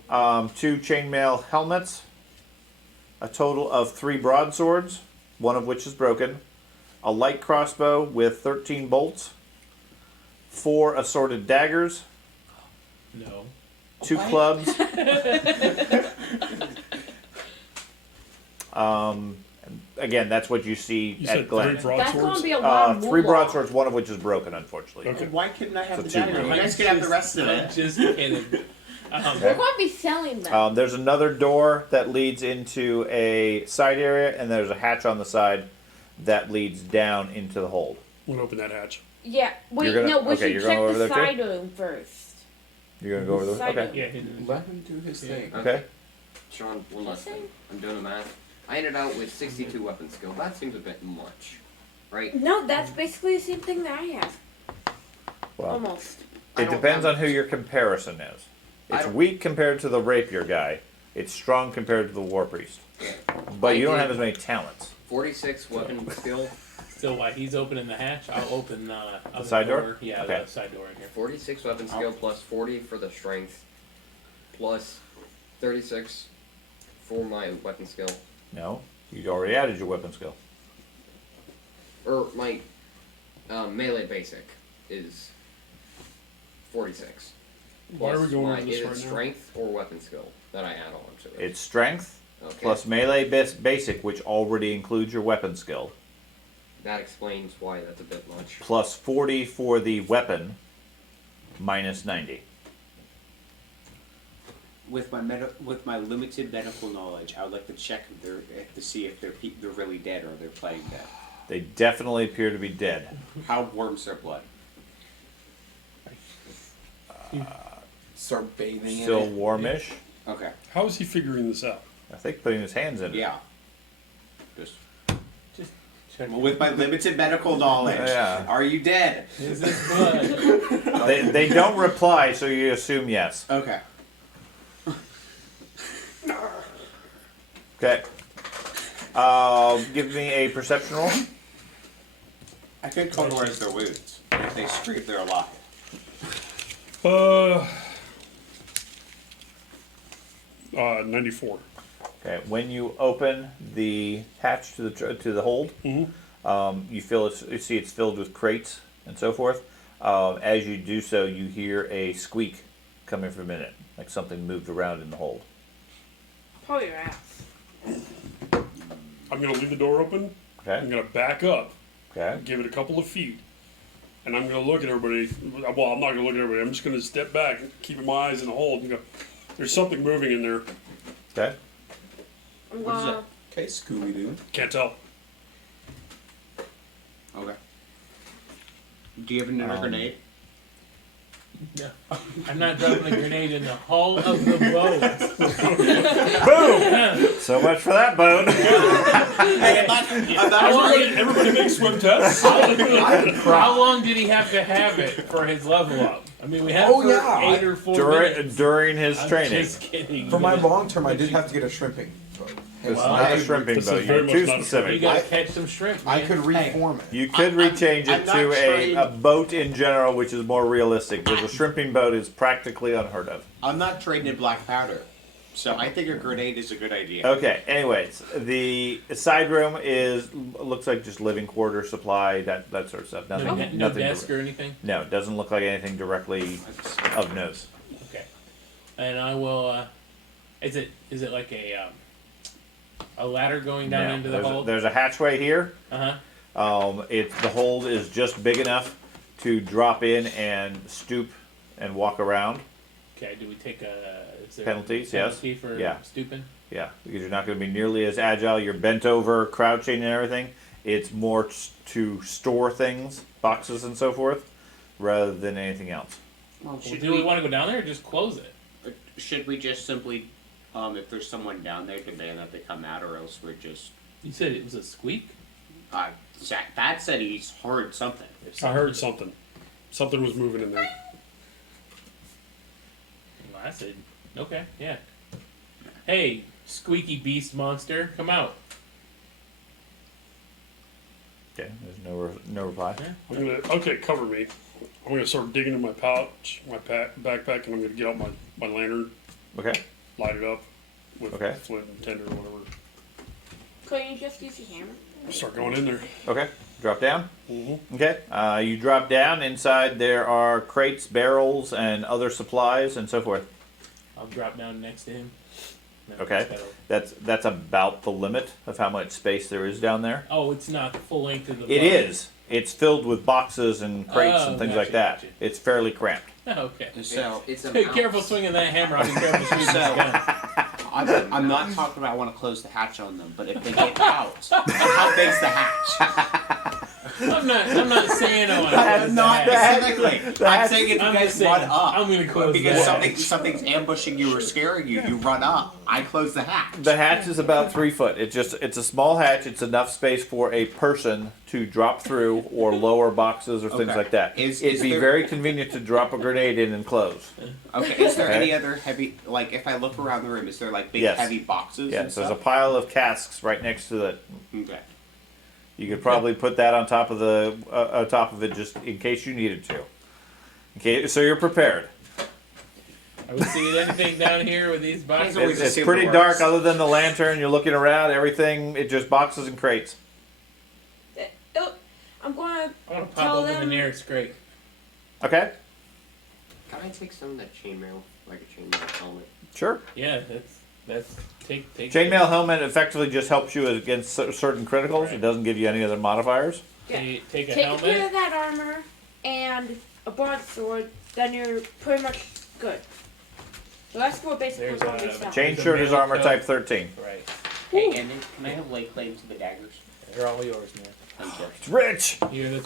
2 chainmail helmets, a total of 3 broadswords, one of which is broken, a light crossbow with 13 bolts, 4 assorted daggers, No. 2 clubs. Again, that's what you see You at said 3 glance. That's going to broadswords? be a lot of 3 moolah. broadswords, one of which is broken, unfortunately. Okay. Why couldn't I have So the 2 dagger? more. You guys could have the rest of I'm it. just kidding. We're going to be selling them. There's another door that leads into a side area, and there's a hatch on the side that leads down into the hold. I'm gonna open that hatch. Yeah. Wait, You're gonna- no, we okay, should you're check going over the there too? side room first. You're gonna go over there? Side Okay. room. Yeah, hidden. Let him do his thing. Okay. Sean, one last Just thing. I'm doing the math. I ended out with 62 weapon skill. That seems a bit much, right? No, that's basically the same thing that I have. Well, Almost. I it don't depends have- on who your comparison is. I It's don't- weak compared to the rapier guy. It's strong compared to the war priest. But I you don't did- have as many talents. 46 weapon skill. So while he's opening the hatch, I'll open other side door? Yeah, Okay. the side door in here. 46 weapon skill plus 40 for the strength, plus 36 for my weapon skill. No, you already added your weapon skill. Or my melee basic is 46. Why are we Plus going my, over this is it right now? strength or weapon skill that I add on to it? It's strength Okay. plus melee basic, which already includes your weapon skill, That explains why that's a bit much. plus 40 for the weapon, minus 90. With my limited medical knowledge, I would like to check if to see if they're really dead or they're playing dead. They definitely appear to be dead. How warm's their blood? Start bathing Still in it. warmish. Okay. How is he figuring this out? I think putting his hands in it. Yeah. Just Check well, with my limited medical knowledge, Yeah. are you dead? Is this blood? They don't reply, so you assume yes. Okay. Okay. Give me a perception roll. I can cauterize their wounds. If they scream, they're alive. 94. Okay. When you open the hatch to the hold, Mhm. you see it's filled with crates and so forth. As you do so, you hear a squeak coming from in it, like something moved around in the hold. Probably your ass. I'm gonna leave the door open. I'm Okay. gonna back up, Okay. give it a couple of feet, and I'm gonna look at everybody. Well, I'm not gonna look at everybody. I'm just gonna step back, keeping my eyes in the hold, and go. There's something moving in there. Okay. I'm What is gonna. Okay, Scooby Doo. Can't tell. Okay. Do you have another grenade? No. I'm not dropping a grenade in the hull of the boat. Boom! So much for that boat. Hey, I'm not Everybody makes swim tests. How long did he have to have it for his level up? I mean, we have Oh, for yeah. 8 or 4 minutes. during his I'm training. just kidding. For my long term, I did have to get a shrimping boat. It's Well, not I- a shrimping this is boat. very You're much too not a You specific. gotta catch some shrimp. I Man. could reform it. You could I'm- rechange I'm it not to trained- a boat in general, which is more realistic. Because a shrimping boat is practically unheard of. I'm not trained in black powder, so I think a grenade is a good idea. Okay. Anyways, the side room looks like just living quarter supply, that sort of stuff. Nothing. No, no nothing. desk or anything. No, it doesn't look like anything directly of note. Okay. And I will. Is it like a ladder going down No, into the hold? there's a hatchway here. Uh huh. The hold is just big enough to drop in and stoop and walk around. Okay. Do we take a is there Penalties, a yes. penalty for Yeah. stooping? Yeah, because you're not going to be nearly as agile. You're bent over, crouching and everything. It's more to store things, boxes and so forth, rather than anything else. Well, Well, do we want to go down there or just close it? should we just simply, if there's someone down there, demand that they come out, or else we're just You said it was a squeak? That said he's heard something. I heard something. Something was moving in there. Well, I said, okay, yeah. Hey, squeaky beast monster, come out. Okay, there's no reply. Okay, cover me. I'm gonna start digging in my pouch, my backpack, and I'm gonna get out my lantern, Okay. light it up with Okay. flint and tinder or whatever. Couldn't you just use your hammer? Start going in there. Okay. Drop down. Mm-hmm. Okay. You drop down. Inside there are crates, barrels, and other supplies and so forth. I'll drop down next to him. No, Okay. That's about the limit of how much space there is down there. Oh, it's not the full length of the It boat. is. It's filled with boxes and crates Oh, and things gotcha, like that. gotcha. It's fairly cramped. Okay. So It's a Hey, mouse. careful swinging that hammer. I'll be careful swinging this gun. I'm not talking about I want to close the hatch on them, but if they get out, how big's the hatch? I'm not saying I want to That's close Not the hatch. specifically. I'm saying if you I'm guys just saying, run up. I'm gonna close Because the hatch. something's ambushing you or scaring you, you run up. I close the hatch. The hatch is about 3 foot. It's a small hatch. It's enough space for a person to drop through or lower boxes or things Okay. like that. Is It'd be there- very convenient to drop a grenade in and close. Okay, is there Okay. any other heavy, like if I look around the room, is there like big Yes. heavy boxes and Yes, there's a stuff? pile of casks right next to it. Okay. You could probably put that on top of it just in case you needed to. Okay, so you're prepared. Are we seeing anything down here with these boxes? always It's assume pretty the dark worst. other than the lantern. You're looking around. Everything, it's just boxes and crates. I'm gonna I want to pop Tell open the them- nearest crate. Okay, Can I take some of that chainmail, like a chainmail helmet? sure. Yeah, that's take. Chainmail helmet effectively just helps you against certain criticals. It doesn't give you any other modifiers. Take a take a bit helmet. of that armor and a broadsword, then you're pretty much good. So that's what basically There's what we a stuff. Chain There's a shirt is mail armor coat. type 13. Right. Hey, and then can I have lay claim to the daggers? They're all yours, man. Thank you. It's rich. You're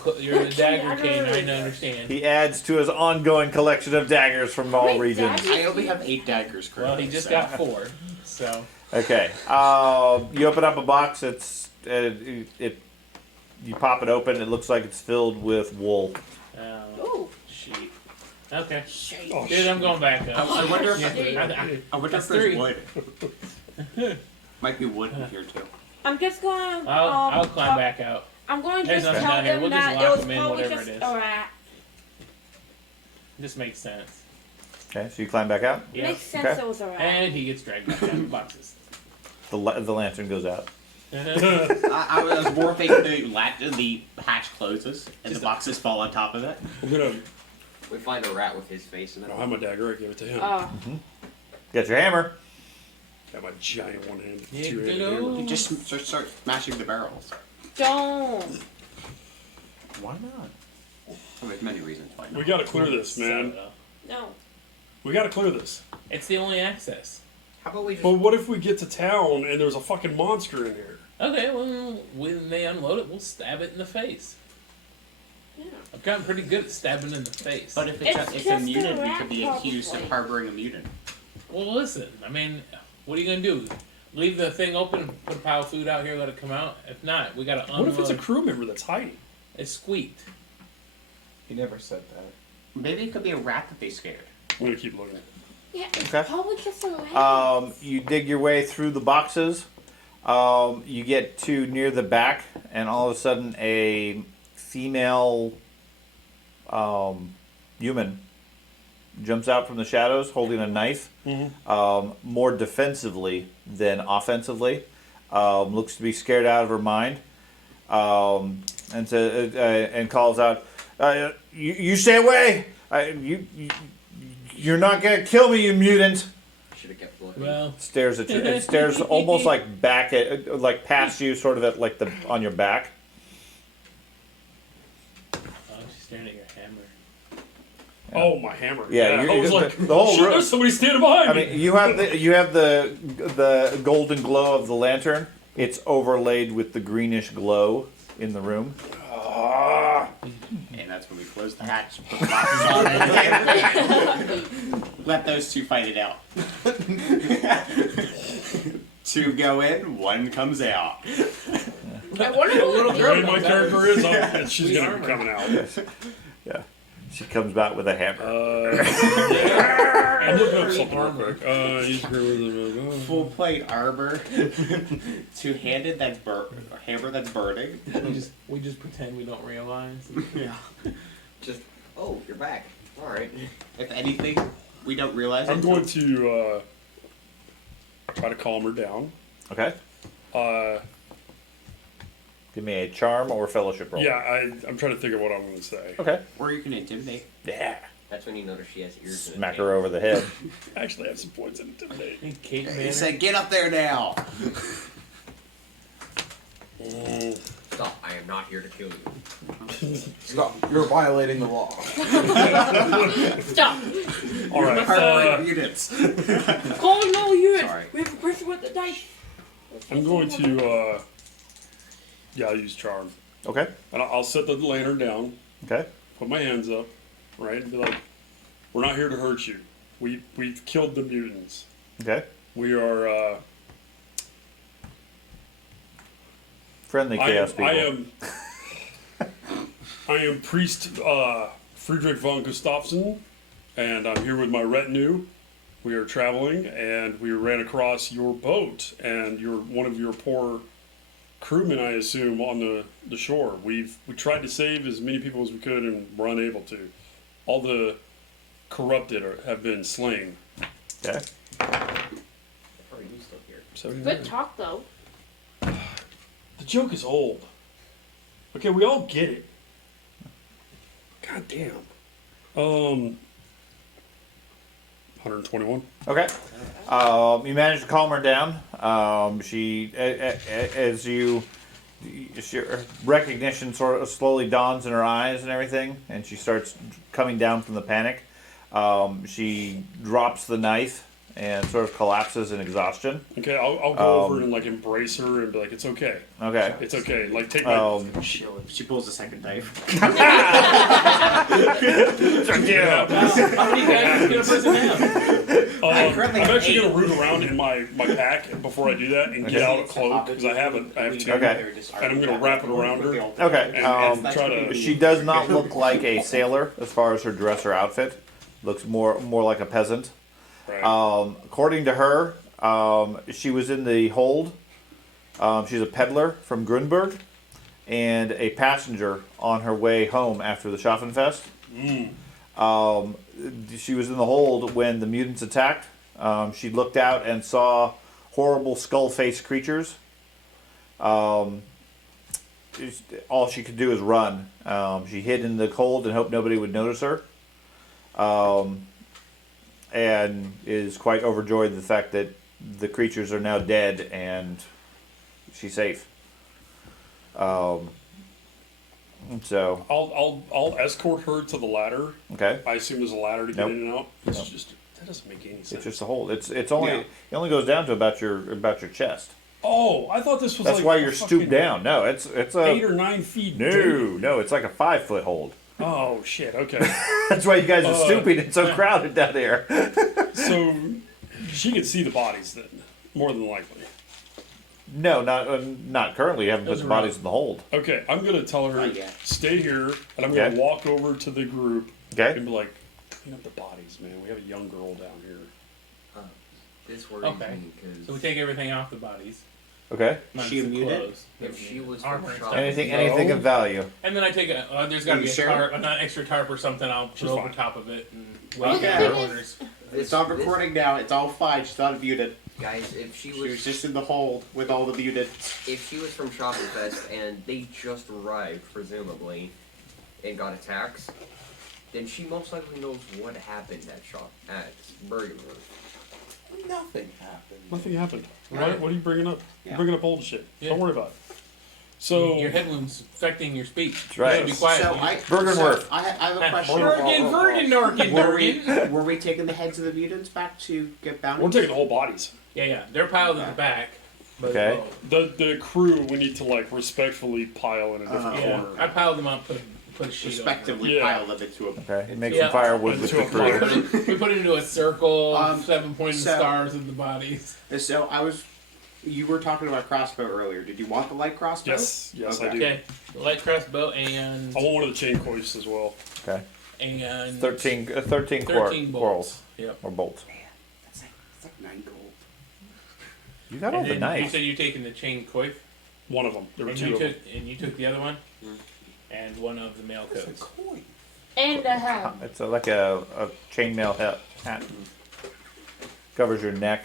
the dagger king. I understand. He adds to his ongoing collection of daggers from all Wait, regions. Daddy? I only have 8 daggers currently. Well, he just so- got 4. So Okay. You open up a box. You pop it open. It looks like it's filled with wool. Ooh. sheet. Okay. Oh, Dude, I'm going back up. I wonder if, Yeah, I wonder That's if there's 3. wood. Might be wood in here too. I'm just gonna. I'll climb back out. I'm going to There's just nothing tell down here. them We'll just that lock it was them in, probably whatever just it is. a rat. This makes sense. Okay, so you climb back out. Yeah. Makes sense. Okay. It was a rat. And he gets dragged back down the boxes. The lantern goes out. I was more thinking the hatch closes and the boxes fall on top of it. I'm gonna. We find a rat with his face in I it. don't have my dagger. I give it to him. Got your hammer. Got my giant one-handed, Yeah, two-handed good hammer. old- You just start smashing the barrels. Don't. Why not? Oh, there's many reasons why We not. gotta clear this, man. No. We gotta clear this. It's the only access. How about we just... But what if we get to town and there's a fucking monster in here? Okay, well, when they unload it, we'll stab it in the face. Yeah. I've gotten pretty good at stabbing in the face. But if It's it's a just a mutant, we rat, could be accused of probably. harboring a mutant. Well, listen, I mean, what are you gonna do? Leave the thing open, put a pile of food out here, let it come out? If not, we gotta unload. What if it's a crew member that's hiding? It squeaked. He never said that. Maybe it could be a rat that they scared. I'm gonna keep looking. Yeah, it's Okay. probably just a rat. You dig your way through the boxes. You get to near the back, and all of a sudden, a female human jumps out from the shadows holding a knife, more defensively than offensively. Looks to be scared out of her mind, and calls out, "You stay away! You're not gonna kill me, you mutant!" Should have kept looking. Well, Stares at you. It stares almost like back at, like past you, sort of at like the on your back. oh, she's staring at your hammer. Oh, my hammer. Yeah, I was like, the whole shit, room. there's somebody standing behind I me. mean, you have the golden glow of the lantern. It's overlaid with the greenish glow in the room. And that's when we close the hatch, put the boxes on, and let those two fight it out. Two go in, one comes out. I wonder who Little The girl way my comes out. character is, she's We gonna be armor. coming out. Yeah. She comes back with a hammer. Yeah. I'm looking up something real quick. He's Full plate armor, two-handed that's hammer that's burning. We just pretend we don't realize. Yeah. Just, oh, you're back. All right. If anything, we don't realize. I'm it. going to try to calm her down. Okay. Give me a charm or fellowship roll. Yeah, I'm trying to think of what I'm going to say. Okay. Or you can intimidate. Yeah. That's when you notice she has ears. Smack her over the head. I actually have some points in intimidate. Hey, Kate He Manor. said, "Get up there now." Stop! I am not here to kill you. Stop. You're violating the law. Stop. All right. Hard units. Calling all units. Sorry. We have a person with the dice. I'm going to I'll use charm, Okay. and I'll set the lantern down, Okay. put my hands up, right, and be like, "We're not here to hurt you. We've killed the mutants. Okay. We are." Friendly chaos people. I am Priest Friedrich von Gustafsson, and I'm here with my retinue. We are traveling, and we ran across your boat, and you're one of your poor crewmen, I assume, on the shore. We tried to save as many people as we could, and were unable to. All the corrupted have been slain. Okay. How are you still here? 79. Good talk though. The joke is old. Okay, we all get it. God damn. 121. Okay. You manage to calm her down. She, as you, her recognition sort of slowly dawns in her eyes and everything, and she starts coming down from the panic. She drops the knife and sort of collapses in exhaustion. Okay, I'll go over and like embrace her and be like, "It's okay. Okay. It's okay." Like take my. She pulls a second knife. Yeah. How many guys get a person down? I'm currently actually have gonna root around in my pack before I do that and get out a cloak because I have two. Okay. And I'm gonna wrap it around her. Okay. And try to. She does not look like a sailor as far as her dress or outfit. Looks more like a peasant. Right. According to her, she was in the hold. She's a peddler from Grunberg and a passenger on her way home after the Schaffenfest. She was in the hold when the mutants attacked. She looked out and saw horrible skull-faced creatures. All she could do is run. She hid in the cold and hoped nobody would notice her. And is quite overjoyed at the fact that the creatures are now dead and she's safe. So I'll escort her to the ladder. okay, I assume there's a ladder to get Nope. in and out. It's Nope. just that doesn't make any sense. it's just a hold. It's only Yeah. it only goes down to about your chest. Oh, I thought this was That's like why a you're fucking stooped down. No, it's a 8 or 9 feet deep. no, it's like a 5-foot hold. Oh shit. Okay. That's why you guys are Uh, stooping. It's so crowded down there. So she can see the bodies then, more than likely. No, not currently. You haven't put the Doesn't bodies in the hold. Okay, I'm gonna tell her Not yet. stay here, and I'm gonna Okay. walk over to the group Okay. and be like, clean up the bodies, man. We have a young girl down here. This worries Okay. me because So we take everything off the bodies. Okay. minus She the muted? clothes. if she was Armor from and shop, stuff. Anything of value. And then I take there's got to Are be you a sure? tarp, an extra tarp or something. I'll put She's over fine. top of it and wait Okay. for orders. It's not recording now. It's all fine. She's not muted. guys, if she She was was just in the hold with all the muted. if she was from Shopperfest and they just arrived, presumably, and got attacks, then she most likely knows what happened at Burger. Nothing happened. Nothing happened. Yeah. What are you bringing up? Yeah. You're bringing up old shit. Yeah. Don't worry about it. So Your head wound's affecting your speech. That's right. You should be quiet. So Bergenworth. I have a question. Bergen. Were we taking the heads of the mutants back to get bounties? we're taking the whole bodies. Yeah. They're piled at the back. But Okay. The crew we need to like respectfully pile in a different Yeah, corner. I piled them up, put a sheet respectively Yeah. pile them into a. Okay. Make Yeah. some firewood with Into the a crew. fire. We put it into a circle, 7 7 pointed so- stars of the bodies. So I was You were talking about crossbow earlier. Did you want the light crossbow? Yes, yes, I do. Okay, light crossbow and I want one of the chain coils as well. Okay. and 13 13 quarrels bolts. Yep. or bolts. That's like 9 gold. You got all And the then knives. you said you're taking the chain coif, One of them. There were and two you of them. took and you took the other one, and one of the male It's a coats. coin. And a helm. It's like a chainmail hat. Covers your neck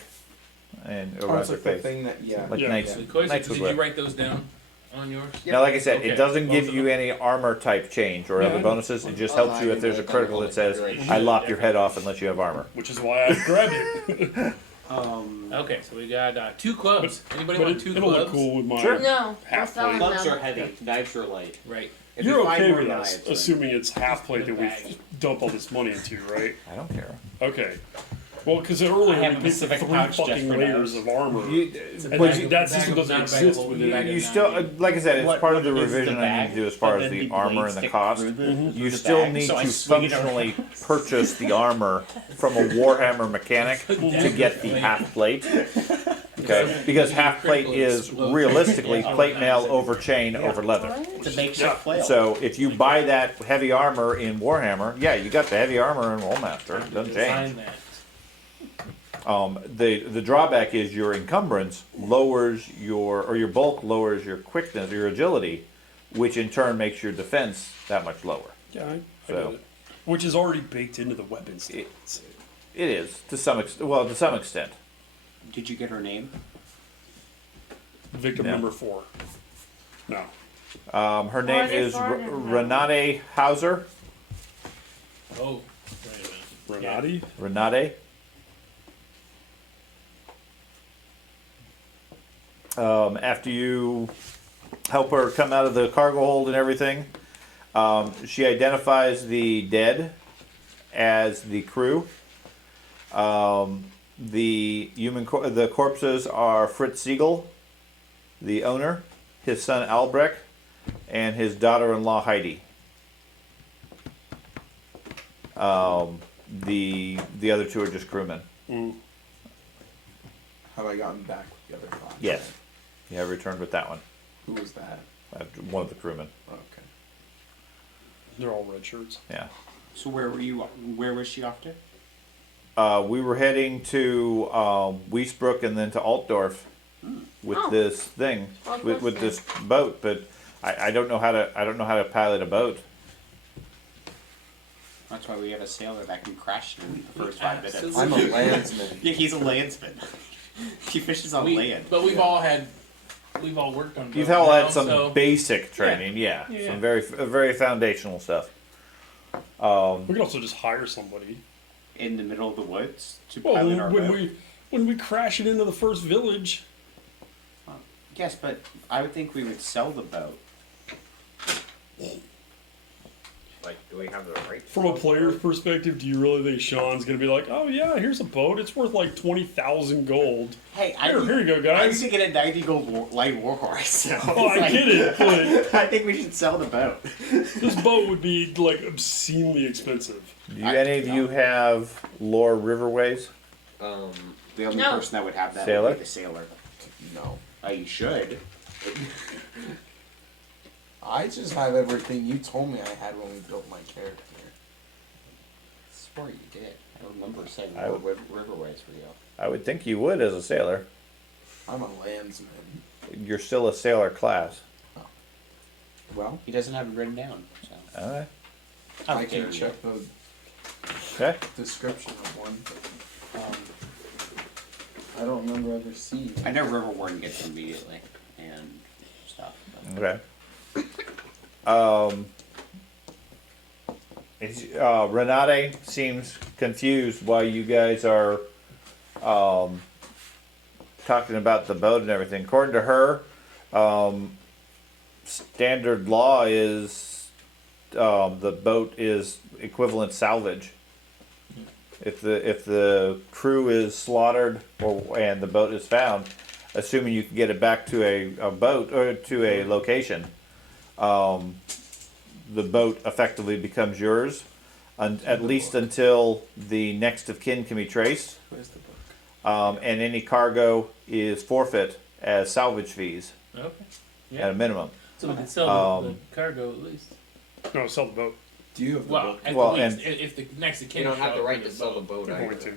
and Oh, around it's your like the face. thing that, yeah. Like Yeah. knights. The coif, Knights did would you wear. write those down on yours? Now, like I said, Okay. it doesn't Both give of you them? any armor type change or Yeah, other I know. bonuses. It just helps you if there's a critical that says, I lop your head off unless you have armor. Which is why I grabbed it. Okay, so we got 2 clubs. Anybody But want 2 it'll clubs? look cool with mine. Sure. No, we're Half selling Clubs them. are heavy. Knives are light. Right. If You're you find okay more with knives, us, then- assuming it's half plate that Bag. we dump all this money into, right? I don't care. Okay. Well, because earlier I have we a picked specific 3 pouch just fucking for layers knives. of armor. It's a And bag that of- system bag of- doesn't not a bag of exist holding, with a bag it. of You still, 90. like I said, it's What- part of the what is the revision I need bag? to do as far But as then the the armor blade and the stick cost. through the- Mm-hmm. You the still bag, need so I to swing it around. functionally purchase the armor from a Warhammer mechanic to get the half plate. Okay, because half plate is realistically plate mail over chain over leather. It's a makeshift flail. So if you buy that heavy armor in Warhammer, yeah, you got the heavy armor in Rolemaster. It doesn't change. Sign that. The drawback is your encumbrance lowers your bulk lowers your quickness, your agility, which in turn makes your defense that much lower. Yeah, I So- get it. Which is already baked into the weapon stats. It is to some extent. Well, to some extent. Did you get her name? Victim No. number 4. No. Her name is Renate Hauser. Oh, wait a minute. Renati? Renate. After you help her come out of the cargo hold and everything, she identifies the dead as the crew. The corpses are Fritz Siegel, the owner, his son Albrecht, and his daughter-in-law Heidi. The other 2 are just crewmen. Mm. Have I gotten back with the other 5? Yes, you have returned with that one. Who was that? One of the crewmen. Okay. They're all red shirts. Yeah. So where were you? Where was she off to? We were heading to Wiesbrook and then to Altdorf with Oh. this thing, Oh, with that's this boat, but I don't know how to pilot a boat. That's why we have a sailor that can crash in the first 5 minutes. Absolutely. I'm a landsman. Yeah, he's a landsman. He fishes on land. But we've all worked on. You've boats all now, had some so basic training, yeah, Yeah. some very foundational stuff. We could also just hire somebody. In the middle of the woods to Well, pilot our when boat. we crash it into the first village, Yes, but I would think we would sell the boat. Like, do we have the right? from a player's perspective, do you really think Sean's gonna be like, "Oh yeah, here's a boat. It's worth like 20,000 gold. Hey, Here you go, I guys." used to get a 90 gold light warhorse. So Oh, I get it, but I think we should sell the boat. this boat would be like obscenely expensive. Do any of you have lore riverways? The only No. person that would have that Sailor? would be the sailor. No. You should. I just have everything you told me I had when we built my character. I swore you did. I remember saying I more riverways for you. I would think you would as a sailor. I'm a landsman. You're still a sailor class. Well, he doesn't have it written down. So. Alright. How I dare can you. check the Okay. description of one. I don't remember ever seeing I it. know River Warden gets immediately and stuff. But Okay. Renate seems confused why you guys are talking about the boat and everything. According to her, standard law is the boat is equivalent salvage. If the crew is slaughtered and the boat is found, assuming you can get it back to a boat or to a location, the boat effectively becomes yours, at least until the next of kin can be traced, Where's the book? and any cargo is forfeit as salvage fees Okay. at a minimum. So we can sell the Um, cargo at least. No, sell the boat. Do you have the Well, book? at Well, least, and- if the next of kin You don't have show the up, right we to can sell the boat You're either. going to.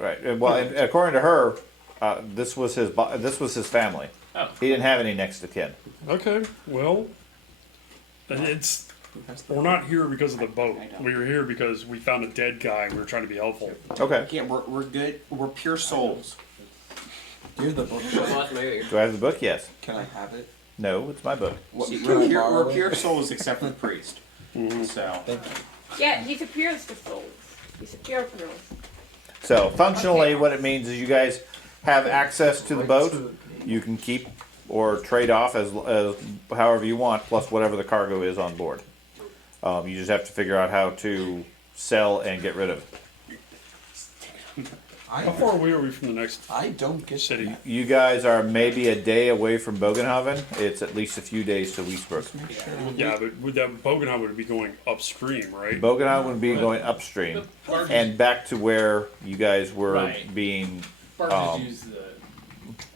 Right. Well, and according to her, this was his family. Oh. He didn't have any next of kin. Okay, well, then we're not here because of the boat. I know. We were here because we found a dead guy and we were trying to be helpful. Okay. Yeah, we're good. We're pure souls. Do you have the book? Well, maybe. Do I have the book? Yes. Can I have it? No, it's my book. What, See, can I borrow we're it? pure souls except for the priest. So Thank you. Yeah, he's a purest of souls. He's a pure purist. So functionally, what it means is you guys have access to the boat. You can keep or trade off as however you want, plus whatever the cargo is on board. You just have to figure out how to sell and get rid of it. How far away are we from the next I don't get city? that. You guys are maybe a day away from Bogenhaven. It's at least a few days to Wiesbrook. Yeah, but with that Bogenhound would be going upstream, right? Bogenhaven would be going upstream barges, and back to where you guys were Right. being. barges use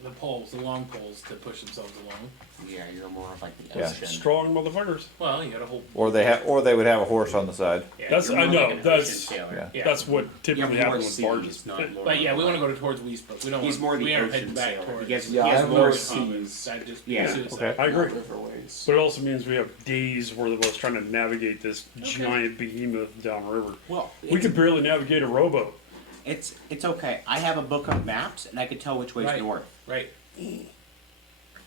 the poles, the long poles, to push themselves along. yeah, you're more of like the Yeah. ocean. Strong motherfuckers. Well, you got a whole. Or they would have a horse on the side. Yeah, That's You're I more know. like an That's ocean sailor. Yeah. yeah. that's what typically You have more happens with seas, barges. not more But yeah, we want land. to go towards Wiesbrook. We don't. He's want, more the we aren't ocean heading back sailor. towards. He gets- Yeah, he I has have more more Bogenhaven. seas. That'd just Yeah. be suicide. Okay. I agree. Riverways. But it also means we have days worth of us trying to navigate this giant behemoth downriver. Well, We could barely navigate a rowboat. it's okay. I have a book of maps, and I can tell which way's Right. north. Right.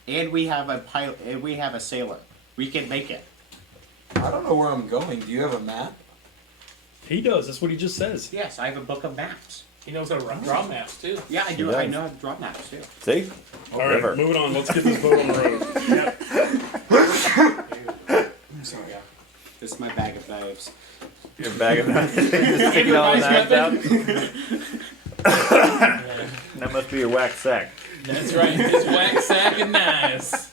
And we have a pilot. And we have a sailor. We can make it. I don't know where I'm going. Do you have a map? He does. That's what he just says. Yes, I have a book of maps. He knows how to draw maps too. Yeah, I do. He I does. know how to draw maps too. See? All right, River. moving on. Let's get this boat on the road. I'm sorry. This is my bag of knives. Your bag of knives. Sticking all the knives out. That must be your wax sack. That's right. His wax sack and knives.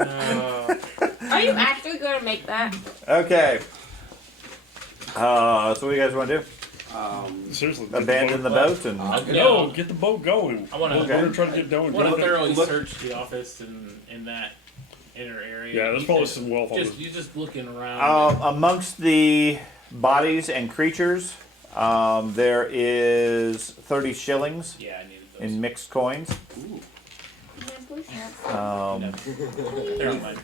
Are you actually going to make that? Okay. So what do you guys want to do? Seriously. get Abandon the boat and No, get the boat going. I wanna- We're gonna try to get going. I want to Don't- thoroughly look- search the office and in that inner area. Yeah, there's You probably said- some wealth on Just this. you just looking around. amongst the bodies and creatures, there is 30 shillings Yeah, I needed those. in mixed coins. Ooh. Can I please have They're on mine.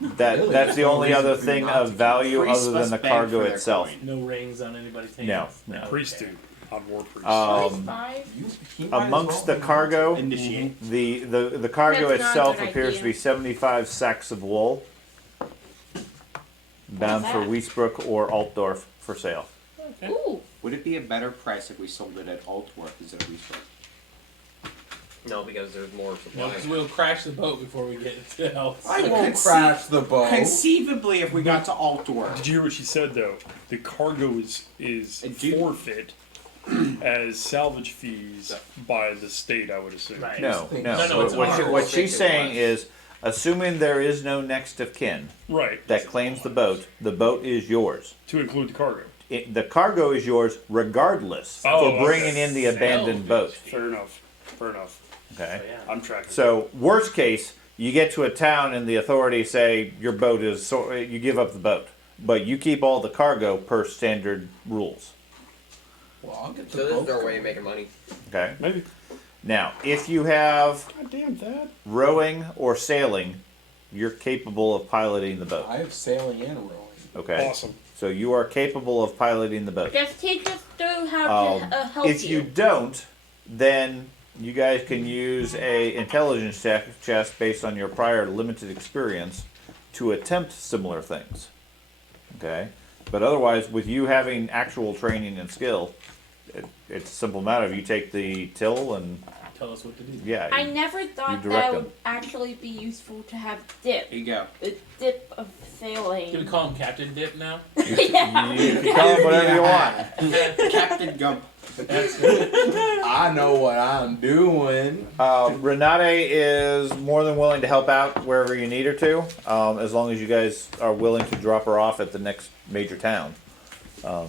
That's the only other thing of value Priests other than must the beg cargo for their itself. coin. No rings on anybody's hands. No, no. Priest do. Odd war priest. Please 5? He might as Amongst well the be- cargo, Initiate. the cargo That's not a itself good appears to idea. be 75 sacks of wool, bound for that? Wiesbrook or Altdorf for sale. Ooh. Would it be a better price if we sold it at Altworth instead of Wiesbrook? No, because there's more No, supply. because we'll crash the boat before we get to health. I But won't crash the boat. Conceivably, if we got to Altworth. Did you hear what she said though? The cargo is Do- forfeit as salvage fees by the state, I would assume. Right. No, no. No, it's What, ours. what she's saying Ours. is, assuming there is no next of kin Right. that claims the boat is yours. To include the cargo. The cargo is yours regardless Oh, for bringing okay. in the abandoned boat. Fair enough. Fair enough. Okay. So, yeah. I'm tracking. So worst case, you get to a town and the authorities say your boat is you give up the boat, but you keep all the cargo per standard rules. Well, I'll get the So this boat is their way going. of making money. Okay. Maybe. Now, if you have God damn that. rowing or sailing, you're capable of piloting the boat. I have sailing and rowing. Okay. Awesome. So you are capable of piloting the boat. Just teach us through how to help If you don't, then you guys can use a intelligence test based on your prior limited experience to attempt similar things. Okay, but otherwise, with you having actual training and skill, it's a simple matter of you take the till and Tell us what to do. yeah. I never thought direct that them. would actually be useful to have dip. There you go. A dip of Can we sailing. call him Captain Dip now? Yeah. You can call it whatever you want. Captain Gump. I know what I'm doing. Renate is more than willing to help out wherever you need her to, as long as you guys are willing to drop her off at the next major town.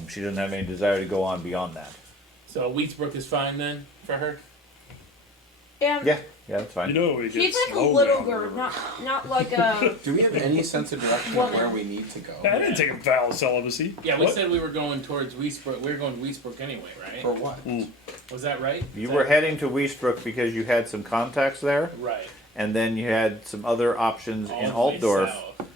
She doesn't have any desire to go on beyond that. So Wheatsbrook is fine then for her. And Yeah, that's fine. You know, it she's gets like a lonely little on the girl, river. not like a. Do we have any sense of direction of where we need to go? I didn't take a vow of celibacy. Yeah, we What? said we were going towards Weesbrook. We were going to Weesbrook anyway, right? For what? Was that right? You Is were that- heading to Weesbrook because you had some contacts there, right. and then you had some other options All in the way Altdorf, south.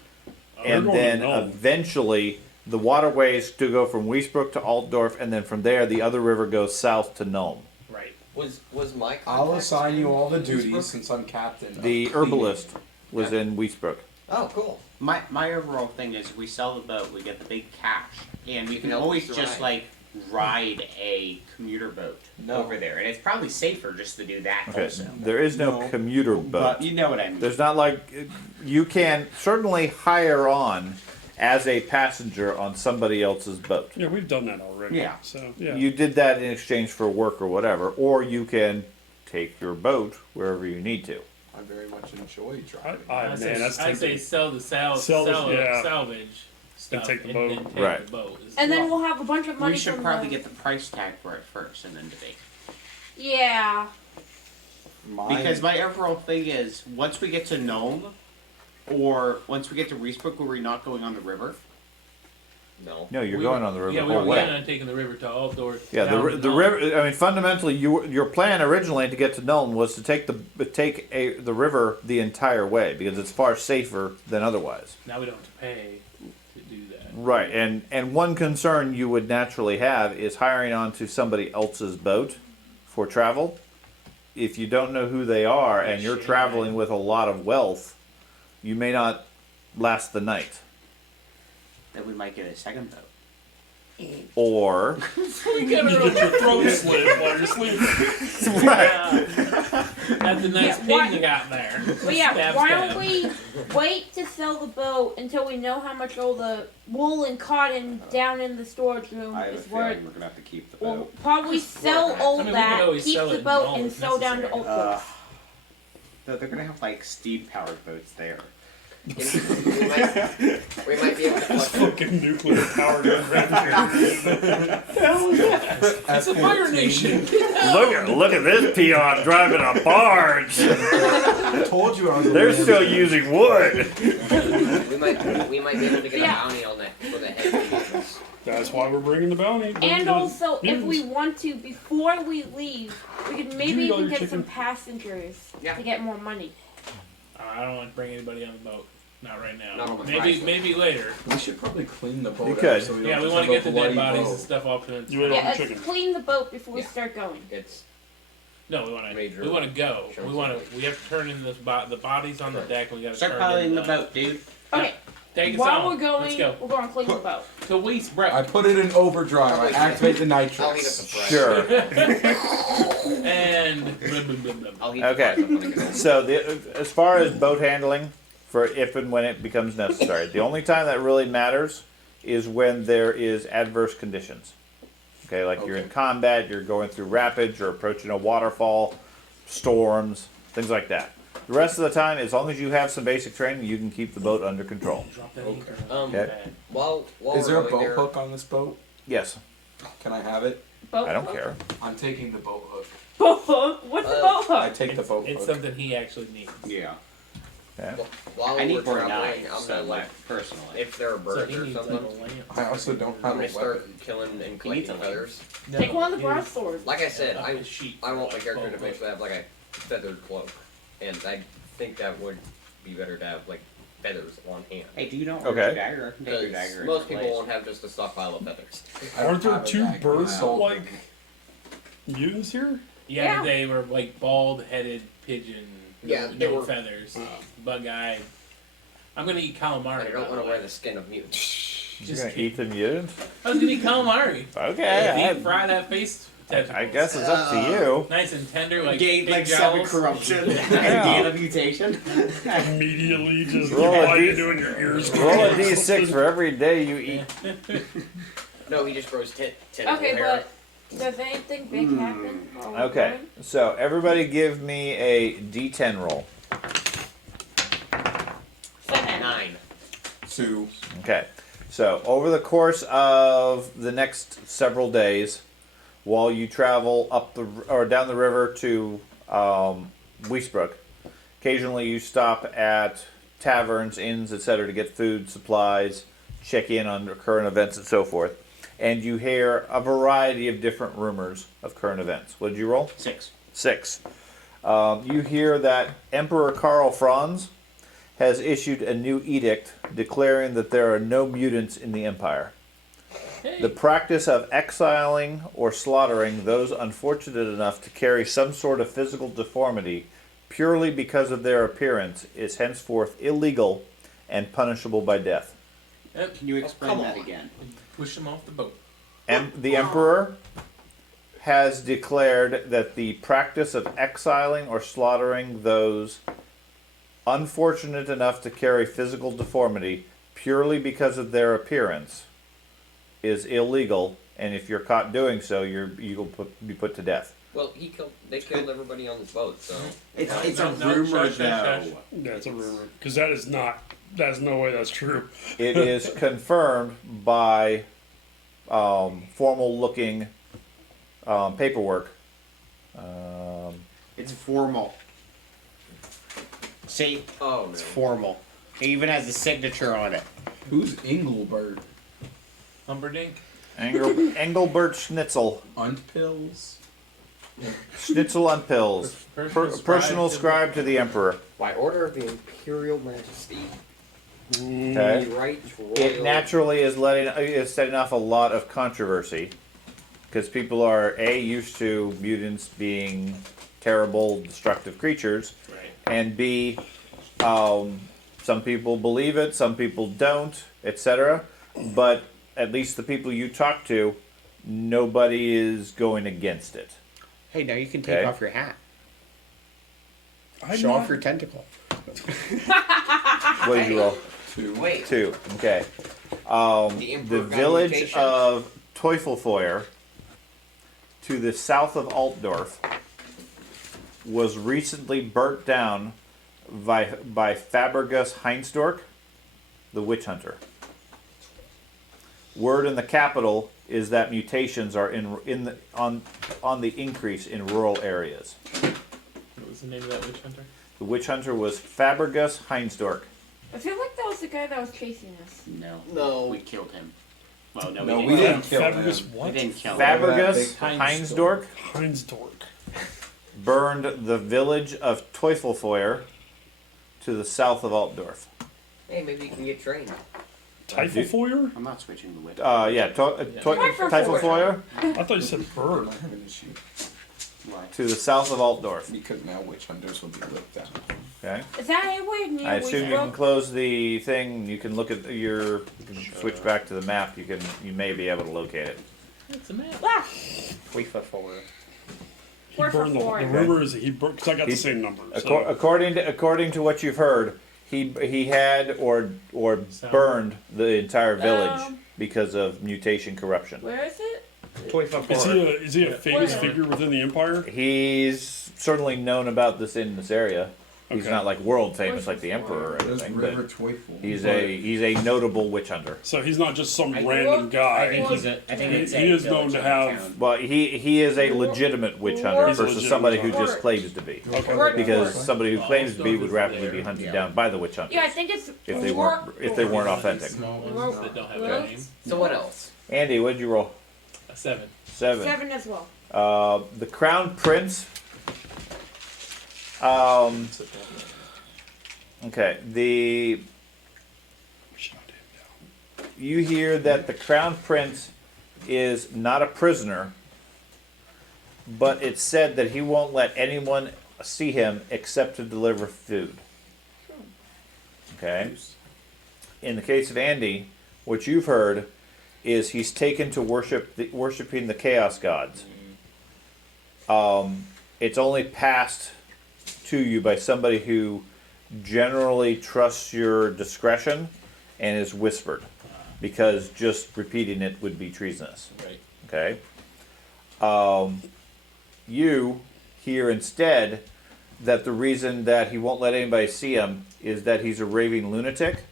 and We're going then to Nome. eventually the waterways to go from Weesbrook to Altdorf, and then from there the other river goes south to Nome. Right. Was my contact I'll assign you all the in duties Innsbruck? since I'm captain. of The cleaning. herbalist was in Weesbrook. Oh, cool. My overall thing is we sell the boat, we get the big cash, and we can help always us just ride. like ride a commuter boat No. over there, and it's probably safer just to do that Okay, also. there is no No, commuter boat. But you know what I mean. There's not like you can certainly hire on as a passenger on somebody else's boat. Yeah, we've done that already. Yeah. So yeah. You did that in exchange for work or whatever, or you can take your boat wherever you need to. I very much enjoy driving. I'd say, Man, that's I'd say tempting. sell the Sell the- yeah. salvage stuff take the and boat. then take Right. the boat. And then we'll have a bunch of money We should from probably the, get the price tag for it first and then debate. Yeah. Mine- Because my overall thing is, once we get to Nome, or once we get to Reesbrook, where we're not going on the river. No. No, you're We going were- on the river Yeah, the we whole were way. planning on taking the river to Altdorf. Yeah, down to the Nome. river. I mean, fundamentally, your plan originally to get to Nome was to take the river the entire way because it's far safer than otherwise. Now we don't have to pay to do that. Right, and one concern you would naturally have is hiring onto somebody else's boat for travel. If you don't know who they are and you're traveling with a lot of wealth, you may not last the night. Then we might get a second boat. Or We get You get your throat slit while you're sleeping. That's a nice Yeah, why- pig you got there. But yeah, Stab, why stab. don't we wait to sell the boat until we know how much all the wool and cotton down in the storage room I have a is worth? feeling we're gonna have to keep the We'll boat. probably sell all I mean, we that, could always keep sell the it boat, all and if sell down to necessary. Oakwood. They're gonna have like steam-powered boats there. We might be able to collect Fucking nuclear powered adventure. It's a fire nation. look at this peon driving a barge. I told you I was. They're still using wood. we might be able to get Yeah. a bounty on that for the head mutants. That's why we're bringing the bounty. And also, if mutants. we want to, before we leave, we could maybe eat all even your get some chicken? passengers Yeah. to get more money. I don't want to bring anybody on the boat. Not right now. Not on the maybe price maybe later. We should probably clean the boat You out could. so we Yeah, don't we just want to have get a the dead bloody bodies boat. and stuff off to the You ate all Yeah, the let's chicken. clean the boat before we Yeah. start going. It's No, we want Major to. We want to go. chunks We want of to. We have to turn in the bodies on the deck. We got to Start turn piloting in the boat, dude. Okay, Take us while on. we're going, Let's go. we're going to clean the boat. To Weesbrook. I put it in overdrive. I activate the I'll heat up the nitrous. fries. Sure. And blah, blah, blah, blah. I'll heat Okay. the fries up when I get home. So as far as boat handling, for if and when it becomes necessary, the only time that really matters is when there is adverse conditions. Okay, like you're in Okay. combat, you're going through rapids, you're approaching a waterfall, storms, things like that. The rest of the time, as long as you have some basic training, you can keep the boat under control. Drop that Okay. anchor. Okay. While Is we're there a going boat there, hook on this boat? Yes, Can I have it? Boat I don't hook? care. I'm taking the boat hook. Boat hook? What's the boat I hook? take the boat It's hook. something he actually needs. Yeah. Okay. while I we're need more traveling, knives, I'm so gonna like like personally. if there are So birds he or needs something, like a lamp. I also don't I'm have gonna a start weapon. killing and He needs collecting a lamp. feathers. Take one of the he- brass swords. Like I said, up I his sheet I want my for character boat to basically have like a feathered cloak, and I think that would be better to have like feathers on hand. Hey, do you know Okay. your dagger? I can take your Because dagger. most in people place. won't have just a stockpile of feathers. I don't Aren't there have a two dagger. birds I sold like them. mutants here? Yeah, Yeah. but they were like bald-headed pigeon. Yeah, no, they no were- feathers. Bug-eyed. I'm gonna eat calamari. I don't by want the to wear way. the skin of mutants. You're Just gonna kidding. eat the mutant? I was gonna eat calamari. Okay, Deep fry that face. I tentacles. guess it's up to you. Nice and tender, like Gained pig like 7 jowls. corruption and Yeah. gain a mutation. Immediately just Roll a bite D- into in your ears. Roll a d6 for every day you eat. No, he just grows tentacle Okay, hair. but does anything big happen? while we're Okay, going? so everybody give me a d10 roll. 7. 9. 2. Okay, so over the course of the next several days, while you travel up the or down the river to Weisbrook. Occasionally you stop at taverns, inns, etc. to get food, supplies, check in on current events and so forth. And you hear a variety of different rumors of current events. What did you roll? 6. 6. You hear that Emperor Karl Franz has issued a new edict declaring that there are no mutants in the Empire. Hey. The practice of exiling or slaughtering those unfortunate enough to carry some sort of physical deformity purely because of their appearance is henceforth illegal and punishable by death. Yep. Can you explain come that on. again? Push him off the boat. The Emperor has declared that the practice of exiling or slaughtering those unfortunate enough to carry physical deformity purely because of their appearance is illegal, and if you're caught doing so, you'll be put to death. Well, they killed everybody on this boat, so. It's No, a no, rumor, shush, shush, though. shush. Yeah, it's a rumor. Because that's no way that's true. It is confirmed by formal-looking paperwork. It's formal. See? Oh, It's no. formal. It even has a signature on it. Who's Engelbert? Humperdinck. Engelbert Schnitzel. Untpills? Schnitzel on pills. Personal scribe to the Emperor. By order of the Imperial Majesty. Okay. The right It royal. naturally is setting off a lot of controversy because people are used to mutants being terrible, destructive creatures, Right. and B, some people believe it, some people don't, etc. But at least the people you talk to, nobody is going against it. Hey, now you can take Okay. off your hat. I'm Show not- off your tentacle. What did you roll? 2. Wait. 2. Okay. The Emperor The got village mutations. of Teufelfeuer, to the south of Altdorf, was recently burnt down by Fabergus Heinsdorf, the witch hunter. Word in the capital is that mutations are on the increase in rural areas. What was the name of that witch hunter? The witch hunter was Fabergus Heinsdorf. I feel like that was the guy that was chasing us. No. We killed him. Well, no, No, we we didn't. didn't kill Fabulous him. We what? didn't kill him. Fabergus Big Heinsdorf Heinsdorf. burned the village of Teufelfeuer to the south of Altdorf. Hey, maybe you can get trained. Typhofoyer? I'm not switching the whip. Teufelfeuer I thought you said I bird. have an issue Why? to the south of Altdorf. because now witch hunters will be looked at. Okay. Is that anywhere near I assume you can Weisbrook? close the thing. You can look at you can switch back to the map. You may be able to locate it. It's a map. Ah, 3 foot forward. He Four for burned the four. rumor is that he burned, because I got the He's- same number. According to what you've heard, he had or burned the entire village because of mutation corruption. where is it? 3 foot Is forward. he a famous Whatever. figure within the Empire? He's certainly known about this in this area. He's Okay. not like world famous like the Emperor or There's anything, River but Twyfel. he's a notable witch hunter. So he's not just some I- random I guy. think he's a. I think it's He a is known village to in have- town. Well, he is a legitimate witch hunter He's a versus legitimate somebody who witch hunter. just claims to be. Okay. Because somebody who claims to be would Stuff is rapidly be there. hunted Yeah. down by the witch hunters Yeah, I think it's if they weren't authentic. Small ones that don't have a name. So what else? Andy, what did you roll? A 7. 7. 7 as well. The Crown Prince. Okay. You hear that the Crown Prince is not a prisoner, but it's said that he won't let anyone see him except to deliver food. Okay. In the case of Andy, what you've heard is he's taken to worshiping the Chaos Gods. It's only passed to you by somebody who generally trusts your discretion and is whispered, because just repeating it would be treasonous. Right. Okay. You hear instead that the reason that he won't let anybody see him is that he's a raving lunatic.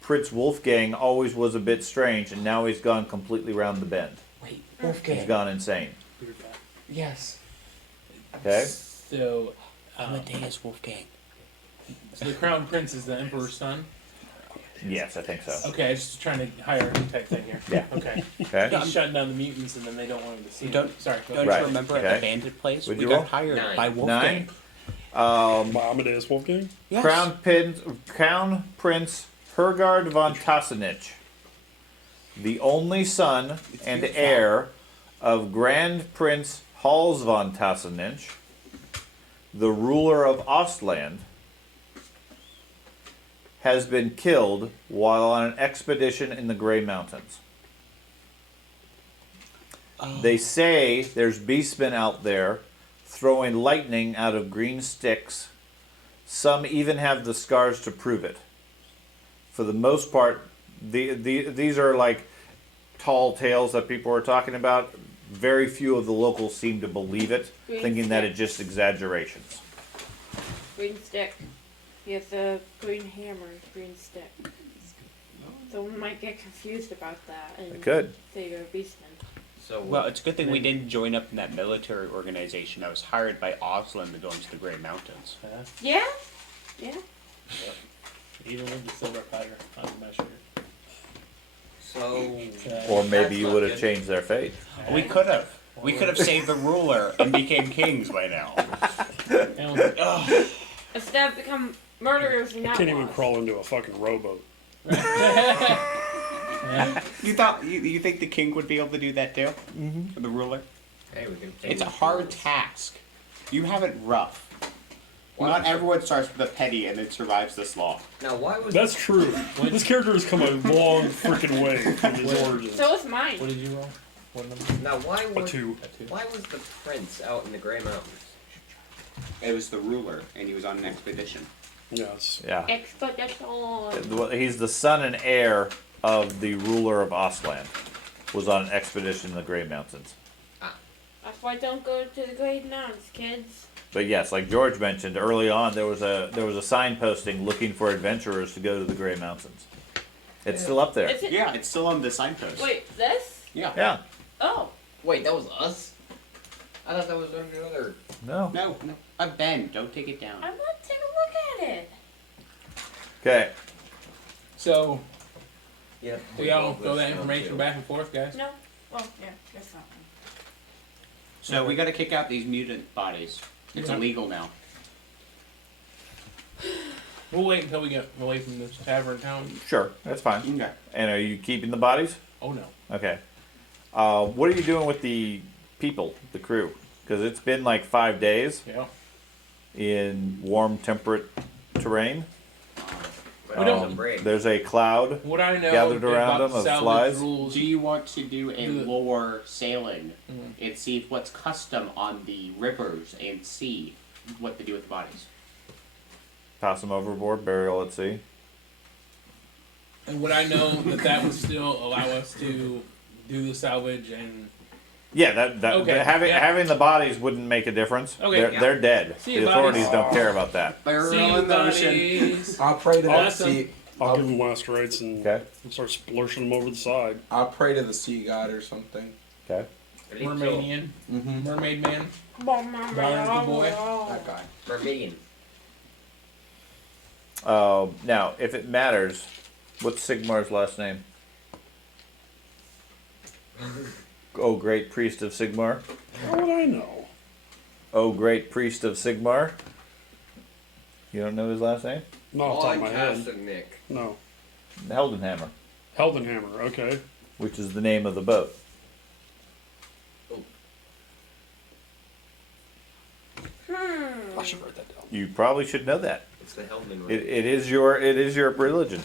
Prince Wolfgang always was a bit strange, and now he's gone completely round the bend. Wait, He's Wolfgang. gone insane. Yes. Okay. So, Amadeus Wolfgang. So the Crown Prince is the Emperor's son? Yes, I think so. Okay, I was just trying to hierarchy type thing here. Yeah. Okay. Okay. He's shutting down the mutants and then they don't want him to see Don't- him. Sorry. Go Don't ahead. Right, you remember at okay. the bandit place? What'd We you got roll? hired 9. by Wolfgang. 9. By Amadeus Wolfgang? Yes. Crown Prince Hergard von Tassenich, the only son and heir of Grand Prince Hals von Tassenich, the ruler of Ostland, has been killed while on an expedition in the Grey Mountains. They say there's beastmen out there throwing lightning out of green sticks. Some even have the scars to prove it. For the most part, these are like tall tales that people are talking about. Very few of the locals seem to believe it, Green thinking that stick. it's just exaggerations. Green stick. He has a green hammer, green stick. Someone might get confused about that and It could. say you're a beastman. So Well, it's a good thing we didn't join up in that military organization that was hired by Osland to go into the Grey Mountains. Yeah? Yeah. Even with the silver powder on the measure. So Or maybe That's you not would have good. changed their fate. We could have. We could have saved the ruler and became kings by now. And Ugh. Instead of become murderers and I outlaws. can't even crawl into a fucking rowboat. You think the king would be able to do that too? Mm-hmm. The ruler? hey, we can. It's a hard task. You have it rough. Why Not was- everyone starts with a petty and then survives this law. Now, why was That's true. This character has come a long freaking way from his origins. So is mine. What did you roll? What number? now why A was 2. A 2. why was the prince out in the Grey Mountains? It was the ruler, and he was on an expedition. Yes. Yeah. Expedition. He's the son and heir of the ruler of Ostland. Was on an expedition in the Grey Mountains. That's why don't go to the Great Mountains, kids. But yes, like George mentioned early on, there was a sign posting looking for adventurers to go to the Grey Mountains. It's still up there. Is it? Yeah, it's still on the signpost. Wait, this? Yeah. Yeah. Oh. Wait, that was us? I thought that was another. No. No, no. Ben, don't take it down. I'm gonna take a look at it. Okay. So, Yeah. do y'all throw that information back and forth, guys? No. Well, yeah, guess not. So we gotta kick out these mutant bodies. It's Yeah. illegal now. We'll wait until we get away from this tavern town. Sure, that's fine. Okay. And are you keeping the bodies? Oh no. Okay. What are you doing with the people, the crew? Because it's been like 5 days Yeah. in warm, temperate terrain. But it was a break. There's a cloud. What I know Gathered around about them of the salvage flies? rules. Do you want to do a Do it. lore sailing Mhm. and see what's custom on the rivers and see what they do with the bodies? Toss them overboard, burial at sea. And would I know that would still allow us to do the salvage and Yeah, that Okay, having yeah. having the bodies wouldn't make a difference. Okay, they're, yeah. they're dead. See the you, authorities buddies. don't care about that. see you buddies. I'll pray to that Awesome. sea. I'll give him last rites and Okay. start splurshing them over the side. I'll pray to the sea god or something. Okay. Mermaidian, Mm-hmm. mermaid man. Mama, boy. That guy. Mermaidian. Now, if it matters, what's Sigmar's last name? Oh, great priest of Sigmar. How would I know? Oh, great priest of Sigmar. You don't know his last name? Not off the top of my head. Podcasting Nick. No. Heldenhammer, Heldenhammer, okay. which is the name of the boat. Hmm. I should write that down. You probably should know that. It's the Hellman It is your religion.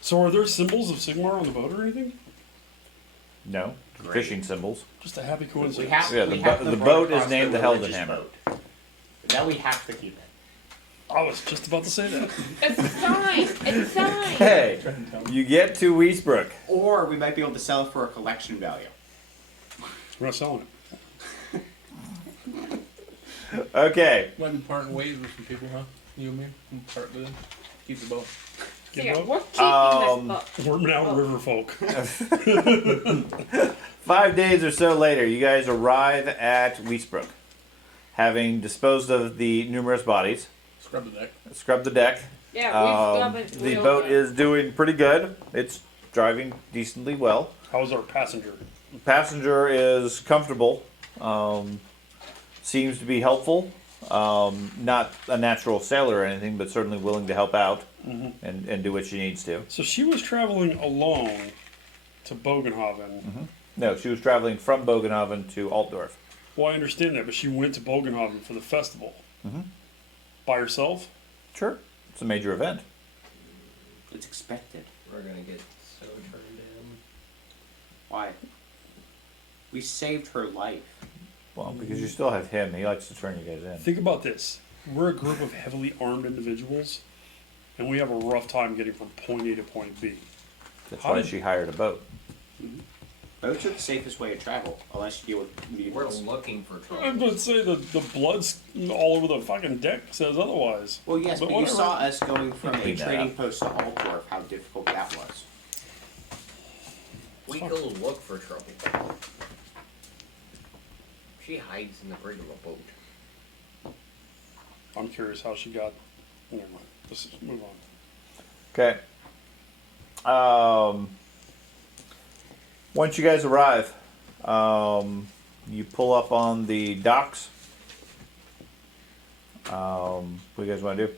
So are there symbols of Sigmar on the boat or anything? No, fishing symbols. Just a happy We coincidence. have, Yeah, we the have bo- to the run boat is across named the religious Heldenhammer. boat. Now we have to keep it. I was just about to say that. It's fine. It's fine. Hey, you get to Wiesbrook. Or we might be able to sell it for a collection value. We're not selling it. Okay. Might be parting ways with some people, huh? You and me? Part with them. Keep the boat. So Give yeah, up? we're keeping this book. We're now Oh. river folk. 5 days or so later, you guys arrive at Wiesbrook. having disposed of the numerous bodies, Scrub the deck. scrubbed the deck. Yeah, we The boat is doing pretty good. It's driving decently well. How's our passenger? Passenger is comfortable. Seems to be helpful. Not a natural sailor or anything, but certainly willing to help out and do what she needs to. So she was traveling alone to Bogenhaven. No, she was traveling from Bogenhaven to Altdorf. Well, I understand that, but she went to Bogenhaven for the festival. By herself? Sure. It's a major event. It's expected. We're gonna get so turned in. Why? We saved her life. Well, because you still have him. He likes to turn you guys in. Think about this. We're a group of heavily armed individuals, and we have a rough time getting from point A to point B. That's How why did- she hired a boat. Boats are the safest way to travel, unless you deal with We're mutants. looking for I'm trouble. going to say the blood's all over the fucking deck says otherwise. Well, yes, but you whatever. saw us going from a Clean that trading up. post to Altdorf, how difficult that was. We go look for trouble. She hides in the brig of a boat. I'm curious how she got. Never mind. Let's just move on. Okay. Once you guys arrive, you pull up on the docks. What do you guys want to do?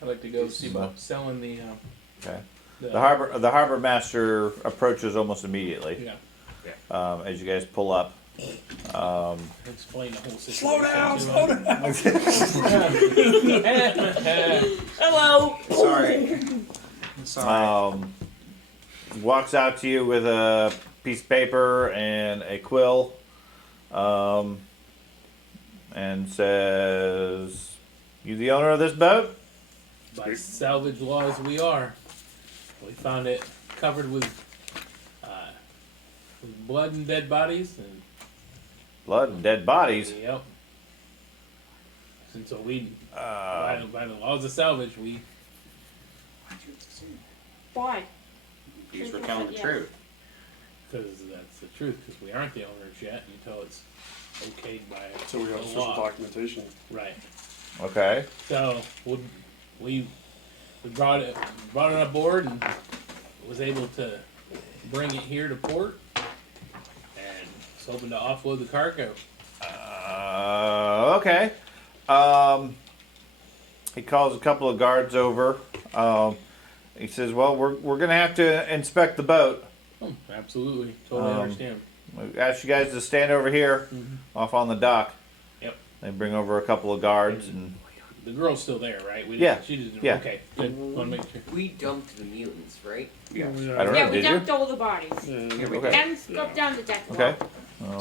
I'd like to go see about selling the. Okay. The harbor master approaches almost immediately. Yeah. As you guys pull up. Explain the whole situation. Slow down! Slow down! Hello. Sorry. Sorry. Walks out to you with a piece of paper and a quill, and says, "You the owner of this boat?" By salvage laws, we are. We found it covered with blood and dead bodies, and Blood and dead bodies. yep. And so we, by the laws of salvage, we. Why? Because we're telling the Yeah. truth. Because that's the truth. Because we aren't the owners yet until it's okayed by So we have the official law. documentation. Right. Okay. So we brought it on board and was able to bring it here to port, and was hoping to offload the cargo. Okay. He calls a couple of guards over. He says, "Well, we're gonna have to inspect the boat. Oh, absolutely, totally understand. We ask you guys to stand over here, off on the dock." Yep. They bring over a couple of guards and. The girl's still there, right? We Yeah, She didn't. yeah. Okay. Good. Want to make sure. We dumped the mutants, right? Yeah. I don't Yeah, know. we Did you? dumped all the bodies. Okay. And scrubbed down the deck. Okay.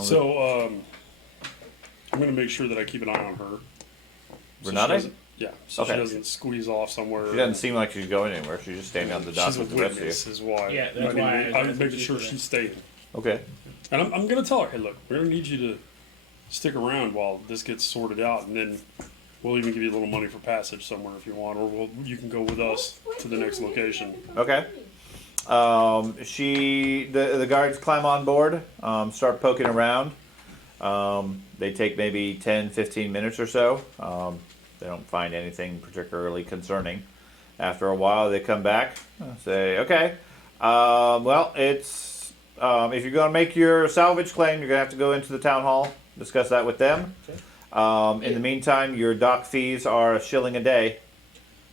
So, I'm going to make sure that I keep an eye on her. So she Renate? doesn't- Yeah, so Okay. she doesn't squeeze off somewhere. She doesn't seem like she's going anywhere. She's just standing on the dock She's a with the rest of you. witness, is why. Yeah, that's why I I'm was making sure confused with she's staying. Okay. And I'm going to tell her, hey, look, we're going to need you to stick around while this gets sorted out, and then we'll even give you a little money for passage somewhere if you want, or you can go with us to the next location. Okay. The guards climb on board, start poking around. They take maybe 10, 15 minutes or so. They don't find anything particularly concerning. After a while, they come back and say, "Okay, well, it's if you're going to make your salvage claim, you're going to have to go into the town hall, discuss that with them. In the meantime, your dock fees are $1 a day."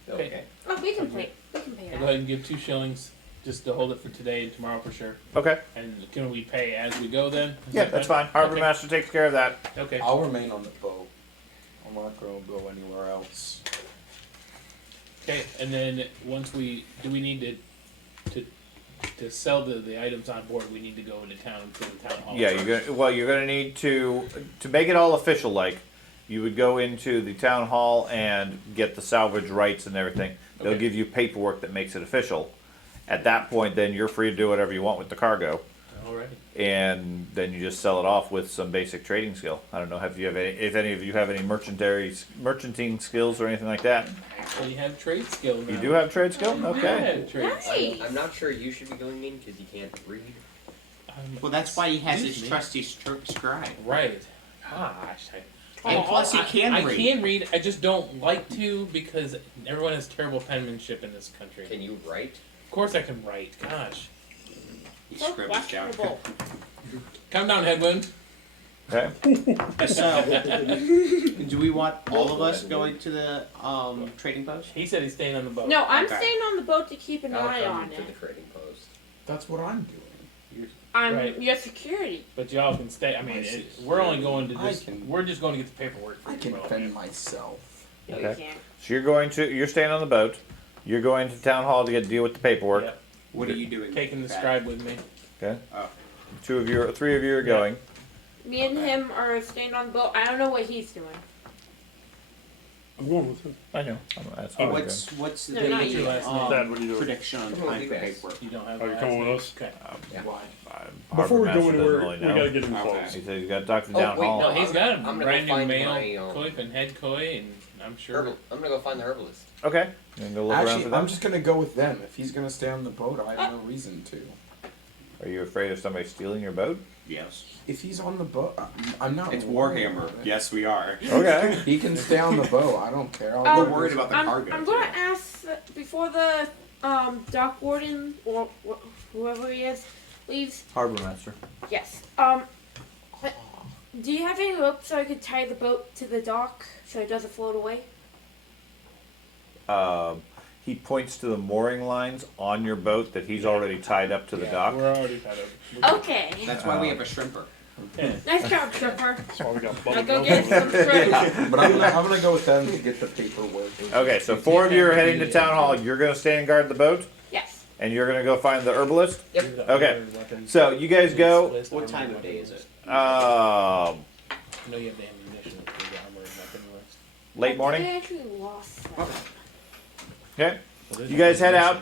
Okay. Oh, we can pay. We can pay I'll go that. ahead and give 2 shillings just to hold it for today and tomorrow for sure. Okay. And can we pay as we go then? Is Yeah, that that's fine? fine. Harbor Okay. master takes care of that. Okay. I'll remain on the boat. I'm not gonna go anywhere else. Okay, and then once we need to sell the items on board, we need to go into town to the town hall. Yeah, first. you're gonna need to make it all official. Like, you would go into the town hall and get the salvage rights and everything. They'll Okay. give you paperwork that makes it official. At that point, then you're free to do whatever you want with the cargo, Alright. and then you just sell it off with some basic trading skill. I don't know if any of you have any merchanting skills or anything like that. Actually have trade skill now. You do have trade skill? I Okay. have trade skill. Nice. I'm not sure you should be going in because you can't read. Well, that's why he has his Excuse me. trusty scribe. Right. Gosh. And plus, he can I read. can read. I just don't like to because everyone has terrible penmanship in this country. Can you write? Of course I can write. Gosh. He So scribbles down. questionable. Calm down, Headwind. Okay. So, do we want all of us going to the trading post? He said he's staying on the boat. No, I'm Okay. staying on the boat to keep an I'll eye come on to it. the trading post. That's what I'm doing. I'm Right. your security. But y'all can stay. I mean, I see. we're only going to I just. can- We're just going to get the paperwork. For I you, can bro, defend man. myself. No, Okay. you can't. So you're staying on the boat. You're going to town hall to deal with the paperwork. Yep. What are you doing? Taking the Pat? scribe with me. Okay. Oh. 3 of you are going. Me and him are staying on the boat. I don't know what he's doing. I'm going with him. I know. That's Hey, what what's No, not the you. Dad, what are you doing? prediction on I'm going time with for you guys. paperwork? You don't have. Are you last coming with name? us? Okay. Yeah. Before we go Master anywhere, doesn't we really know. gotta get him Okay. close. He said he's got to talk to Oh, town wait, hall. No, he's got a I'm gonna brand go new find male my, coif and head koi, and I'm sure. I'm gonna go find the herbalist. Okay. And go look around for Actually, them. I'm just gonna go with them. If he's gonna stay on the boat, I have no reason to. Are you afraid of somebody stealing your boat? Yes. If he's on the boat, I'm not. It's worried Warhammer. about it. Yes, we are. Okay. He can stay on the boat. I don't care. I'll We're go worried with- about the cargo. I'm going to ask before the dock warden or whoever he is leaves. Harbor master. Yes. Do you have any rope so I could tie the boat to the dock so it doesn't float away? He points to the mooring lines on your boat that he's already tied up to the Yeah, dock. We're already tied up. Okay. That's why we have a shrimper. Yeah. Nice job, Tripper. That's why we got Now bubble go gum get over some there. shrimp. But I'm gonna go with them to get the paperwork. Okay, so 4 of you are heading to town hall. You're going to stay and guard the boat, Yes. and you're going to go find the herbalist. Yep. Okay. So you guys go. What time of day is it? I know you have the ammunition for the armor and weapon list. Late morning. I actually lost that. Okay. So there's You guys head out.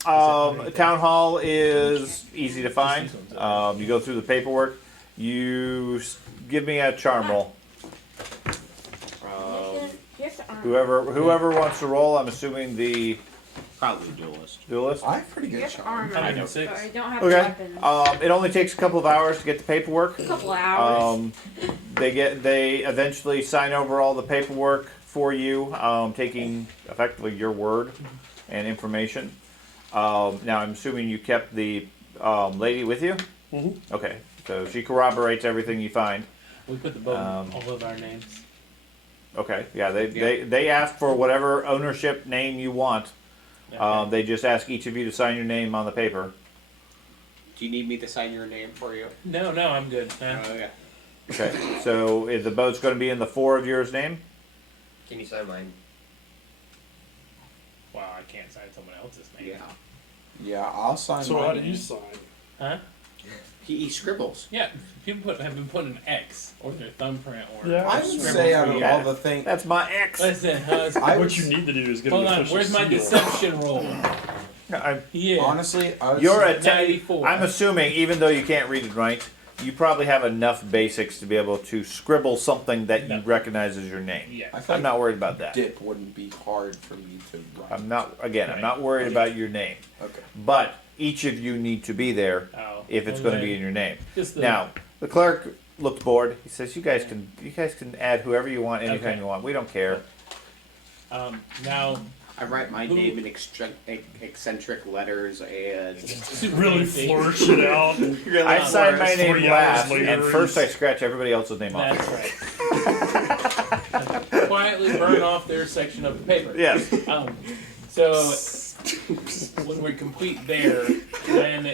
Specific Town hall is easy to find. You go through the paperwork. Give me a charm roll. Here's the armor. Whoever wants to roll. I'm assuming the Probably duelist. duelist. I have pretty good Here's the charm. armor. I know. But 6. I don't have Okay. weapons. It only takes a couple of hours to get the paperwork. A couple hours. They eventually sign over all the paperwork for you, taking effectively your word and information. Now I'm assuming you kept the lady with you. Mhm. Okay, so she corroborates everything you find. We put the boat Um, all of our names. Okay, yeah, they ask for whatever ownership name you want. They just ask each of you to sign your name on the paper. Do you need me to sign your name for you? No, I'm good. Man. Oh, yeah. Okay, so is the boat's going to be in the 4 of yours name? Can you sign mine? Wow, I can't sign someone else's name. Yeah. Yeah, I'll sign. So my how do name. you sign? Huh? He scribbles. Yeah, people have been putting an X or their thumbprint or. Yeah. I would scribble say for out of you. all the things, That's my ex. Listen, I What would you need to do is get hold an on. official Where's my seal. deception roll? Yeah. honestly, I would You're say, a 94. I'm assuming, even though you can't read and write, you probably have enough basics to be able to scribble something that you No. recognize as your name. Yeah. I feel I'm like not worried about that. dip wouldn't be hard for me to write. I'm not worried Right. about your name. Okay. But each of you need to be there Oh, if it's well, going to be then, in your name. just the, Now, the clerk looked bored. He says, "You guys can add whoever you want anytime Okay. you want. We don't care." now I write my Who- name in eccentric letters and Really flourish it out. I sign my name 40 hours last, later, and first I it's- scratch everybody else's name off. That's right. Quietly burn off their section of the paper. Yes. So when we complete there, then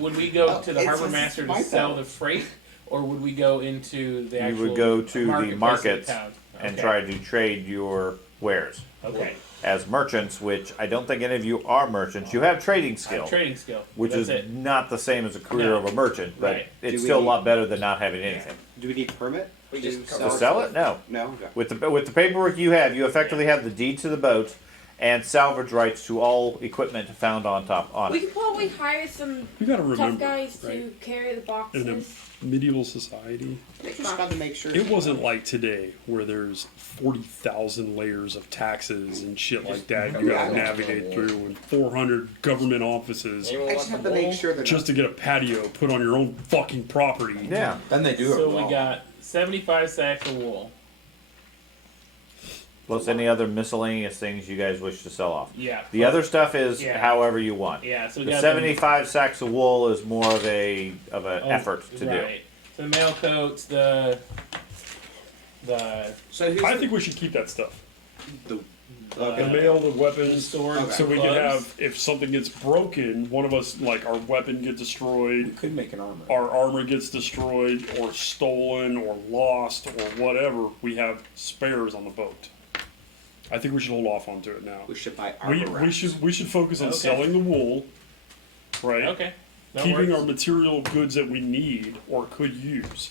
would we go to the It's harbor a master to smart sell though. the freight, or would we go into the You actual would go to the marketplace of markets town? and Okay. try to trade your wares Okay. as merchants, which I don't think any of you are merchants. You have trading I have skill, trading skill. which That's is it. not the same as a career No. of a merchant, but Right. it's Do still a we- lot better than not having anything. do we need a permit? We just To sell it? No. No. Okay. With the paperwork you have, you effectively have the deed to the boat, and salvage rights to all equipment found on We it. could probably hire some You gotta tough remember, guys to right? carry the In boxes. a medieval society, Just got to make sure. it wasn't like today where there's 40,000 layers of taxes and shit like that you gotta navigate through, and 400 government offices Anyone I want just the have to make bowl? sure that just to get a patio put on your own fucking property. Yeah. Then they do it So wrong. we got 75 sacks of wool. Plus any other miscellaneous things you guys wish to sell off. Yeah. The other stuff is Yeah. however you want. Yeah. So we The got 75 sacks of wool is more of an the, effort to do. right. So the mail coats, the So who's I the, think we should keep that stuff. the The mail, the the weapons, sword, Okay. so we can gloves. have, if something gets broken, one of us, like our weapon gets You destroyed, could make an armor. our armor gets destroyed, or stolen, or lost, or whatever, we have spares on the boat. I think we should hold off onto it now. we should buy armor We should focus on Okay. selling the wool, right? Okay. That Keeping works. our material goods that we need or could use.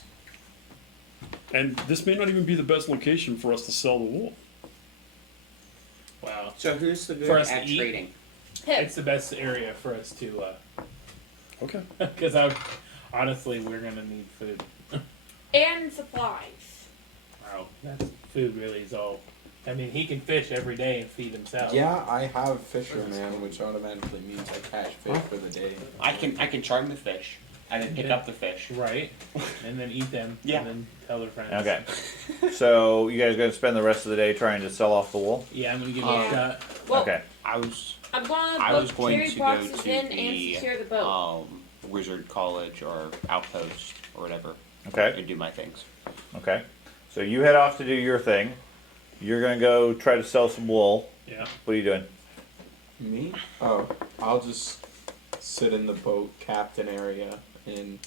And this may not even be the best location for us to sell the wool. Wow. So who's the For good us to at eat? trading? Hip. It's the best area for us to, Okay. because honestly, we're gonna need food. And supplies. Wow, that's food really is all. I mean, he can fish every day and feed himself. Yeah, I have fisherman, which automatically means I catch fish for the day. I can charm the fish and then pick up the fish. Right. And then eat them. Yeah. And then tell their friends. Okay. So you guys going to spend the rest of the day trying to sell off the wool? Yeah, I'm gonna give you a shot. Well, Okay. I I'm gonna was book going carry to go boxes to in and the secure the boat. Wizard College or Outpost or whatever Okay. and do my things. Okay. So you head off to do your thing. You're going to go try to sell some wool. Yeah. What are you doing? Me? Oh, I'll just sit in the boat captain area and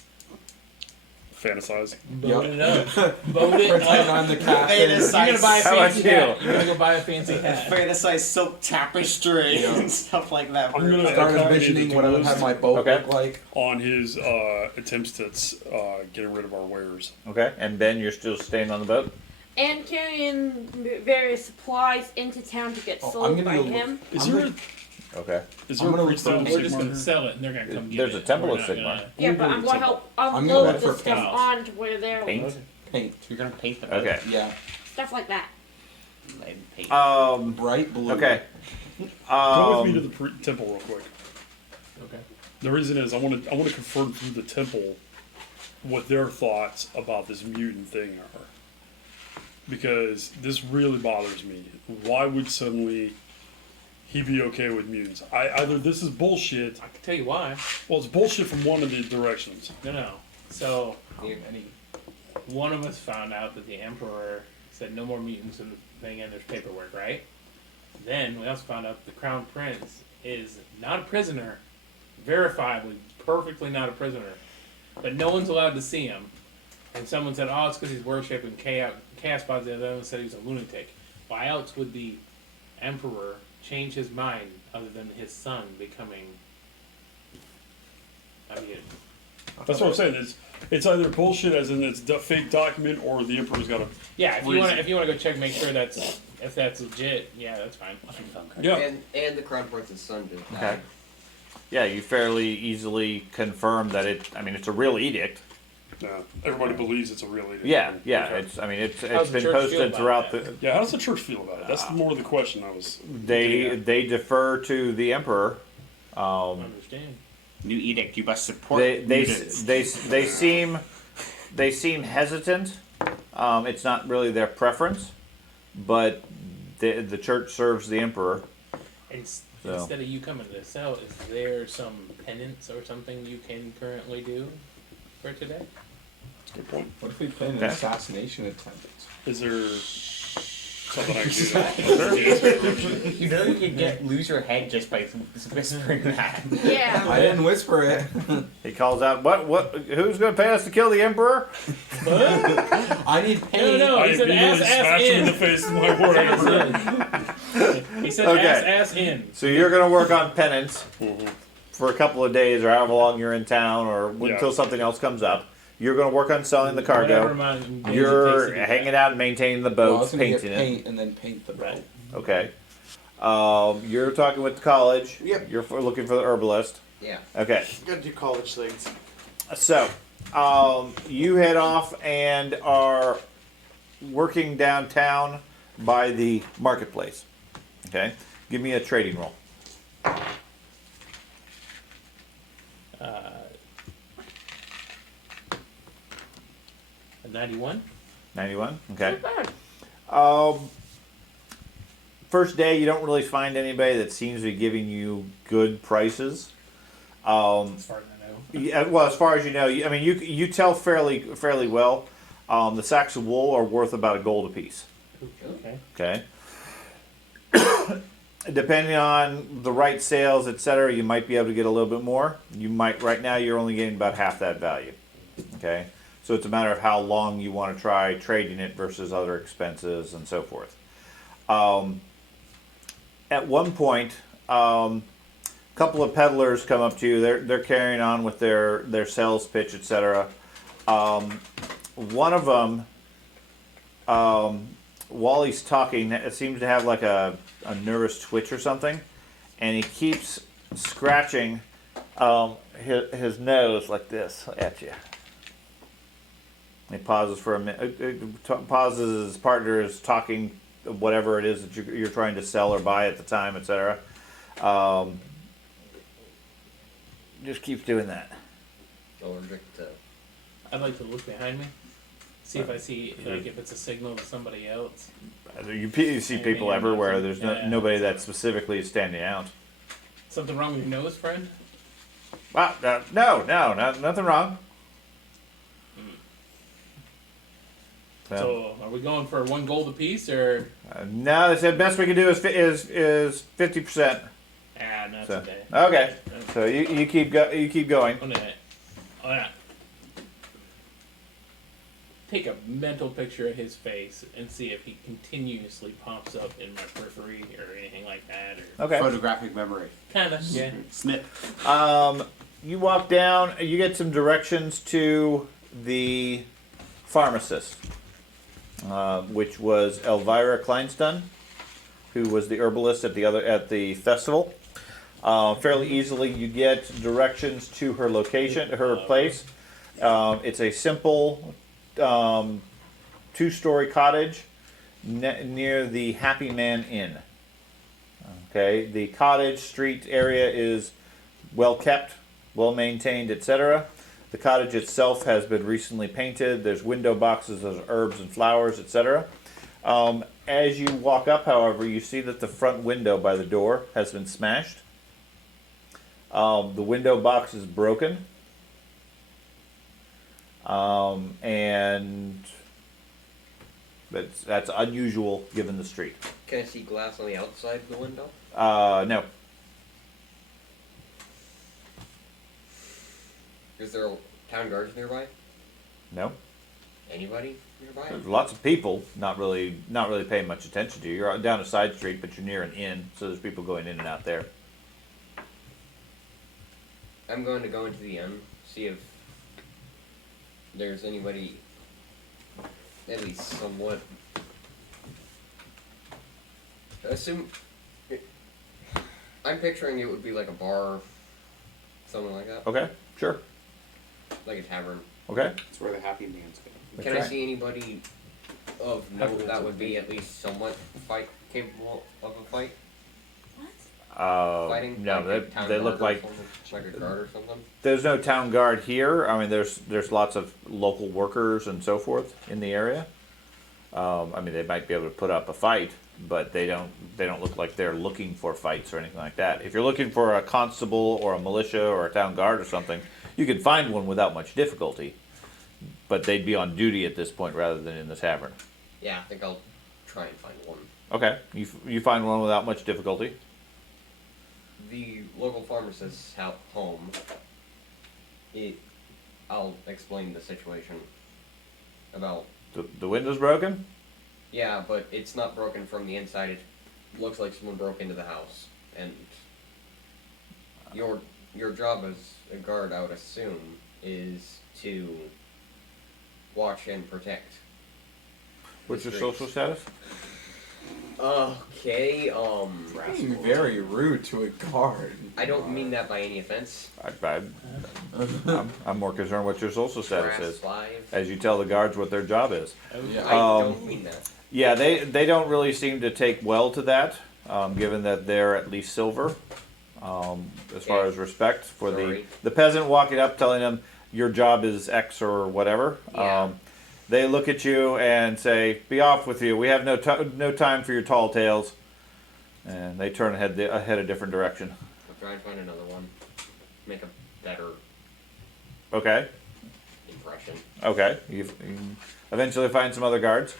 Fantasize. Boat it up. Boat it pretend up. I'm the captain. Wait a You're gonna buy a How about fancy you? hat. You're gonna go buy a fancy hat. Fantasize silk tapestry Yeah. and stuff like that. I'm gonna- Start Okay. envisioning what I would have my boat Okay. look like. On his attempts to getting rid of our wares. Okay. And Ben, you're still staying on the boat? And carrying various supplies into town to get Oh, I'm sold gonna by go him. Is I'm there gonna- Okay. is I'm there a gonna priest look of for- We're just Sigmar gonna here? sell it and they're gonna come get There's it. a temple We're of not Sigmar. gonna- Yeah, We're but I'm going gonna to help I'm gonna unload look this for stuff paint. onto where they're Paint? Paint. You're gonna paint them. Okay. Yeah. stuff like that. And paint. Bright blue. Okay. Go with me to the temple real quick. Okay. The reason is I want to confirm through the temple what their thoughts about this mutant thing are, because this really bothers me. Why would suddenly he be okay with mutants? Either this is bullshit. I can tell you why. Well, it's bullshit from one of the directions. No. So How many? one of us found out that the Emperor said no more mutants in the thing, and there's paperwork, right? Then we also found out the Crown Prince is not a prisoner, verifiably, perfectly not a prisoner, but no one's allowed to see him. And someone said, oh, it's because he's worshipping chaos gods. The other one said he was a lunatic. Why else would the Emperor change his mind other than his son becoming a mutant? That's what I'm saying. It's either bullshit, as in it's a fake document, or the Emperor's got a Yeah, if you reason. want to go check, make sure if that's legit. Yeah, that's fine. Yeah. And the Crown Prince's son just died. Okay. Yeah, you fairly easily confirm that it's a real edict. No, everybody believes it's a real edict. Yeah, yeah. Okay. It's How's the been church feel posted about throughout that? the. Yeah, how does the church feel about it? That's more of the question I was. They defer to the emperor. I understand. New edict. You must support They mutants. seem hesitant. It's not really their preference, but the church serves the emperor. So. Instead of you coming to the cell, is there some penance or something you can currently do for today? Good point. What if we plan an Okay. assassination attempt? Is there something I can do? You know you can lose your head just by whispering that. Yeah. I didn't whisper it. He calls out, "What? Who's going to pay us to kill the emperor?" I need paint. No, I he said immediately ass smashed him in in. the face with my word. He said Okay. ass in. So you're going to work on penance Mhm. for a couple of days, or however long you're in town, or Yeah. until something else comes up. You're going to work on selling the Whatever cargo. amount of days it You're takes to do that. hanging out and maintaining the Well, I boat, was gonna get painting it. paint and then paint the boat. Right. Okay. You're talking with the college. Yep. You're looking for the herbalist. Yeah. Okay. Gotta do college things. So, you head off and are working downtown by the marketplace. Okay. Give me a trading roll. A 91. 91. Okay. Not bad. First day, you don't really find anybody that seems to be giving you good prices. As far as I know. Yeah, well, as far as you know, I mean, you tell fairly well. The sacks of wool are worth about $1 apiece. Okay. Okay. Depending on the right sales, etc., you might be able to get a little bit more. You might right now you're only getting about half that value. Okay. So it's a matter of how long you want to try trading it versus other expenses and so forth. At one point, a couple of peddlers come up to you. They're carrying on with their sales pitch, etc. One of them, while he's talking, it seems to have like a nervous twitch or something, and he keeps scratching his nose like this at you. He pauses for a minute. Pauses as his partner is talking whatever it is that you're trying to sell or buy at the time, etc. Just keeps doing that. Allergic to. I'd like to look behind me, see if I see like if it's a signal to somebody else. You see people everywhere. There's nobody that specifically is standing out. Something wrong with your nose, friend? Wow, no, nothing wrong. So, are we going for $1 apiece or? No, they said best we can do is 50%. Ah, not So, today. okay, so you keep going. I'm gonna take a mental picture of his face and see if he continuously pops up in my periphery or anything like that. Or Okay. Photographic memory. kind of, yeah. Snip. You walk down. You get some directions to the pharmacist, which was Elvira Kleinstun, who was the herbalist at the festival. Fairly easily, you get directions to her location, her place. It's a simple 2-story cottage near the Happy Man Inn. Okay, the cottage street area is well kept, well maintained, etc. The cottage itself has been recently painted. There's window boxes of herbs and flowers, etc. As you walk up, however, you see that the front window by the door has been smashed. The window box is broken. And that's unusual given the street. Can I see glass on the outside of the window? No. Is there a town guards nearby? No. Anybody nearby? There's lots of people not really paying much attention to you. You're down a side street, but you're near an inn, so there's people going in and out there. I'm going to go into the inn, see if there's anybody at least somewhat. I'm picturing it would be like a bar, something like that. Okay, sure. Like a tavern. Okay. That's where the happy man's going. That's Can I right. see anybody of note that would be at least somewhat capable of a fight? Fighting? No, like a town they look guard or like something? Like a guard or something? there's no town guard here. I mean, there's lots of local workers and so forth in the area. I mean, they might be able to put up a fight, but they don't look like they're looking for fights or anything like that. If you're looking for a constable or a militia or a town guard or something, you can find one without much difficulty. But they'd be on duty at this point rather than in the tavern. Yeah, I think I'll try and find one. Okay, you find one without much difficulty. The local pharmacist's home. I'll explain the situation about. The window's broken? Yeah, but it's not broken from the inside. It looks like someone broke into the house. And your job as a guard, I would assume, is to watch and protect. What's your streets. social status? Okay, Being very rude to a guard. I don't mean that by any offense. I'm more concerned what your social status Brass is, live. as you tell the guards what their job is. Yeah. I don't mean that. Yeah, they don't really seem to take well to that, given that they're at least silver, as far Okay. as respect for Sorry. the peasant walking up telling them your job is X or whatever. Yeah. They look at you and say, "Be off with you. We have no time for your tall tales," and they turn ahead a different direction. I'll try and find another one. Make a better Okay, impression. okay. You eventually find some other guards.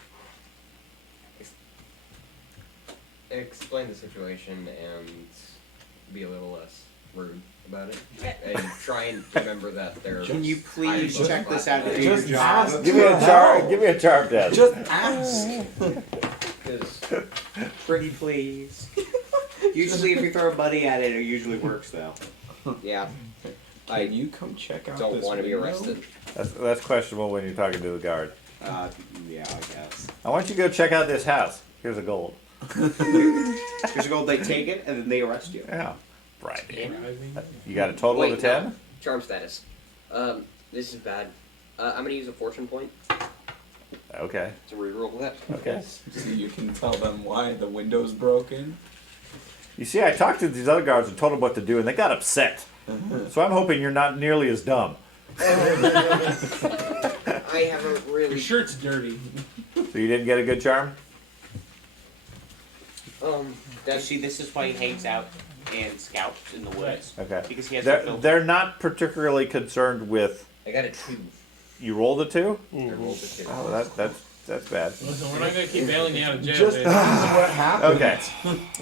Explain the situation and be a little less rude about it. And try and remember that they're. Can you please higher check this out class. at your Just job? ask. Give me a charm. Give me a charm test. Just ask. 'Cause Pretty please. Usually, if you throw money at it, it usually works though. yeah, Can you come check out don't this want to be window? arrested. That's questionable when you're talking to the guard. Yeah, I guess. I want you to go check out this house. Here's a gold. Here's a gold. They take it and then they arrest you. Yeah. Right. Driving. You got a total Wait, of a 10? no. Charm status. This is bad. I'm gonna use a fortune point Okay. to reroll that. Okay. So you can tell them why the window's broken. You see, I talked to these other guards and told them what to do, and they got upset. So I'm hoping you're not nearly as dumb. I haven't Your really. shirt's dirty. So you didn't get a good charm? You That's see, this is why he hangs out and scouts in the woods. Okay. Because he has no filter. They're not particularly concerned with. I got a 2. You rolled a 2? I rolled a 2. Oh, that's bad. Listen, we're not gonna keep bailing you out of jail. Just dude. what happened. Okay.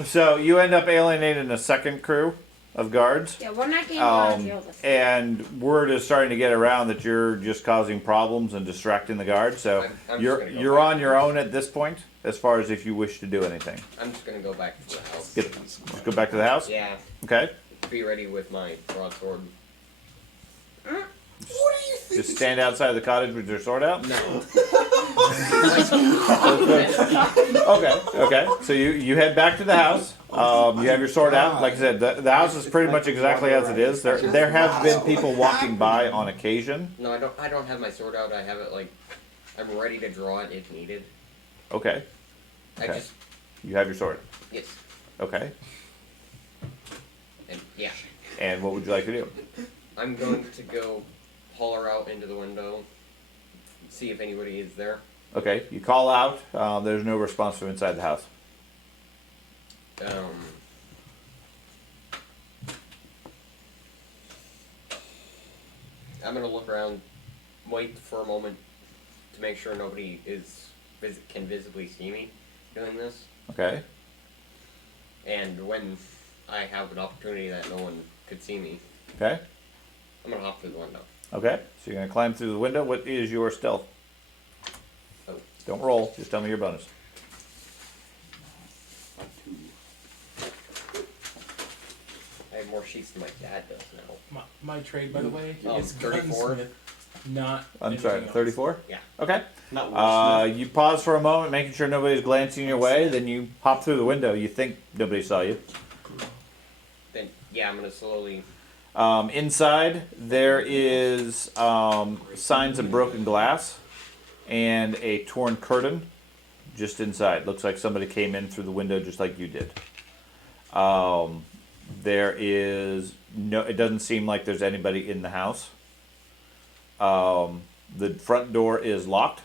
So you end up alienating a second crew of guards. Yeah, we're not getting out of jail this time. And word is starting to get around that you're just causing problems and distracting the guards. So I'm just you're gonna go you're back. on your own at this point, as far as if you wish to do anything. I'm just gonna go back to the house. Let's go back to the house. Yeah, Okay. be ready with my broadsword. Just stand outside the cottage with your sword out. No. Okay. So you head back to the house. You have your sword out. Like I said, the house is pretty much exactly as it is. There have been people walking by on occasion. No, I don't have my sword out. I have it like I'm ready to draw it if needed. Okay. I Okay. just You have your sword. yes. Okay. And yeah. And what would you like to do? I'm going to go holler out into the window, see if anybody is there. Okay. You call out. There's no response from inside the house. I'm gonna look around, wait for a moment to make sure nobody can visibly see me doing this, Okay. and when I have an opportunity that no one could see me, Okay. I'm gonna hop through the window. Okay. So you're gonna climb through the window. What is your stealth? Oh. Don't roll. Just tell me your bonus. I have more sheets than my dad does now. My trade, by the way, Oh, is 34? gunsmith, not. I'm sorry. anything else. 34. Yeah. Okay. Not worse. You pause for a moment, making sure nobody's glancing your way. Then you hop through the window. You think nobody saw you. Then yeah, I'm gonna slowly. Inside, there is signs of broken glass and a torn curtain just inside. Looks like somebody came in through the window just like you did. There is no. It doesn't seem like there's anybody in the house. The front door is locked.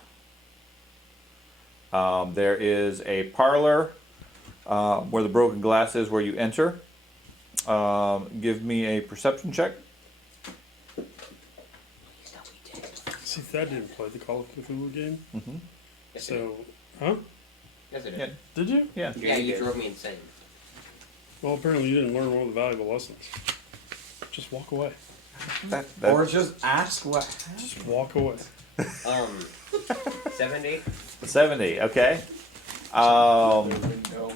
There is a parlor where the broken glass is where you enter. Give me a perception check. See if that didn't play the Call of Cthulhu game. Mm-hmm. Yes, I did. So, huh? Yes, I did. Yeah. Did you? Yeah. Yeah, you you did. drove me insane. Well, apparently you didn't learn one of the valuable lessons. Just walk away. Or just ask what. Just walk away. 70. 70. Okay. Window.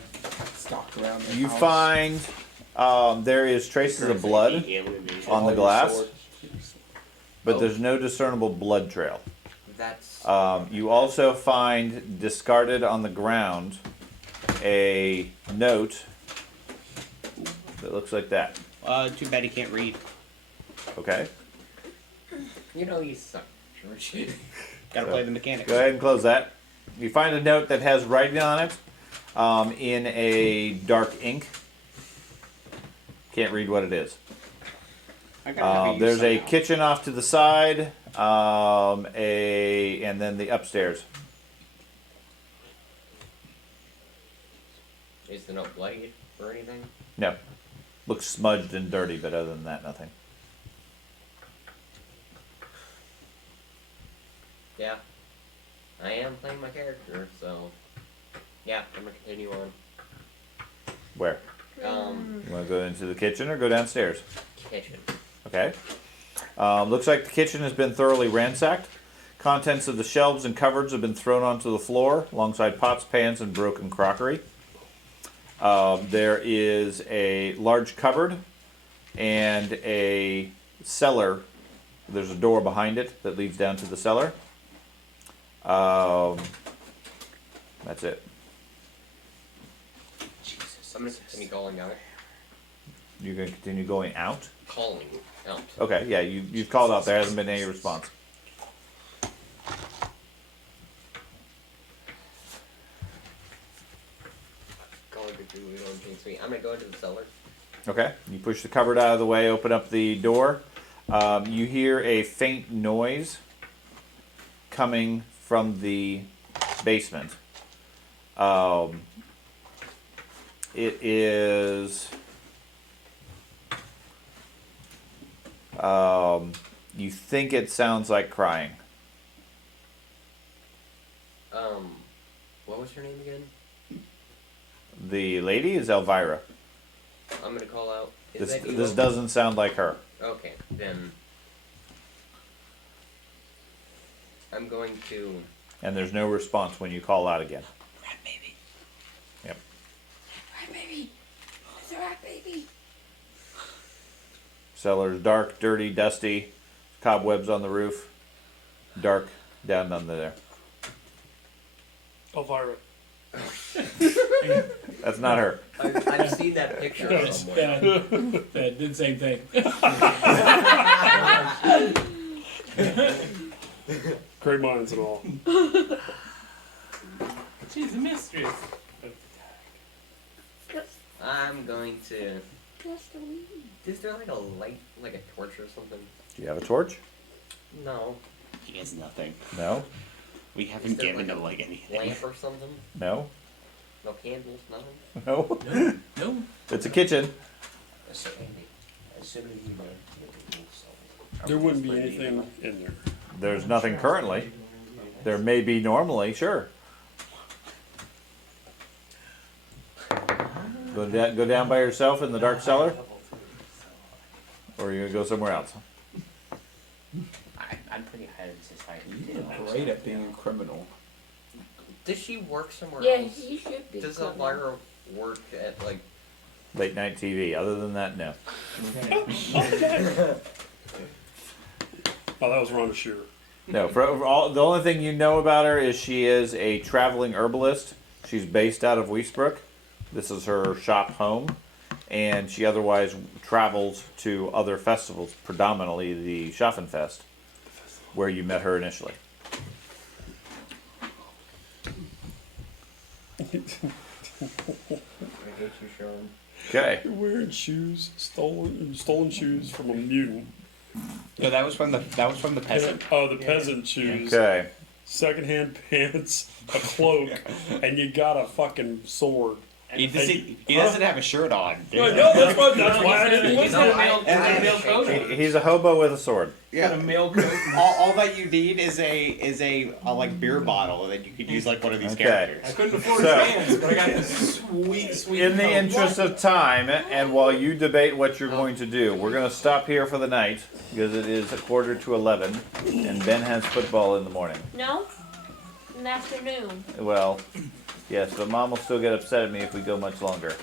Stalk around the You house. find there is traces of blood on the glass, but there's no discernible blood trail. That's You also find discarded on the ground a note that looks like that. Too bad he can't read. Okay. You know you suck, George. Gotta play the mechanics. Go ahead and close that. You find a note that has writing on it in a dark ink. Can't read what it is. I gotta have you There's a somehow. kitchen off to the side, and then the upstairs. Is there no bloody or anything? No. Looks smudged and dirty, but other than that, nothing. Yeah. I am playing my character, so yeah, I'm gonna continue on. Where? You want to go into the kitchen or go downstairs? Kitchen. Okay. Looks like the kitchen has been thoroughly ransacked. Contents of the shelves and cupboards have been thrown onto the floor, alongside pots, pans, and broken crockery. There is a large cupboard and a cellar. There's a door behind it that leads down to the cellar. That's it. I'm gonna continue calling out. You're going to continue going out? Calling out. Okay, yeah, you've called out. There hasn't been any response. Calling the two little things me. I'm gonna go into the cellar. Okay, you push the cupboard out of the way, open up the door. You hear a faint noise coming from the basement. It is... you think it sounds like crying. What was her name again? The lady is Elvira. I'm gonna call out. Is This, that you? this doesn't sound like her. Okay, then I'm going to. And there's no response when you call out again. Rat baby. Yep. Rat baby. It's a rat baby. Cellar's dark, dirty, dusty. Cobwebs on the roof. Dark down under there. Elvira. That's not her. I've seen that picture Yes, somewhere. that did the same thing. Great minds and all. She's a mistress. I'm going to. Just a wee. Is there like a light, like a torch or something? Do you have a torch? No. He has nothing. No? We haven't Is there given like him a like anything. Lamp or something? No? No candles, nothing. No? No. It's a kitchen. There wouldn't be anything in there. There's nothing currently. There may be normally, sure. Go down by yourself in the dark cellar? Or are you going to go somewhere else? I'm pretty high in society. You're great at being a criminal. Does she work somewhere Yeah, else? he should be. Does good. Elvira work at like? Late night TV. Other than that, no. Oh, that was Rhonda Shearer. No, the only thing you know about her is she is a traveling herbalist. She's based out of Wiesbrook. This is her shop home. And she otherwise travels to other festivals, predominantly the Schaffenfest, where you met her initially. I hate you, Sean. Okay. You're wearing shoes, stolen shoes from a mutant. No, that was from the peasant. Oh, the peasant shoes. Okay. Secondhand pants, a cloak, and you got a fucking sword. He doesn't have a shirt on. No, that's why I didn't He's want got a male coat on. He's a hobo with a sword. Yeah. A male coat. All that you need is a like beer bottle that you could use like one of these Okay. characters. I couldn't afford So- fans, but I got this sweet In the coat. interest of time, and while you debate what you're going to do, we're going to stop here for the night because it is 11:15, and Ben has football in the morning. No? In the afternoon. Well, yes, but Mom will still get upset at me if we go much longer.